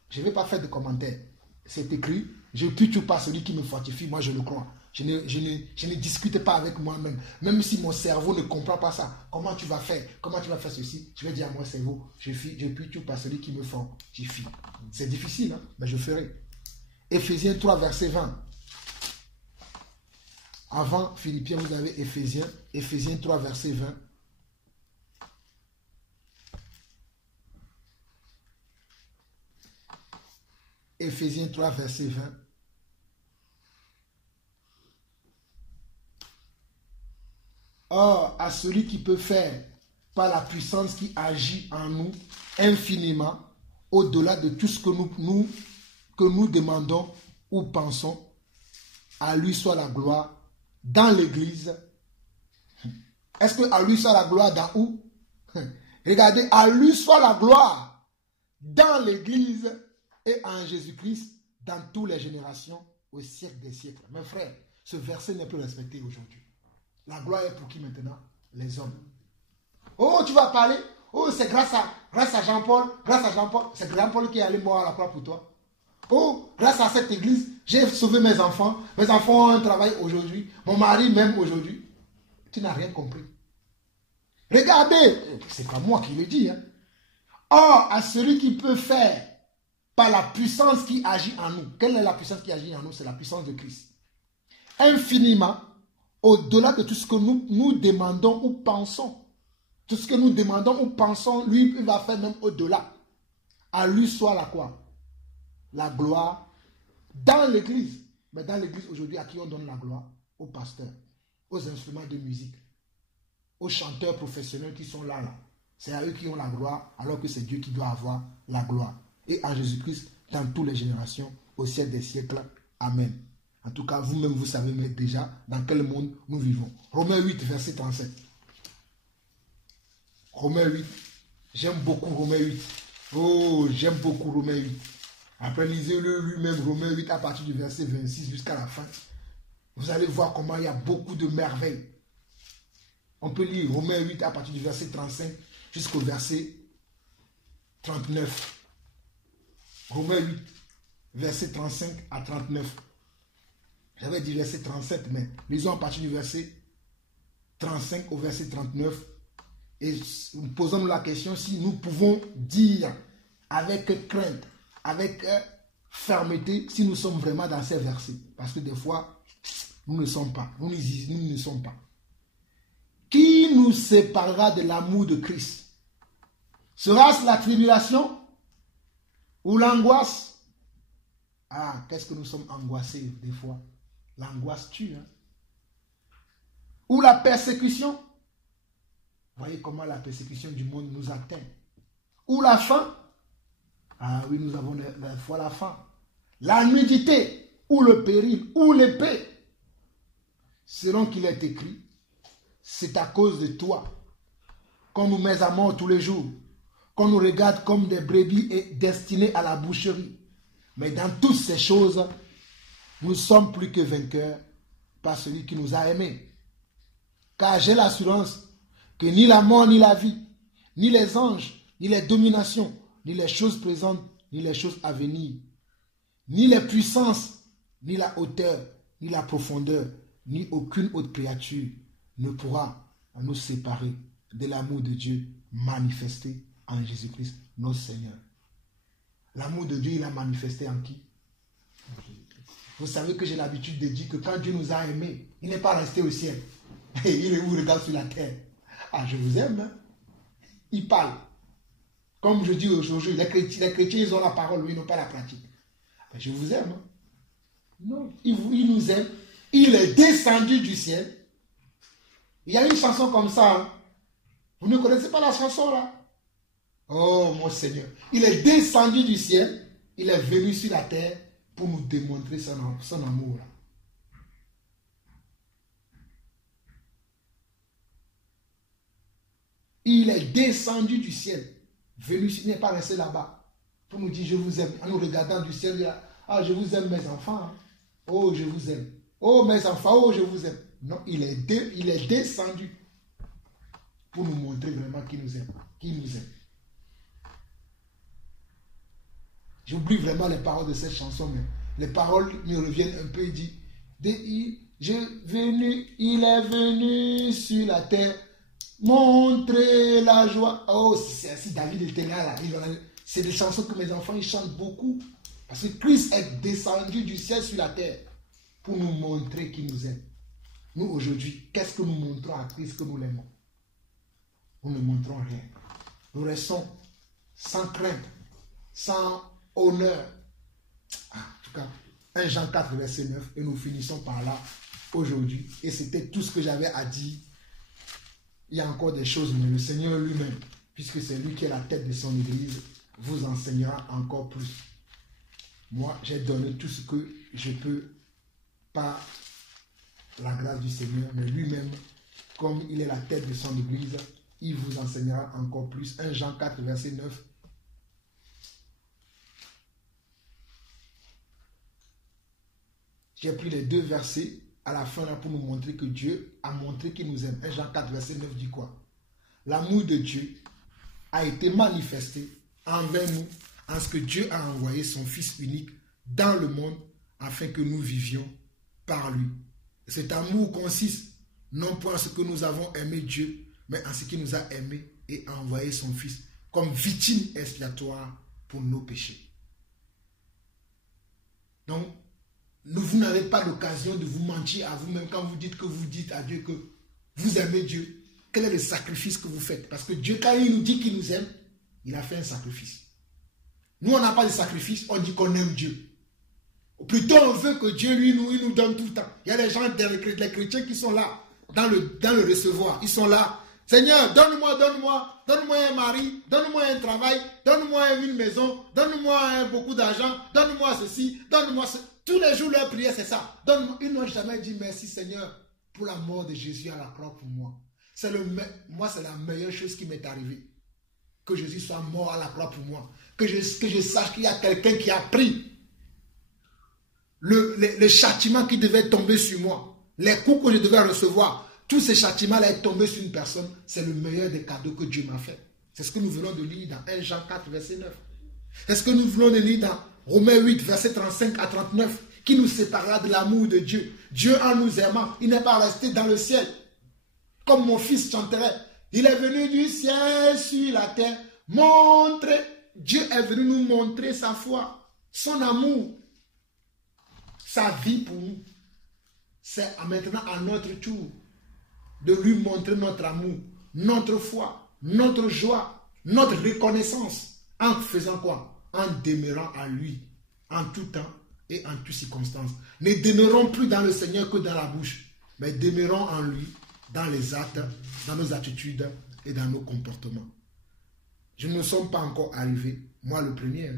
Je ne vais pas faire de commentaires. C'est écrit. Je puis tout par celui qui me fortifie. Moi, je le crois. Je ne discute pas avec moi-même. Même si mon cerveau ne comprend pas ça. Comment tu vas faire? Comment tu vas faire ceci? Je vais dire à mon cerveau, je puis tout par celui qui me fortifie. C'est difficile, hein? Mais je ferai. Éphésiens 3, verset 20. Avant Philippiens, vous avez Éphésiens. Éphésiens 3, verset 20. Éphésiens 3, verset 20. Or, à celui qui peut faire, par la puissance qui agit en nous, infiniment, au-delà de tout ce que nous demandons ou pensons, à lui soit la gloire dans l'Église. Est-ce que à lui soit la gloire dans où? Regardez, à lui soit la gloire dans l'Église et en Jésus-Christ dans toutes les générations au siècle des siècles. Mes frères, ce verset n'est plus respecté aujourd'hui. La gloire est pour qui maintenant? Les hommes. Oh, tu vas parler? Oh, c'est grâce à Jean-Paul. C'est Jean-Paul qui est allé mort à la croix pour toi. Oh, grâce à cette église, j'ai sauvé mes enfants. Mes enfants ont un travail aujourd'hui. Mon mari même aujourd'hui. Tu n'as rien compris. Regardez, c'est pas moi qui le dis. Hein. Or, à celui qui peut faire par la puissance qui agit en nous. Quelle est la puissance qui agit en nous? C'est la puissance de Christ. Infiniment, au-delà de tout ce que nous demandons ou pensons. Tout ce que nous demandons ou pensons, lui, il va faire même au-delà. À lui soit la quoi? La gloire dans l'église. Mais dans l'église aujourd'hui, à qui on donne la gloire? Aux pasteurs, aux instruments de musique, aux chanteurs professionnels qui sont là. C'est à eux qui ont la gloire, alors que c'est Dieu qui doit avoir la gloire. Et à Jésus-Christ, dans toutes les générations, au siècle des siècles. Amen. En tout cas, vous-même, vous savez déjà dans quel monde nous vivons. Romains 8, verset 37. Romains 8. J'aime beaucoup Romains 8. Oh, j'aime beaucoup Romains 8. Après, lisez-le lui-même, Romains 8, à partir du verset 26 jusqu'à la fin. Vous allez voir comment il y a beaucoup de merveilles. On peut lire Romains 8 à partir du verset 35 jusqu'au verset 39. Romains 8, verset 35 à 39. J'avais dit verset 37, mais lisons à partir du verset 35 au verset 39. Et posons-nous la question si nous pouvons dire avec crainte, avec fermeté, si nous sommes vraiment dans ces versets. Parce que des fois, nous ne sommes pas. Nous ne sommes pas. Qui nous séparera de l'amour de Christ? Sera-ce la tribulation ou l'angoisse? Ah, qu'est-ce que nous sommes angoissés des fois? L'angoisse tue. Hein? Ou la persécution? Voyez comment la persécution du monde nous atteint. Ou la faim? Ah oui, nous avons des fois la faim. La nudité, ou le péril, ou l'épée. Selon qu'il est écrit, c'est à cause de toi qu'on nous met à mort tous les jours, qu'on nous regarde comme des brebis et destinés à la boucherie. Mais dans toutes ces choses, nous sommes plus que vainqueurs par celui qui nous a aimés. Car j'ai l'assurance que ni la mort, ni la vie, ni les anges, ni les dominations, ni les choses présentes, ni les choses à venir, ni les puissances, ni la hauteur, ni la profondeur, ni aucune autre créature ne pourra nous séparer de l'amour de Dieu manifesté en Jésus-Christ, notre Seigneur. L'amour de Dieu, il a manifesté en qui? Vous savez que j'ai l'habitude de dire que quand Dieu nous a aimés, il n'est pas resté au ciel. Et il vous regarde sur la terre. Ah, je vous aime. Hein? Il parle. Comme je dis aujourd'hui, les chrétiens, ils ont la parole, mais ils n'ont pas la pratique. Je vous aime. Hein? Non, il nous aime. Il est descendu du ciel. Il y a une chanson comme ça. Hein? Vous ne connaissez pas la chanson là? Oh mon Seigneur. Il est descendu du ciel. Il est venu sur la terre pour nous démontrer son amour là. Il est descendu du ciel. Venu, il n'est pas resté là-bas. Pour nous dire je vous aime. En nous regardant du ciel, il a, ah je vous aime mes enfants. Hein? Oh je vous aime. Oh mes enfants, oh je vous aime. Non, il est descendu pour nous montrer vraiment qui nous aime. Qui nous aime. J'oublie vraiment les paroles de cette chanson, mais les paroles me reviennent un peu. Il dit, il est venu sur la terre montrer la joie. Oh, si David était là, c'est des chansons que mes enfants ils chantent beaucoup. Parce que Christ est descendu du ciel sur la terre pour nous montrer qu'il nous aime. Nous aujourd'hui, qu'est-ce que nous montrons à Christ que nous l'aimons? Nous ne montrons rien. Nous restons sans crainte, sans honneur, En tout cas, 1 Jean 4, verset 9, et nous finissons par là aujourd'hui. Et c'était tout ce que j'avais à dire. Il y a encore des choses, mais le Seigneur lui-même, puisque c'est lui qui est la tête de son Église, vous enseignera encore plus. Moi, j'ai donné tout ce que je peux par la grâce du Seigneur, mais lui-même, comme il est la tête de son Église, il vous enseignera encore plus. 1 Jean 4, verset 9. J'ai pris les 2 versets à la fin là pour nous montrer que Dieu a montré qu'il nous aime. 1 Jean 4, verset 9 dit quoi? L'amour de Dieu a été manifesté envers nous en ce que Dieu a envoyé son Fils unique dans le monde afin que nous vivions par lui. Cet amour consiste non pas en ce que nous avons aimé Dieu, mais en ce qu'il nous a aimés et a envoyé son Fils comme victime expiatoire pour nos péchés. Donc, vous n'avez pas l'occasion de vous mentir à vous-même quand vous dites à Dieu que vous aimez Dieu. Quel est le sacrifice que vous faites? Parce que Dieu, quand il nous dit qu'il nous aime, il a fait un sacrifice. Nous, on n'a pas de sacrifice, on dit qu'on aime Dieu. Plutôt, on veut que Dieu, lui, il nous donne tout le temps. Il y a des gens, les chrétiens qui sont là, dans le recevoir. Ils sont là. Seigneur, donne-moi un mari, donne-moi un travail, donne-moi une maison, donne-moi beaucoup d'argent, donne-moi ceci, donne-moi ce. Tous les jours, leur prière, c'est ça. Ils n'ont jamais dit merci, Seigneur, pour la mort de Jésus à la croix pour moi. Moi, c'est la meilleure chose qui m'est arrivée. Que Jésus soit mort à la croix pour moi. Que je sache qu'il y a quelqu'un qui a pris le châtiment qui devait tomber sur moi. Les coups que je devais recevoir. Tous ces châtiments-là est tombé sur une personne. C'est le meilleur des cadeaux que Dieu m'a fait. C'est ce que nous venons de lire dans 1 Jean 4, verset 9. C'est ce que nous venons de lire dans Romains 8, verset 35 à 39. Qui nous séparera de l'amour de Dieu. Dieu en nous aimant. Il n'est pas resté dans le ciel. Comme mon fils chanterait. Il est venu du ciel sur la terre. Dieu est venu nous montrer sa foi. Son amour. Sa vie pour nous. C'est maintenant à notre tour de lui montrer notre amour, notre foi, notre joie, notre reconnaissance. En faisant quoi? En demeurant à lui, en tout temps et en toutes circonstances. Ne demeurons plus dans le Seigneur que dans la bouche, mais demeurons en lui, dans les actes, dans nos attitudes et dans nos comportements. Je ne sommes pas encore arrivé, moi le premier.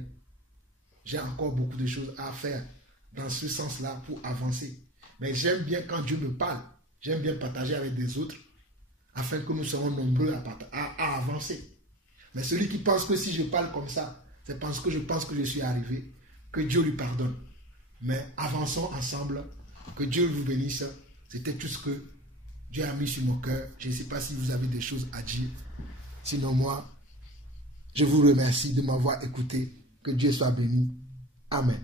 J'ai encore beaucoup de choses à faire dans ce sens-là pour avancer. Mais j'aime bien quand Dieu me parle. J'aime bien partager avec des autres afin que nous serons nombreux à avancer. Mais celui qui pense que si je parle comme ça, c'est parce que je pense que je suis arrivé, que Dieu lui pardonne. Mais avançons ensemble, que Dieu vous bénisse. C'était tout ce que Dieu a mis sur mon cœur. Je ne sais pas si vous avez des choses à dire. Sinon moi, je vous remercie de m'avoir écouté. Que Dieu soit béni. Amen.